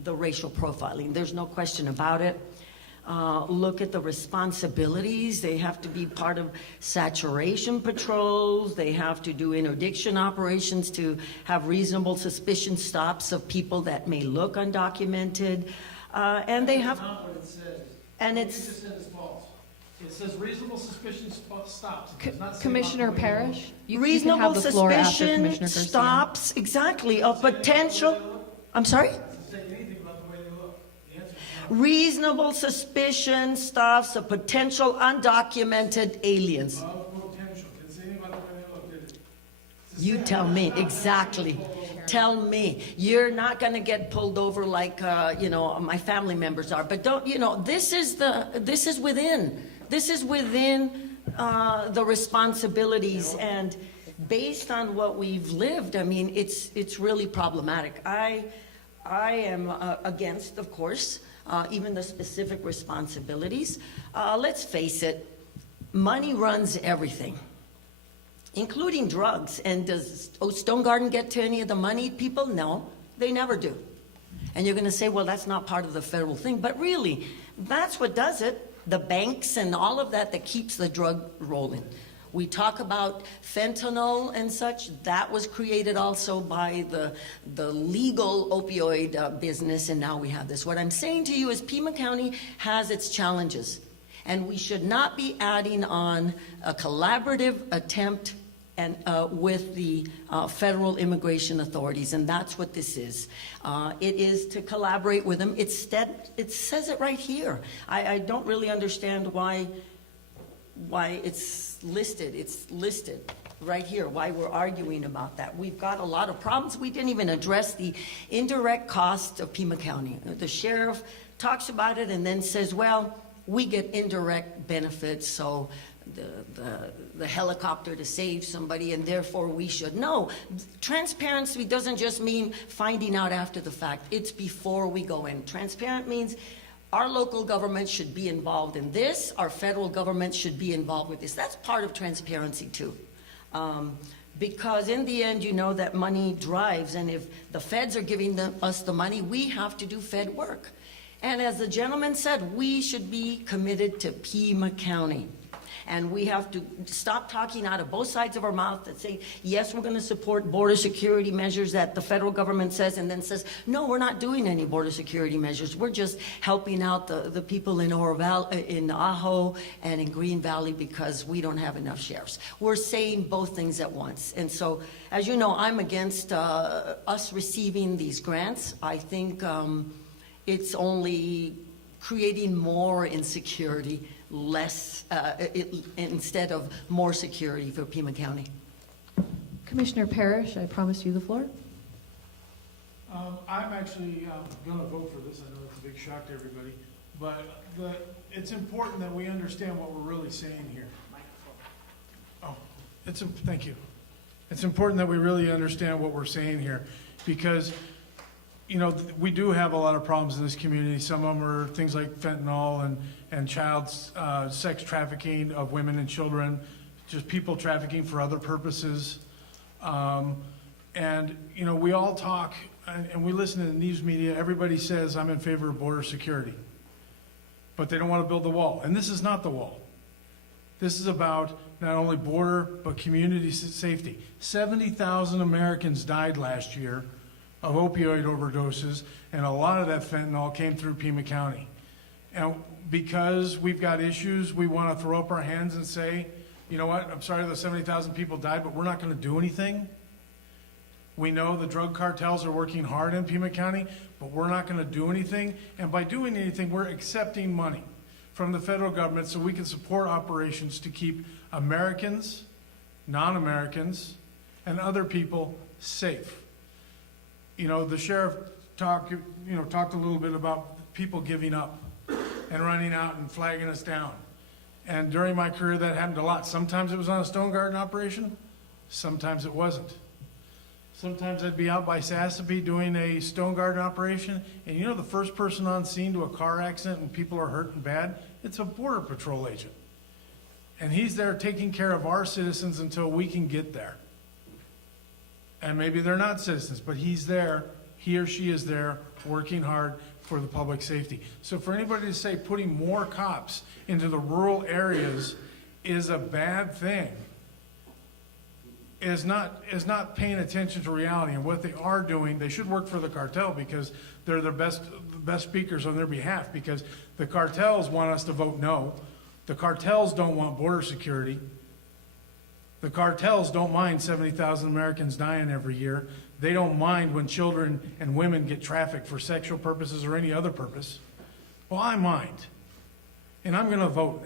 the racial profiling. There's no question about it. Look at the responsibilities. They have to be part of saturation patrols. They have to do interdiction operations to have reasonable suspicion stops of people that may look undocumented. And they have... That's not what it says. And What you just said is false. It says reasonable suspicion stops. It does not say Commissioner about the way they Parrish, you reasonable can have the floor after suspicion Commissioner Garcia. stops, exactly, of potential... I'm sorry? look. It doesn't say anything about the way they look. The answer is no. Reasonable suspicion stops of potential undocumented aliens. Of potential. It didn't say anything about the way they look, did it? You tell me, exactly. Tell me. You're not going to get pulled over like, my family members are. But don't, this is within. This is within the responsibilities. And based on what we've lived, I mean, it's really problematic. I am against, of course, even the specific responsibilities. Let's face it, money runs everything, including drugs. And does Stone Garden get to any of the moneyed people? No, they never do. And you're going to say, well, that's not part of the federal thing. But really, that's what does it. The banks and all of that keeps the drug rolling. We talk about fentanyl and such. That was created also by the legal opioid business, and now we have this. What I'm saying to you is Pima County has its challenges, and we should not be adding on a collaborative attempt and with the federal immigration authorities, and that's what this is. It is to collaborate with them. It says it right here. I don't really understand why it's listed. It's listed right here, why we're arguing about that. We've got a lot of problems. We didn't even address the indirect cost of Pima County. The sheriff talks about it and then says, well, we get indirect benefits, so the helicopter to save somebody, and therefore we should. No, transparency doesn't just mean finding out after the fact. It's before we go in. Transparent means our local government should be involved in this. Our federal government should be involved with this. That's part of transparency too. Because in the end, you know that money drives, and if the feds are giving us the money, we have to do Fed work. And as the gentleman said, we should be committed to Pima County. And we have to stop talking out of both sides of our mouth that say, yes, we're going to support border security measures that the federal government says, and then says, no, we're not doing any border security measures. We're just helping out the people in in Ajo and in Green Valley because we don't have enough sheriffs. We're saying both things at once. And so, as you know, I'm against us receiving these grants. I think it's only creating more insecurity, instead of more security for Pima County. Commissioner Parrish, I promise you the floor. I'm actually going to vote for this. I know it's a big shock to everybody, but it's important that we understand what we're really saying here. Oh, thank you. It's important that we really understand what we're saying here, because you know, we do have a lot of problems in this community. Some of them are things like fentanyl and child sex trafficking of women and children, just people trafficking for other purposes. And, you know, we all talk and we listen to the news media. Everybody says, I'm in favor of border security, but they don't want to build the wall. And this is not the wall. This is about not only border, but community safety. 70,000 Americans died last year of opioid overdoses, and a lot of that fentanyl came through Pima County. And because we've got issues, we want to throw up our hands and say, you know what, I'm sorry those 70,000 people died, but we're not going to do anything. We know the drug cartels are working hard in Pima County, but we're not going to do anything. And by doing anything, we're accepting money from the federal government so we can support operations to keep Americans, non-Americans, and other people safe. You know, the sheriff talked a little bit about people giving up and running out and flagging us down. And during my career, that happened a lot. Sometimes it was on a Stone Garden operation. Sometimes it wasn't. Sometimes I'd be out by Sassabee doing a Stone Garden operation, and you know the first person on scene to a car accident and people are hurt and bad? It's a Border Patrol agent. And he's there taking care of our citizens until we can get there. And maybe they're not citizens, but he's there, he or she is there, working hard for the public safety. So for anybody to say putting more cops into the rural areas is a bad thing is not paying attention to reality. And what they are doing, they should work for the cartel because they're the best speakers on their behalf, because the cartels want us to vote no. The cartels don't want border security. The cartels don't mind 70,000 Americans dying every year. They don't mind when children and women get trafficked for sexual purposes or any other purpose. Well, I mind. And I'm going to vote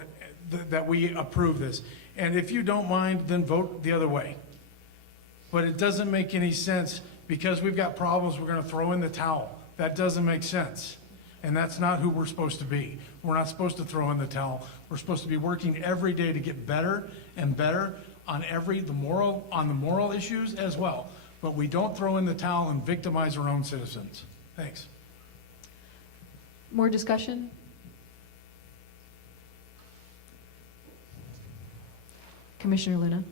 that we approve this. And if you don't mind, then vote the other way. But it doesn't make any sense because we've got problems, we're going to throw in the towel. That doesn't make sense. And that's not who we're supposed to be. We're not supposed to throw in the towel. We're supposed to be working every day to get better and better on the moral issues as well. But we don't throw in the towel and victimize our own citizens. Thanks. More discussion? Commissioner Luna.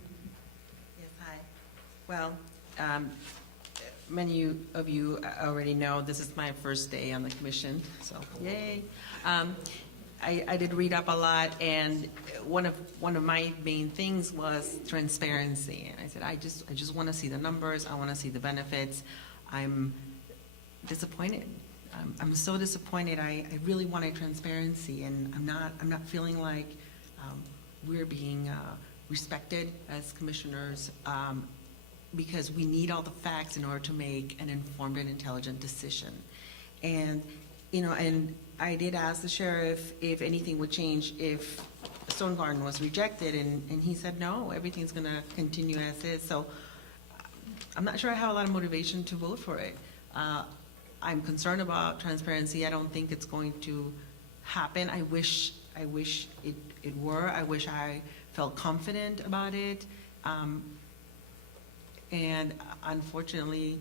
Yes, hi. Well, many of you already know this is my first day on the commission, so yay. I did read up a lot, and one of my main things was transparency. And I said, I just want to see the numbers. I want to see the benefits. I'm disappointed. I'm so disappointed. I really wanted transparency, and I'm not feeling like we're being respected as commissioners, because we need all the facts in order to make an informed and intelligent decision. And and I did ask the sheriff if anything would change if Stone Garden was rejected, and he said no, everything's going to continue as is. So I'm not sure I have a lot of motivation to vote for it. I'm concerned about transparency. I don't think it's going to happen. I wish it were. I wish I felt confident about it. And unfortunately,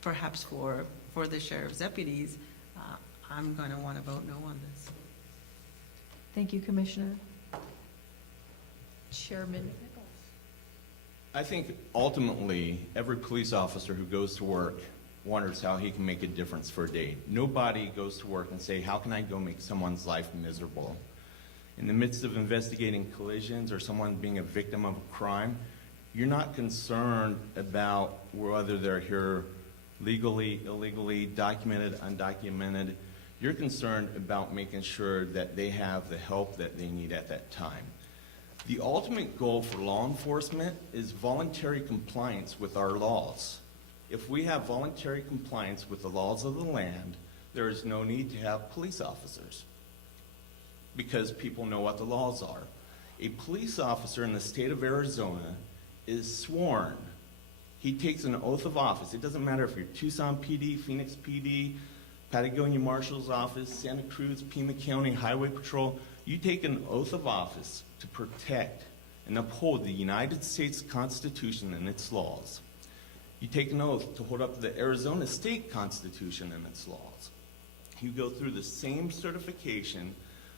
perhaps for the sheriff's deputies, I'm going to want to vote no on this. Thank you, Commissioner. Chairman. I think ultimately, every police officer who goes to work wonders how he can make a difference for a day. Nobody goes to work and say, how can I go make someone's life miserable? In the midst of investigating collisions or someone being a victim of a crime, you're not concerned about whether they're here legally, illegally, documented, undocumented. You're concerned about making sure that they have the help that they need at that time. The ultimate goal for law enforcement is voluntary compliance with our laws. If we have voluntary compliance with the laws of the land, there is no need to have police officers because people know what the laws are. A police officer in the state of Arizona is sworn. He takes an oath of office. It doesn't matter if you're Tucson PD, Phoenix PD, Patagonia Marshal's Office, Santa Cruz, Pima County Highway Patrol. You take an oath of office to protect and uphold the United States Constitution and its laws. You take an oath to hold up the Arizona State Constitution and its laws. You go through the same certification.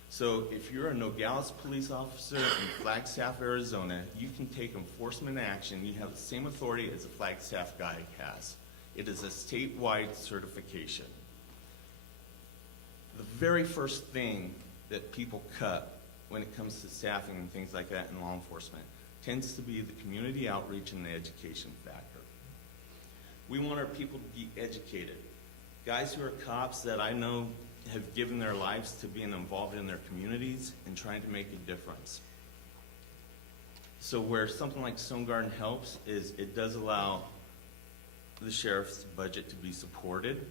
So if you're a Nogales police officer in Flagstaff, Arizona, you can take enforcement action. You have the same authority as a Flagstaff guy has. It is a statewide certification. The very first thing that people cut when it comes to staffing and things like that in law enforcement tends to be the community outreach and the education factor. We want our people to be educated. Guys who are cops that I know have given their lives to being involved in their communities and trying to make a difference. So where something like Stone Garden helps is it does allow the sheriff's budget to be supported,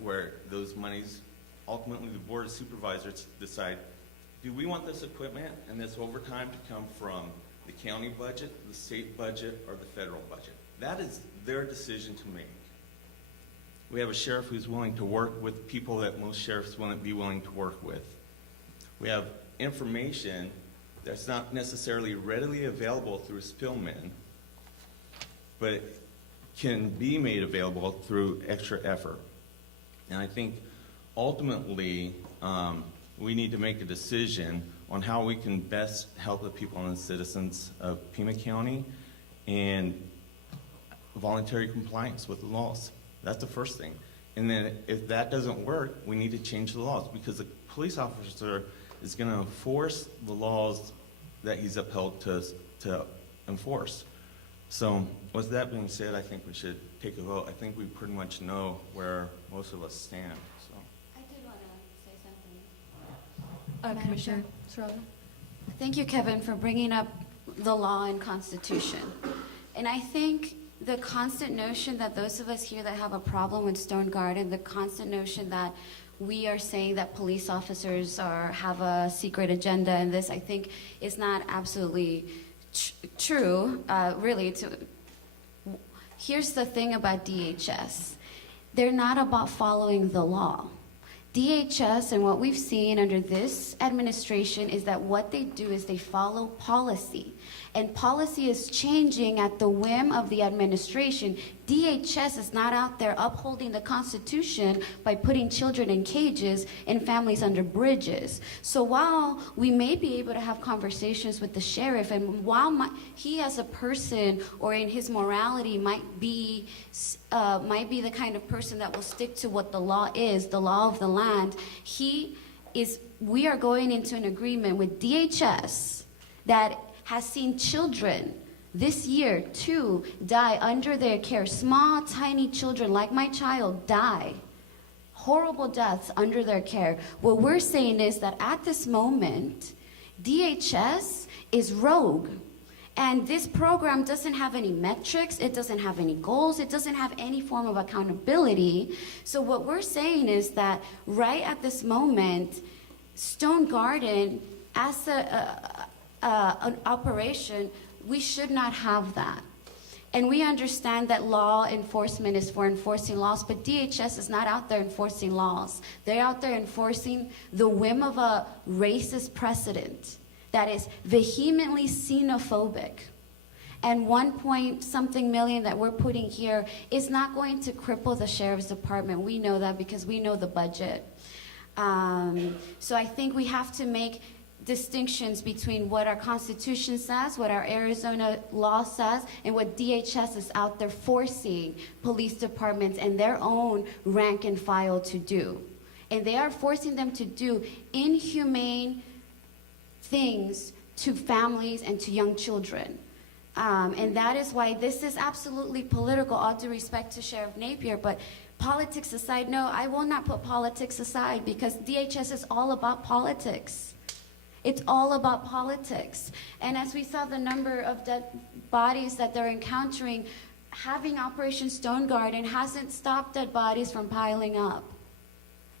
where those monies, ultimately the board of supervisors decide, do we want this equipment and this overtime to come from the county budget, the state budget, or the federal budget? That is their decision to make. We have a sheriff who's willing to work with people that most sheriffs wouldn't be willing to work with. We have information that's not necessarily readily available through Spillman, but it can be made available through extra effort. And I think ultimately we need to make a decision on how we can best help the people and the citizens of Pima County and voluntary compliance with the laws. That's the first thing. And then if that doesn't work, we need to change the laws because the police officer is going to enforce the laws that he's upheld to enforce. So with that being said, I think we should take a vote. I think we pretty much know where most of us stand. So. I did want to say something. Commissioner Serrano? Thank you, Kevin, for bringing up the law and Constitution. And I think the constant notion that those of us here that have a problem with Stone Garden, the constant notion that we are saying that police officers have a secret agenda and this, I think, is not absolutely true, really. Here's the thing about DHS. They're not about following the law. DHS and what we've seen under this administration is that what they do is they follow policy. And policy is changing at the whim of the administration. DHS is not out there upholding the Constitution by putting children in cages and families under bridges. So while we may be able to have conversations with the sheriff, and while he as a person or in his morality might be the kind of person that will stick to what the law is, the law of the land, we are going into an agreement with DHS that has seen children this year, too, die under their care. Small, tiny children, like my child, die. Horrible deaths under their care. What we're saying is that at this moment, DHS is rogue. And this program doesn't have any metrics, it doesn't have any goals, it doesn't have any form of accountability. So what we're saying is that right at this moment, Stone Garden, as an operation, we should not have that. And we understand that law enforcement is for enforcing laws, but DHS is not out there enforcing laws. They're out there enforcing the whim of a racist precedent that is vehemently xenophobic. And 1-point-something million that we're putting here is not going to cripple the sheriff's department. We know that because we know the budget. So I think we have to make distinctions between what our Constitution says, what our Arizona law says, and what DHS is out there forcing police departments and their own rank and file to do. And they are forcing them to do inhumane things to families and to young children. And that is why this is absolutely political, all due respect to Sheriff Napier, but politics aside, no, I will not put politics aside, because DHS is all about politics. It's all about politics. And as we saw the number of dead bodies that they're encountering, having Operation Stone Garden hasn't stopped dead bodies from piling up.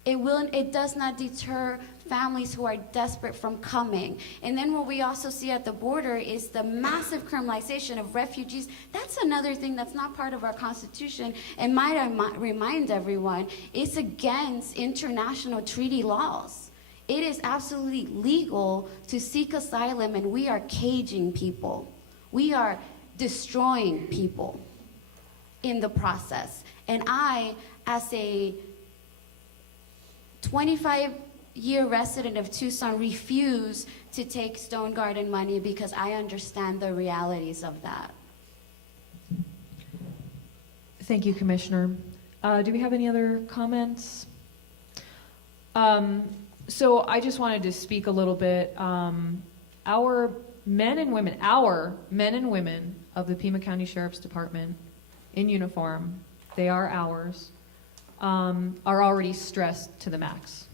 It does not deter families who are desperate from coming. And then what we also see at the border is the massive criminalization of refugees. That's another thing that's not part of our Constitution. And might I remind everyone, it's against international treaty laws. It is absolutely legal to seek asylum, and we are caging people. We are destroying people in the process. And I, as a 25-year resident of Tucson, refuse to take Stone Garden money because I understand the realities of that. Thank you, Commissioner. Do we have any other comments? So I just wanted to speak a little bit. Our men and women of the Pima County Sheriff's Department in uniform, they are ours, are already stressed to the max.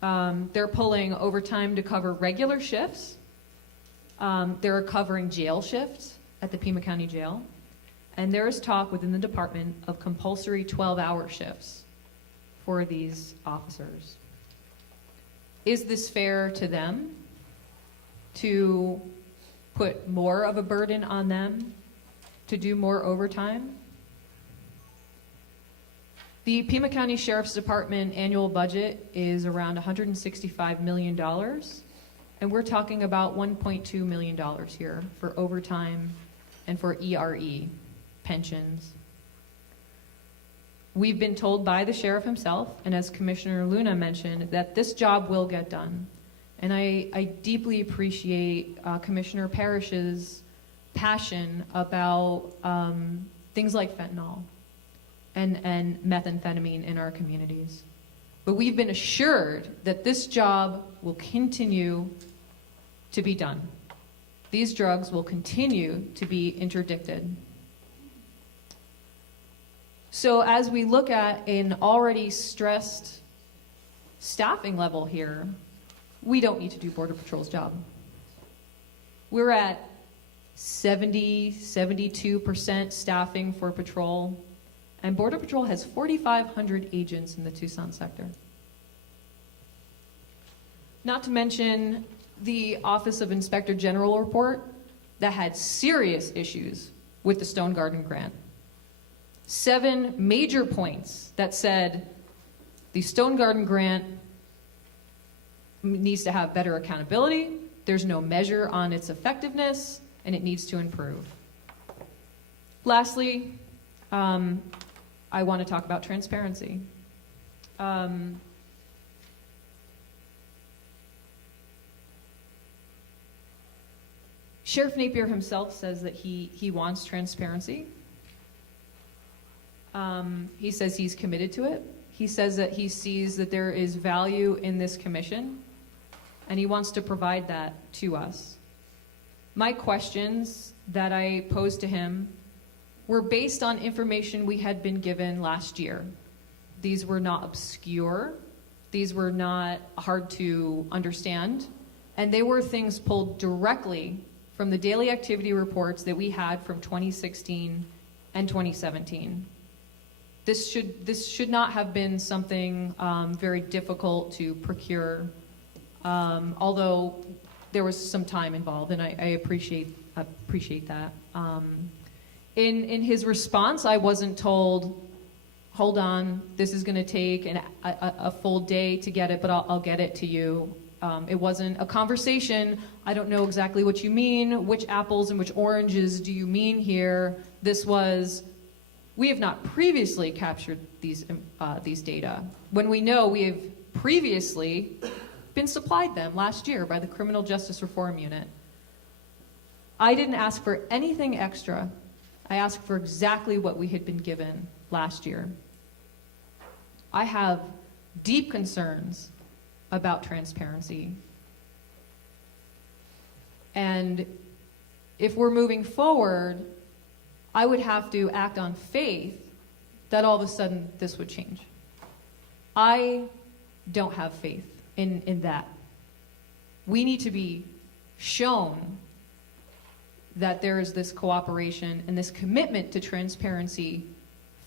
They're pulling overtime to cover regular shifts. They're covering jail shifts at the Pima County Jail. And there is talk within the department of compulsory 12-hour shifts for these officers. Is this fair to them to put more of a burden on them to do more overtime? The Pima County Sheriff's Department annual budget is around $165 million, and we're talking about $1.2 million here for overtime and for ERE, pensions. We've been told by the sheriff himself, and as Commissioner Luna mentioned, that this job will get done. And I deeply appreciate Commissioner Parrish's passion about things like fentanyl and methamphetamine in our communities. But we've been assured that this job will continue to be done. These drugs will continue to be interdicted. So as we look at an already stressed staffing level here, we don't need to do Border Patrol's job. We're at 72% staffing for patrol, and Border Patrol has 4,500 agents in the Tucson sector. Not to mention the Office of Inspector General report that had serious issues with the Stone Garden grant. 7 major points that said the Stone Garden grant needs to have better accountability, there's no measure on its effectiveness, and it needs to improve. Lastly, I want to talk about transparency. Sheriff Napier himself says that he wants transparency. He says he's committed to it. He says that he sees that there is value in this commission, and he wants to provide that to us. My questions that I posed to him were based on information we had been given last year. These were not obscure. These were not hard to understand. And they were things pulled directly from the daily activity reports that we had from 2016 and 2017. This should not have been something very difficult to procure, although there was some time involved, and I appreciate that. In his response, I wasn't told, hold on, this is going to take a full day to get it, but I'll get it to you. It wasn't a conversation. I don't know exactly what you mean. Which apples and which oranges do you mean here? This was, we have not previously captured these data. When we know we have previously been supplied them last year by the Criminal Justice Reform Unit. I didn't ask for anything extra. I asked for exactly what we had been given last year. I have deep concerns about transparency. And if we're moving forward, I would have to act on faith that all of a sudden this would change. I don't have faith in that. We need to be shown that there is this cooperation and this commitment to transparency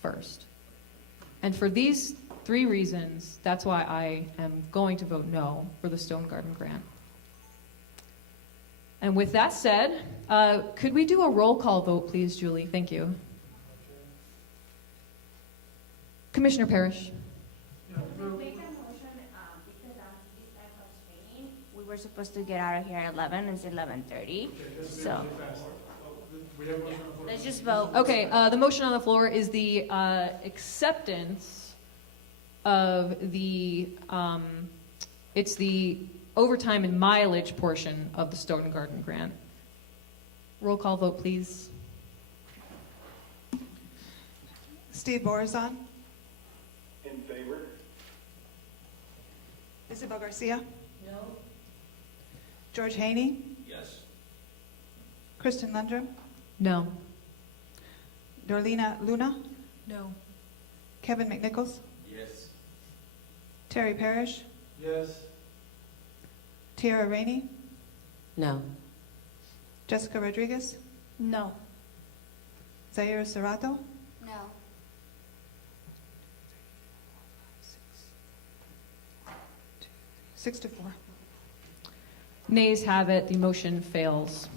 first. And for these 3 reasons, that's why I am going to vote no for the Stone Garden grant. And with that said, could we do a roll call vote, please, Julie? Thank you. Commissioner Parrish. We were supposed to get out of here at 11, it's 11:30, so let's just vote. Okay, the motion on the floor is the acceptance of the, it's the overtime and mileage portion of the Stone Garden grant. Roll call vote, please. Steve Borazon, In favor? Isabel Garcia, No. George Haney, Yes. Kristen Lundrum, No. Dorlina Luna, No. Kevin McNichols, Yes. Terry Parrish, Yes. Tiara Rainey, No. Jessica Rodriguez, No. Zaira Serrato, No. Six to 4. Nays have it, the motion fails.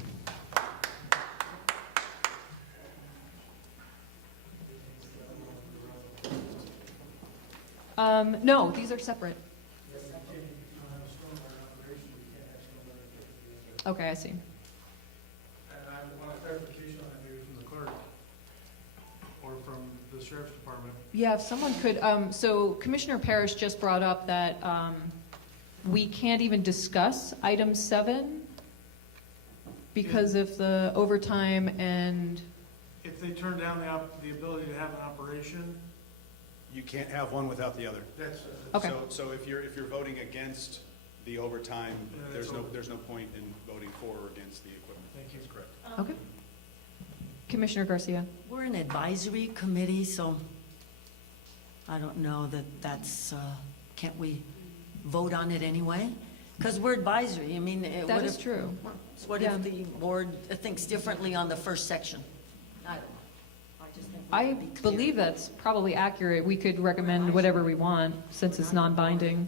No, these are separate. Okay, I see. And I want a clarification on that maybe from the clerk or from the sheriff's department. Yeah, if someone could, so Commissioner Parrish just brought up that we can't even discuss item 7 because of the overtime and, If they turn down the ability to have an operation, You can't have one without the other. that's, okay. So if you're voting against the overtime, Yeah, there's that's there's no point in voting for or against the equipment. thank you. That's correct. Okay. Commissioner Garcia. We're an advisory committee, so I don't know that that's, can't we vote on it anyway? Because we're advisory, I mean, That what is if, true. what Yeah. if the board thinks differently on the first section? I don't know. I just think we I should be clear. believe that's probably accurate. We could recommend whatever we want since it's non-binding.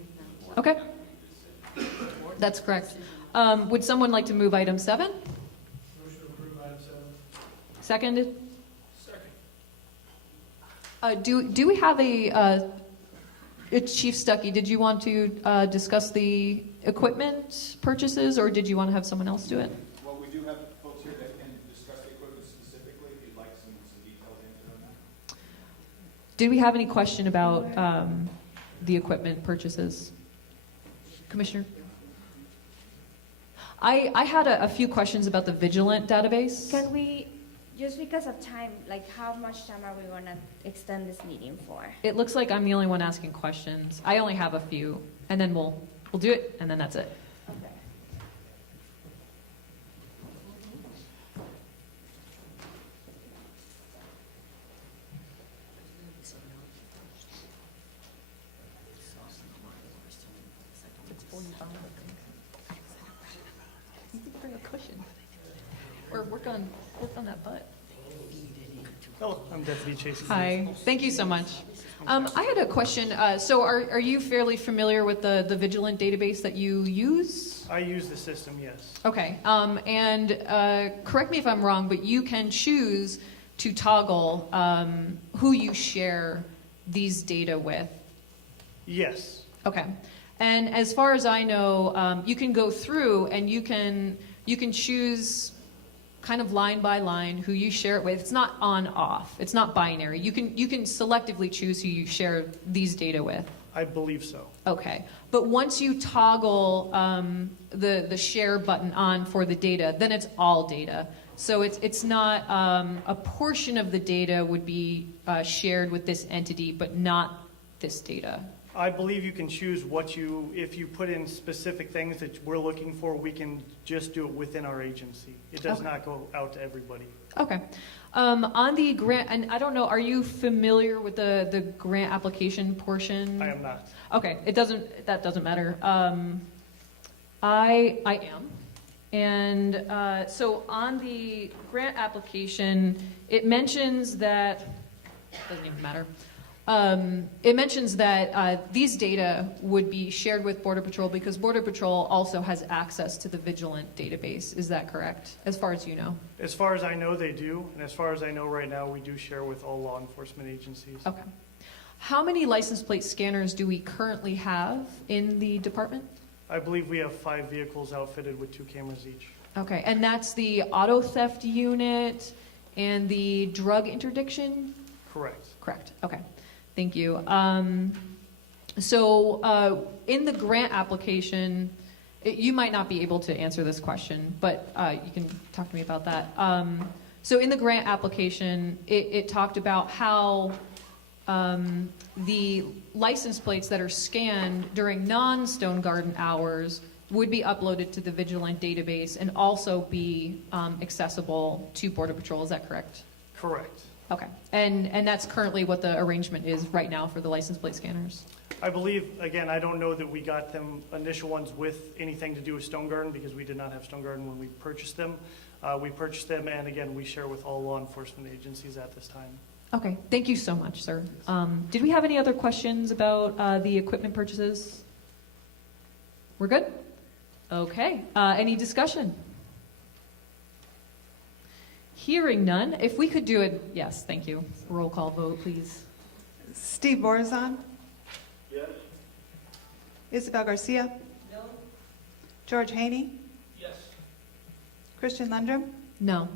Okay. That's correct. Would someone like to move item 7? Motion to approve item 7. Seconded? Second. Do we have Chief Stuckey, did you want to discuss the equipment purchases, or did you want to have someone else do it? Well, we do have folks here that can discuss the equipment specifically, if you'd like some detailed answer on that. Did we have any question about the equipment purchases? Commissioner? I had a few questions about the Vigilant database. Can we, just because of time, like how much time are we gonna extend this meeting for? It looks like I'm the only one asking questions. I only have a few, and then we'll do it, and then that's it. Okay. It's 45. You could bring a cushion. Or work on that butt. Hello, I'm Deputy Chase. Hi, thank you so much. I had a question. So are you fairly familiar with the Vigilant database that you use? I use the system, yes. Okay, and correct me if I'm wrong, but you can choose to toggle who you share these data with. Yes. Okay, and as far as I know, you can go through and you can choose kind of line by line who you share it with. It's not on off. It's not binary. You can selectively choose who you share these data with. I believe so. Okay, but once you toggle the share button on for the data, then it's all data. So it's not a portion of the data would be shared with this entity, but not this data. I believe you can choose if you put in specific things that we're looking for, we can just do it within our agency. It does not go out to everybody. Okay. On the grant, and I don't know, are you familiar with the grant application portion? I am not. Okay, that doesn't matter. I am. And so on the grant application, it mentions that, doesn't even matter. It mentions that these data would be shared with Border Patrol because Border Patrol also has access to the Vigilant database. Is that correct, as far as you know? As far as I know, they do. And as far as I know right now, we do share with all law enforcement agencies. Okay. How many license plate scanners do we currently have in the department? I believe we have 5 vehicles outfitted with 2 cameras each. Okay, and that's the auto theft unit and the drug interdiction? Correct. Correct, okay. Thank you. So in the grant application, you might not be able to answer this question, but you can talk to me about that. So in the grant application, it talked about how the license plates that are scanned during non-Stone Garden hours would be uploaded to the Vigilant database and also be accessible to Border Patrol. Is that correct? Correct. Okay. And that's currently what the arrangement is right now for the license plate scanners? I believe, again, I don't know that we got them initial ones with anything to do with Stone Garden because we did not have Stone Garden when we purchased them. We purchased them, and again, we share with all law enforcement agencies at this time. Okay. Thank you so much, sir. Did we have any other questions about the equipment purchases? We're good? Okay. Any discussion? Hearing none. If we could do it, yes, thank you. Roll call vote, please. Steve Borzon? Yes. Isabel Garcia? No. George Haney? Yes. Christian Lundrum? No.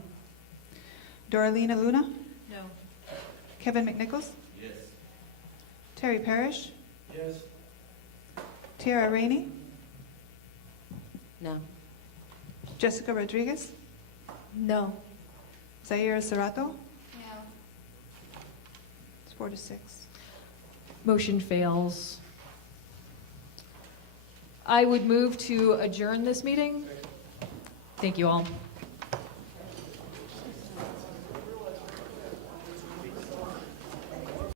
Doralina Luna? No. Kevin McNichols? Yes. Terry Parrish? Yes. Tiara Rainey? No. Jessica Rodriguez? No. Zaira Serrato? No. It's 4-6. Motion fails. I would move to adjourn this meeting. Thank you all.